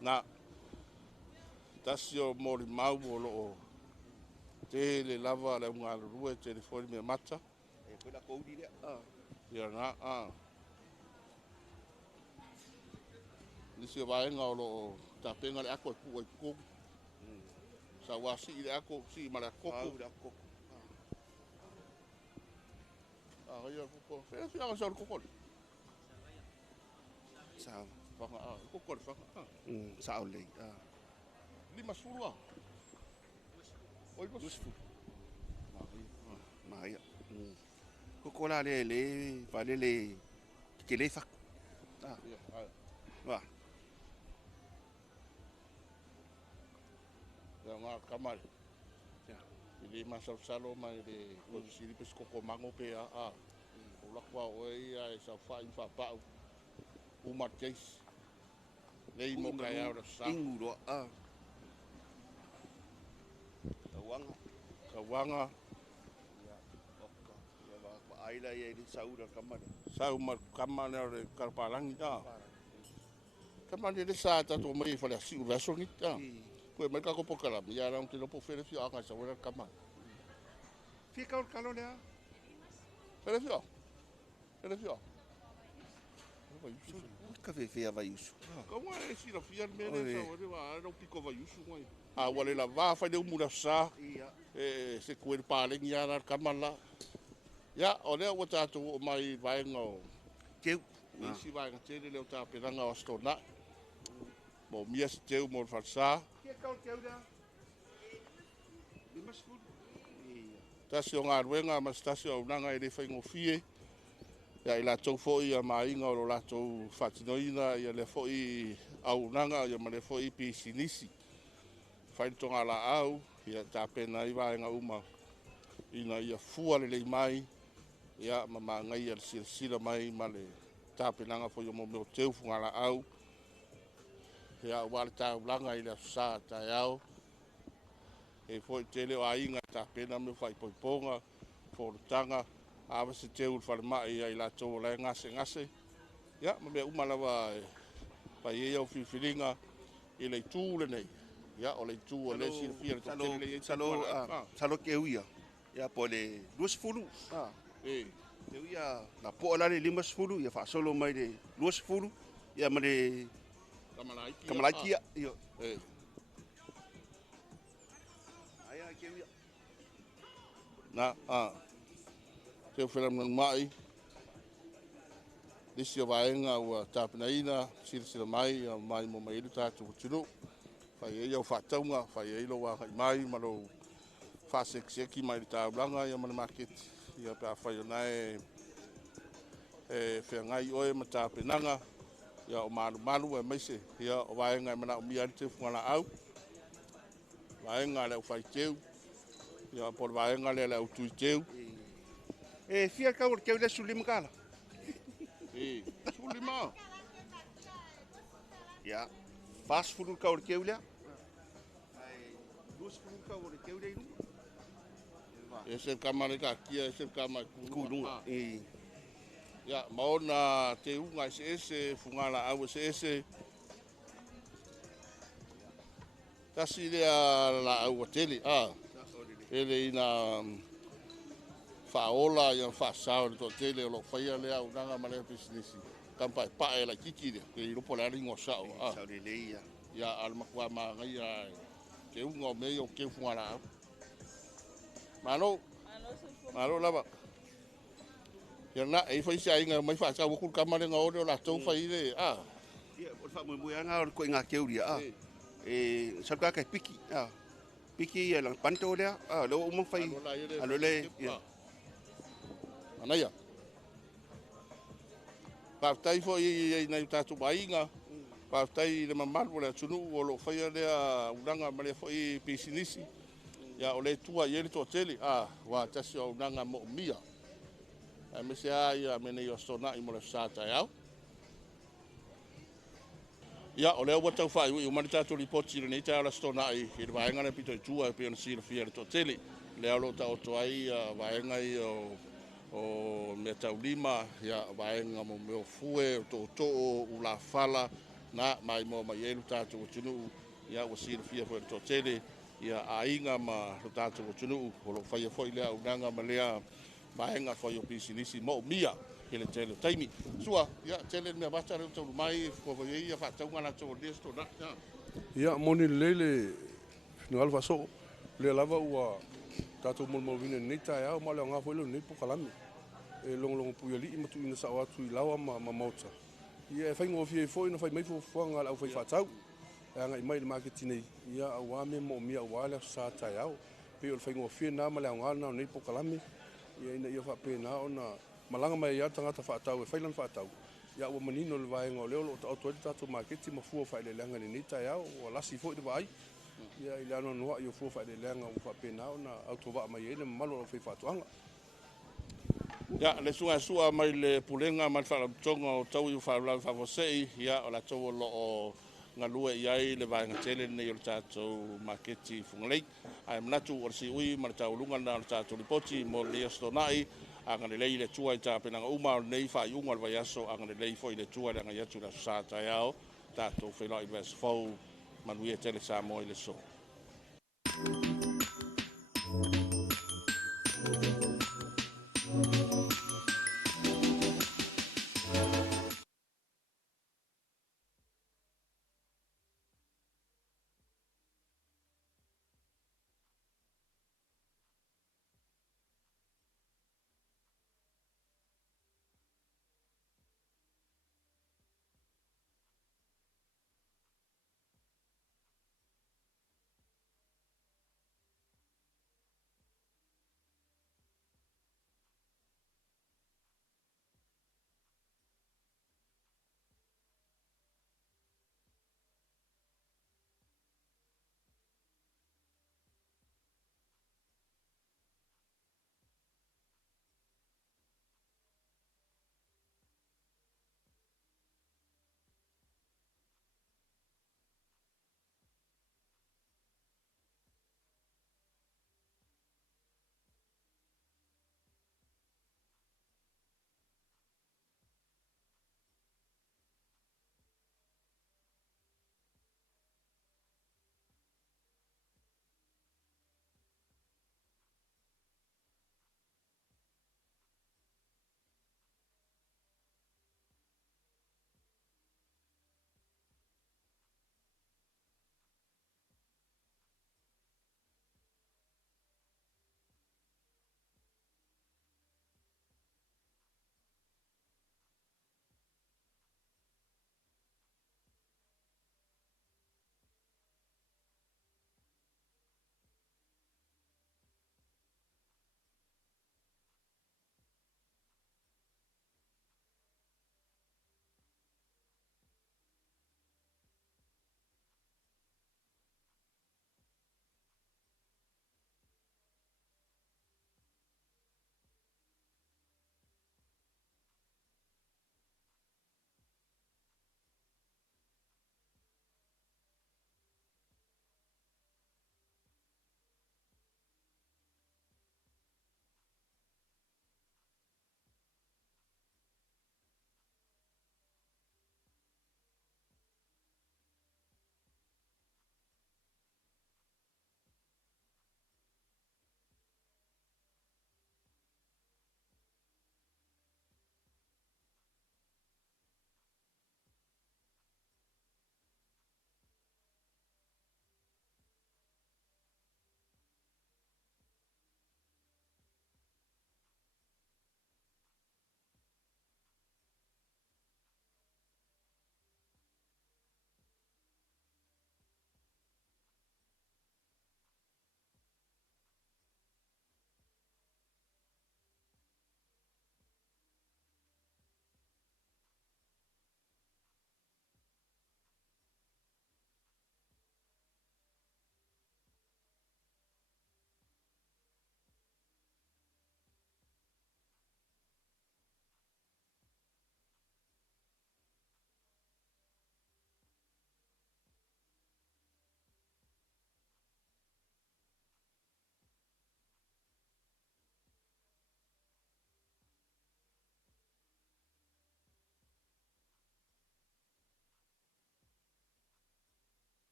na tasio mori mau lo te le lava le nga rua telefoni me mata e foi la koudi le ya na nisi vai nga lo ta penga le ako ku sa wasi le ako si mara koko ya koko fe fi anga sa koko sao fanga koko fanga sao le lima surua oi busfu mai koko la le vale le kele fa wa ya nga kamar ili masal salo mai de posisi pes koko mango pe la kwa oi ai sa fa in fa pa o marques nei mo kaya ora sa inguro kawanga ya oka ya ba aila ye di saura kamana re karpalang ta kamana de sa ta to mai fa la si ura so nit ta ko mai ka ko pokala ya ra un tino po fere fi anga sa ora kamana fi ka kalo le fere fi ka fe vai usu como é esse no fiar mene sa ore va no pico vai usu mai wale la va fa de umura sa se kuer pale ngia na kamala ya ole o tatu mai vai ngo ke si vai nga tele le ta pelanga o stona mo mia se teu mo fa sa ke ka da limas food tasio nga ruenga ma tasio nanga ele fa ngo fie ya ila tau foi a mai nga o la tau fatinoina ya le foi au nanga ya ma le foi pi sinisi fai tonga la au ya ta pena i vai nga uma ina ia fua le mai ya mama ngai ya sila mai male ta pena nga foi mo meu teu funga la au ya wal ta langa ila sa ta yao e foi tele o ainga ta pena me fai poiponga for tanga ava se teu fal mai ai la to la ngase ya me uma lava pa ye o filinga ile tu le nei ya o le tu o le si fia to le salo ke uia ya pole dos fulu ke uia na po la le limas fulu ya fa solo mai de dos fulu ya ma de kamalaki yo aya ke uia na te fela mai disi vaenga ua tapinaina silsila mai mai mo mai lu tatu tulu fai e fa taunga fai e lo wa mai malo fa sekseki mai ta blanga ya mal market ya pa fai nai fe ngai oe mata penanga ya o malu e mese ya o vaenga mana mi ante funa au vaenga le fai teu ya por vaenga le au tu teu fia ka ur ke le sulim kala sulima ya fast food ka ur ke le ai dos food ka ur ke le ese kamare ka kia ese kamare kulunga ya maona te unga ese fungala au ese tasi le la au tele ele ina faola ya fa sao to tele lo faia le au nanga male business kampa pa ela kiki le ke lo pola ringo sao le leia ya alma kwa ma ngai ya ke unga me o ke fungala Malo. Malo lava. Ia na e fai sai nga mai fa sa ku kamare nga o la tau fai le Ia o fa mo anga o ko nga keuria sa ka ka piki piki ia lang panto le lo mo fai alo le ia anaya pa tai fo i na ta tu bainga pa tai le mamal le tunu o lo fai le unanga male fo i pisinisi ya o le tua i le toteli wa tasi o unanga mo mia a me se ai me ne yo sona i mo le sa ta ya ya o le o tau fai o mani tatu ripoti le nei ta la stona i le vaenga le pito tua pe on si le fia le toteli le alo ta o toai vaenga i o me tau lima ya vaenga mo me fue o to u la fala na mai mo mai elu tatu o tunu ya o si le fia le toteli ya ainga ma lo tatu o tunu o lo fai foi le unanga ma lea vaenga foi o pisinisi mo mia ele tele taimi sua ya tele me basta le tau mai fo ia fa tau ngana tau le sto na ia moni lele no alfa so le lava ua tato mo vine nei tai au ma le nga foi lo nei po kalami e long pu ali ma tu ina sa wa tu lawa ma mota ia fai ngo fie foi no fai mai fo nga au fai fa tau nga i mai le marketing nei ia wa me mo mia wa le sa tai au pe o fai ngo fie na ma le nga na nei po kalami ia ina ia fa pe na ona malanga mai ia tanga ta fa tau e fai lan fa tau ia o manino le vai ngo le o to tato marketing ma fu fa le langa ni tai au o la si foi de vai ia i lano noa i o fu fa le langa o fa pe na ona au to va mai ele malo fai fa tuanga ya le sua mai le pulenga ma fa tonga o tau i fa la fa sei ya o la tau lo o ngalue ia le vai ngatele nei o tato marketing fungalei ai mnatu o si ui ma tau lunga na tato ripoti mo le stonai anga le le tua i ta pena uma nei fa iunga le vai aso anga le foi le tua le anga ia tu la sa ta yao tato fe lai ves fo manuia tele sa mo le so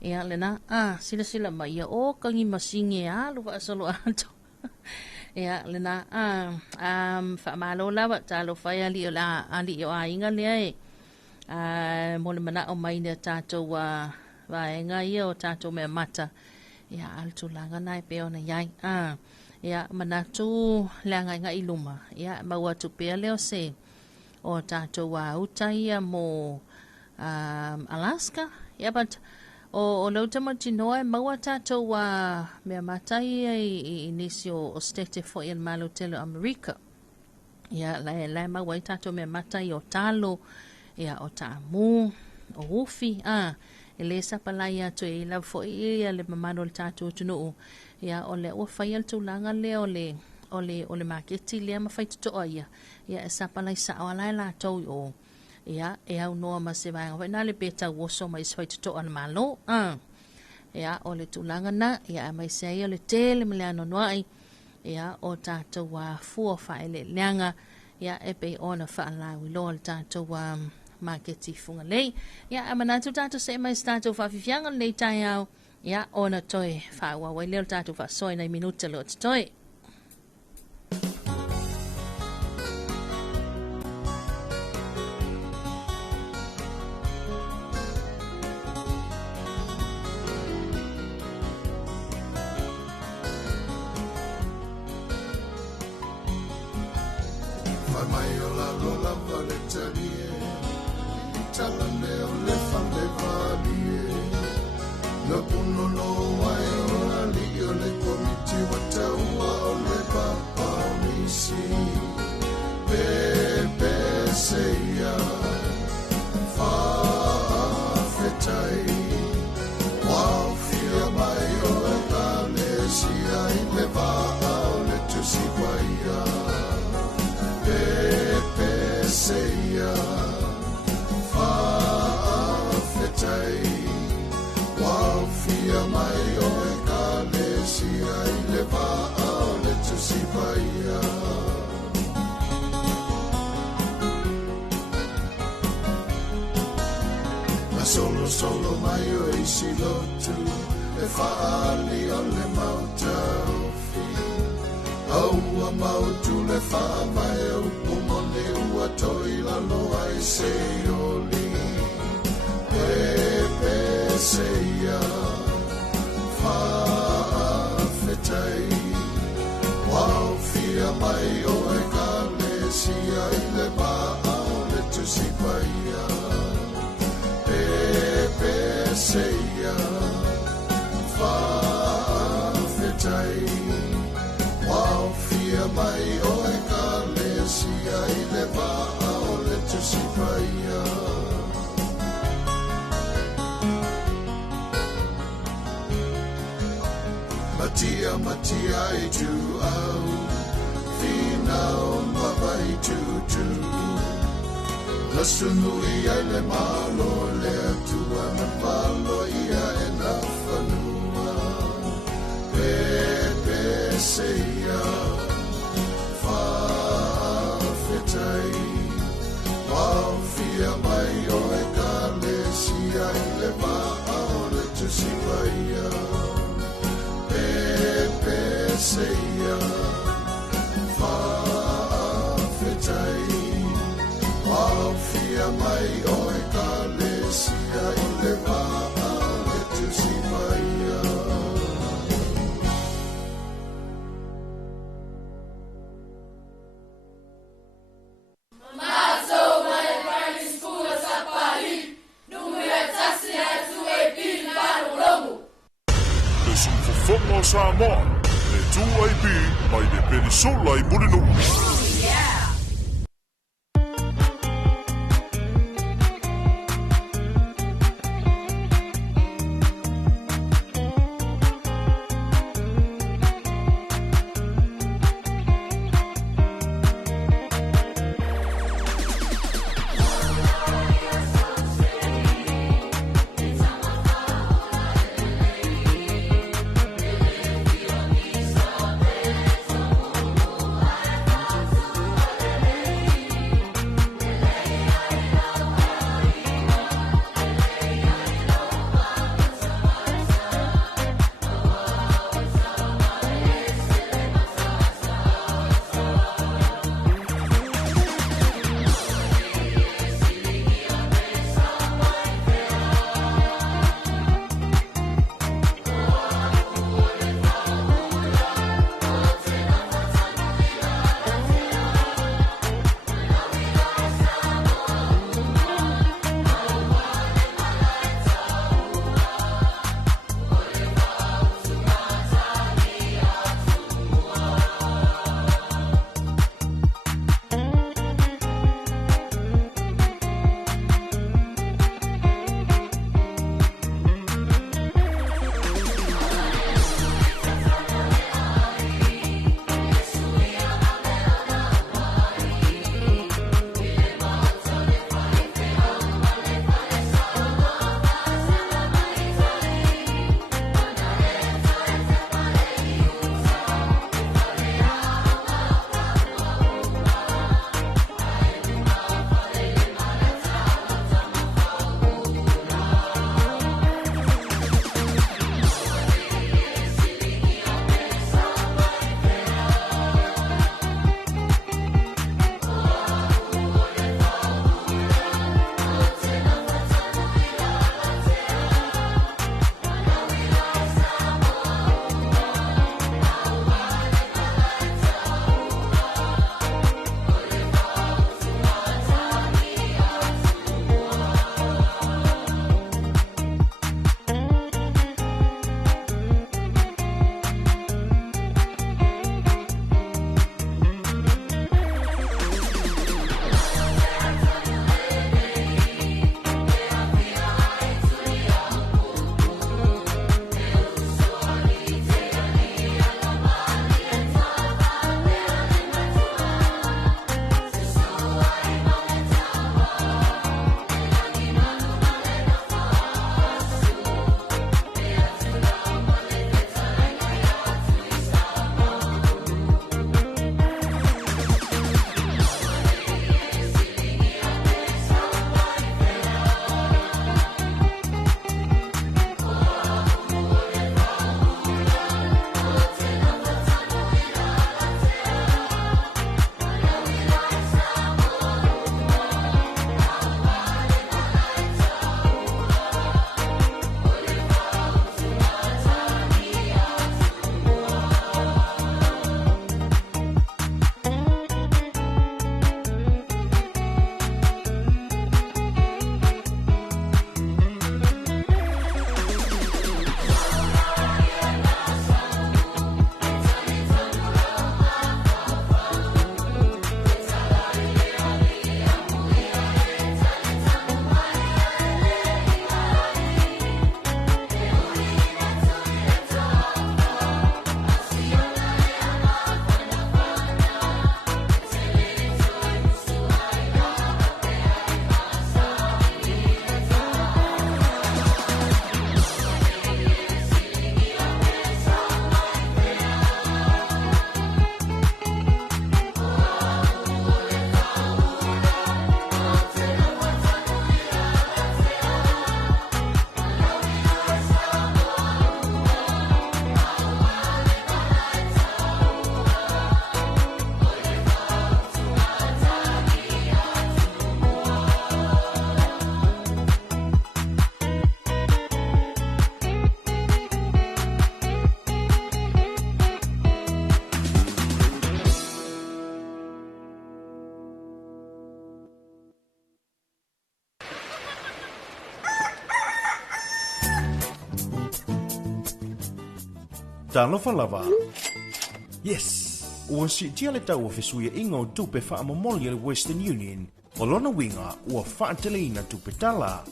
Ia lena sila mai ia o kangi masinge lu fa solo ato. Ia lena fa malo lava talo fa ali la ali o ainga le mo le mana o mai ne tato wa enga ia o tato me mata. Ia altu langa nai pe ona yai ia manatu langa nga iluma. Ia maua tu pe leo se o tato wa utaia mo Alaska. Ia but o lauta matinoa maua tato wa mea matai i nisi o stete fo i malo telo Amerika. Ia lai maua i tato mea matai o talo, ia o taamu, o ufi, e le sapalai atu e lau fo ia le mamano le tato tunu. Ia o le ua fai al tūlanga le o le maketi lea mawhai tutoa ia. Ia e sapalai sa o alai la tau o ia e au noa ma se vai ngā le beta woso mai se whai tuto ana malo ia o le tūlanga na ia mai se ia le tele me le ano noai ia o tātou wa fua whae le leanga ia e pei ona wha alawi lo le tātou wa maketi funga lei ia a manatu tātou se mai se tātou whawhiwhianga le tai au ia ona toi wha wawai leo tātou wha soi nei minuta lo te toi. Mai o la lola vale talie I tala leo le fale valie Na puno no wai o la li o le komiti wa taua o le papa o nisi Pepe seia Whaafetai Wau fia mai o e kalesia I le vaa o le tusi paia Pepe seia Whaafetai Wau fia mai o e kalesia I le vaa o le tusi paia Na solo mai o isi lotu E whaali o le mautau fi Aua mautu le wha mai au pomone ua toi la loa I se oli Pepe seia Whaafetai Wau fia mai o e kalesia I le maa o le tusi paia Pepe seia Whaafetai Wau fia mai o e kalesia I le vaa o le tusi paia Matia I tu au Finau mawai tutu Lasunu I ai le malo le atua Me palo ia e na whanua Pepe seia Whaafetai Wau fia mai o e kalesia I le maa o le tusi paia Pepe seia Whaafetai Wau fia mai o e kalesia I le maa o le tusi paia Talofa Samoa, le 2AB mai le Penisola I Murinu. Oh yeah! Talofa lava. Yes. Ua si tia le tau o fesuia ingo tupe wha amamoli le Western Union. O lona winga ua wha teleina tupe tala.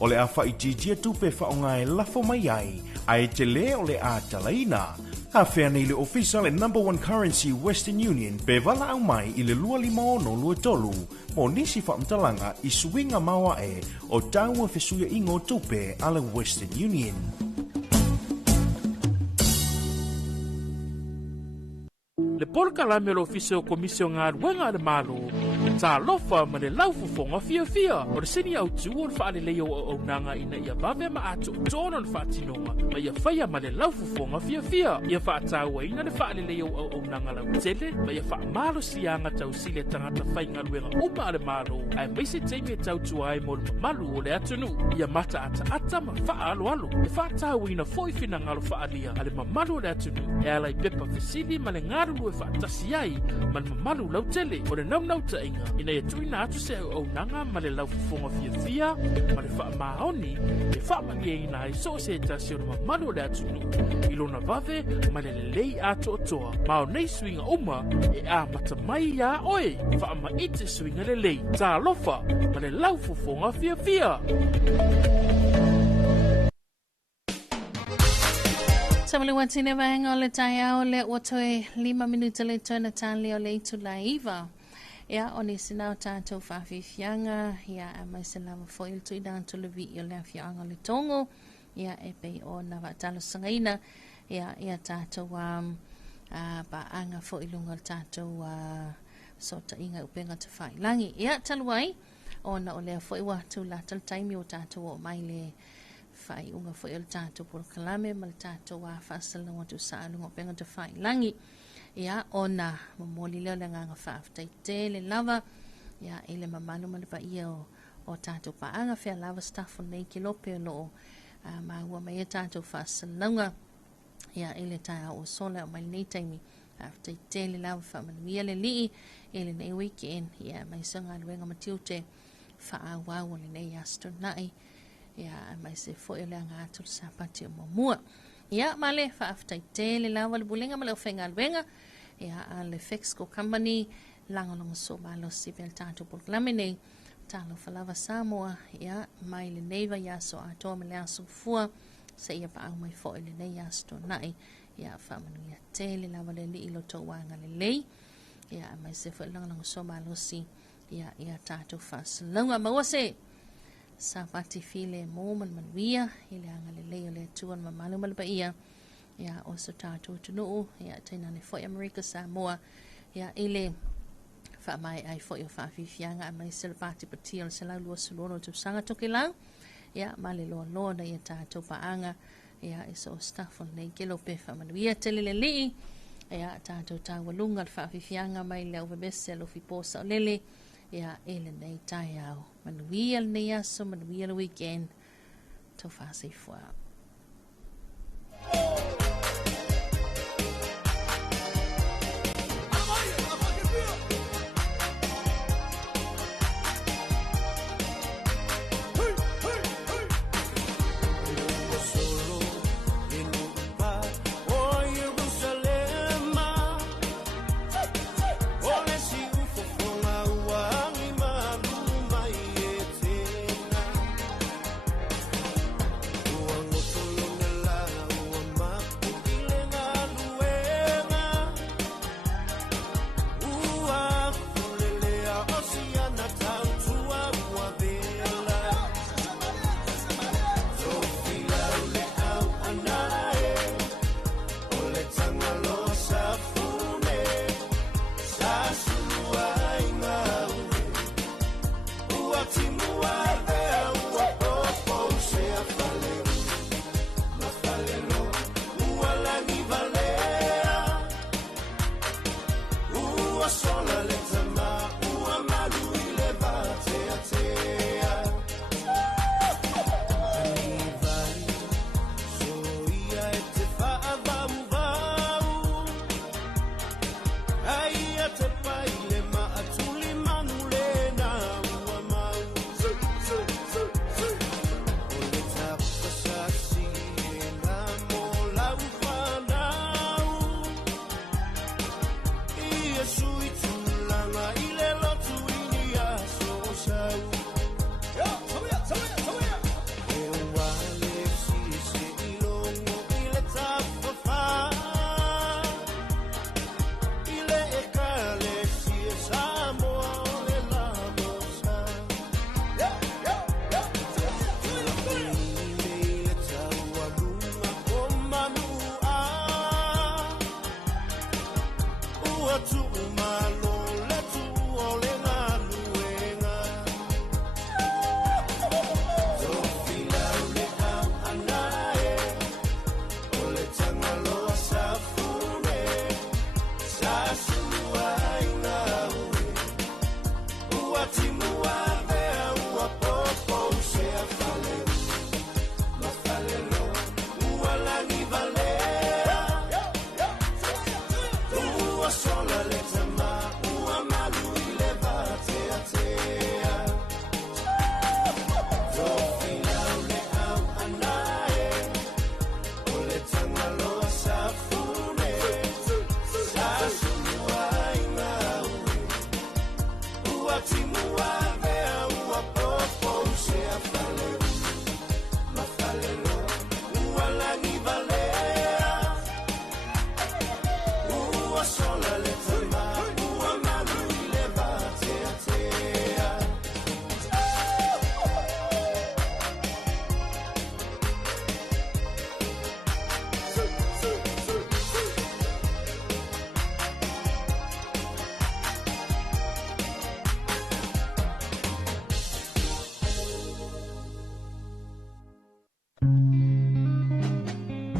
O le a wha itijia tupe wha o ngai lafo mai ai. Ai te le o le a talaina. Ha whea nei le ofisa le #1 currency Western Union. Pe wala au mai i le lua lima ono lua tolu. Mo nisi wha mtalanga i suinga maua e. O tau o fesuia ingo tupe a le Western Union. Le polka la melo ofisio komisio ngā ruenga de malo. Talofa ma le laufufonga fia. O le sini au tu o le whaale leo o nanga ina ia bawe ma ato o tono le whaatinonga. Ma ia whaia ma le laufufonga fia. Ia whaataua ina le whaale leo o nanga lau tele. Ma ia wha malo sianga tau sile tangata whainga ruenga uma le malo. Ai maise teime tau tuai mo le malu o le atunu. Ia mata ata ma wha alo. E whaataua ina foifina ngalo whaalia. Ale ma malu o le atunu. E alai pepa fesili ma le ngaru e whaatasi ai. Ma le malu lau tele. O le nau ta inga. Ina e tuina atu se au nanga ma le laufufonga fia ma le wha maoni e wha mangia ina e so se tasi o le mamalo le atunu ilona vave ma le lei ato o toa ma o nei swinga uma e a mata mai ia oe wha ma ite swinga le lei Talofa ma le laufufonga fia Samale watine vaenga o le taia o le otoe 5 minuta le tona tali o le itu laiva. Ia o ni sinau tātou whawhiwhianga, ia a mai se lava fo il tui dāntu le vi i o le awhianga le tongo, ia e pei o na watalo sangaina, ia tātou baanga fo ilunga tātou sota inga upenga te whai langi. Ia taluai, o na o lea fo iwa tu la tal taimi o tātou o mai le whai unga fo il tātou por kalame, ma le tātou a whasalunga tu saalunga upenga te whai langi. Ia ona mamoli leo le nganga whaaftai te le lava. Ia ele mamalu malipa ia o tātou paanga whea lava staff o nei ki lope o loo. Ma ua mai e tātou whaasalunga. Ia ele taia o sola o mai nei taimi. Whaaftai te le lava whaamanuia le lii. Ele nei weekend. Ia mai sanga luenga matiu te whaawau o le nei asto nai. Ia mai se fo ele anga atul sapati o mamua. Ia male whaaftai te le lava le bulenga ma le o whenga luenga. Ia a le Fexco Company langolonga so malo sibel tātou polklame nei Talofa Samoa. Ia mai le neiva ia so atoa me le aso fua se ia pa au mai fo le nei asto nai. Ia whamanu ia te le lava le li ilo tau wanga le lei. Ia mai se fo langolonga so malo si ia tātou whasalunga maua se sa pati file mo manuia ile anga le lei o le tuan mamalu malpa ia. Ia o so tātou tunuu, ia teina ne foi Amerika Samoa, ia ile wha mai ai foi o whawhiwhianga, mai sila pāti pati o sila lua sulono tu sanga toke lau, ia male loa loa na ia tātou paanga, ia iso o staff o nei kilo pe whamanuia tele le lii, ia tātou tāwalunga le whawhiwhianga mai leo vebese lo fiposa o lele, ia ele nei tai au, manuia le nei aso, manuia le weekend, tau whasi fua.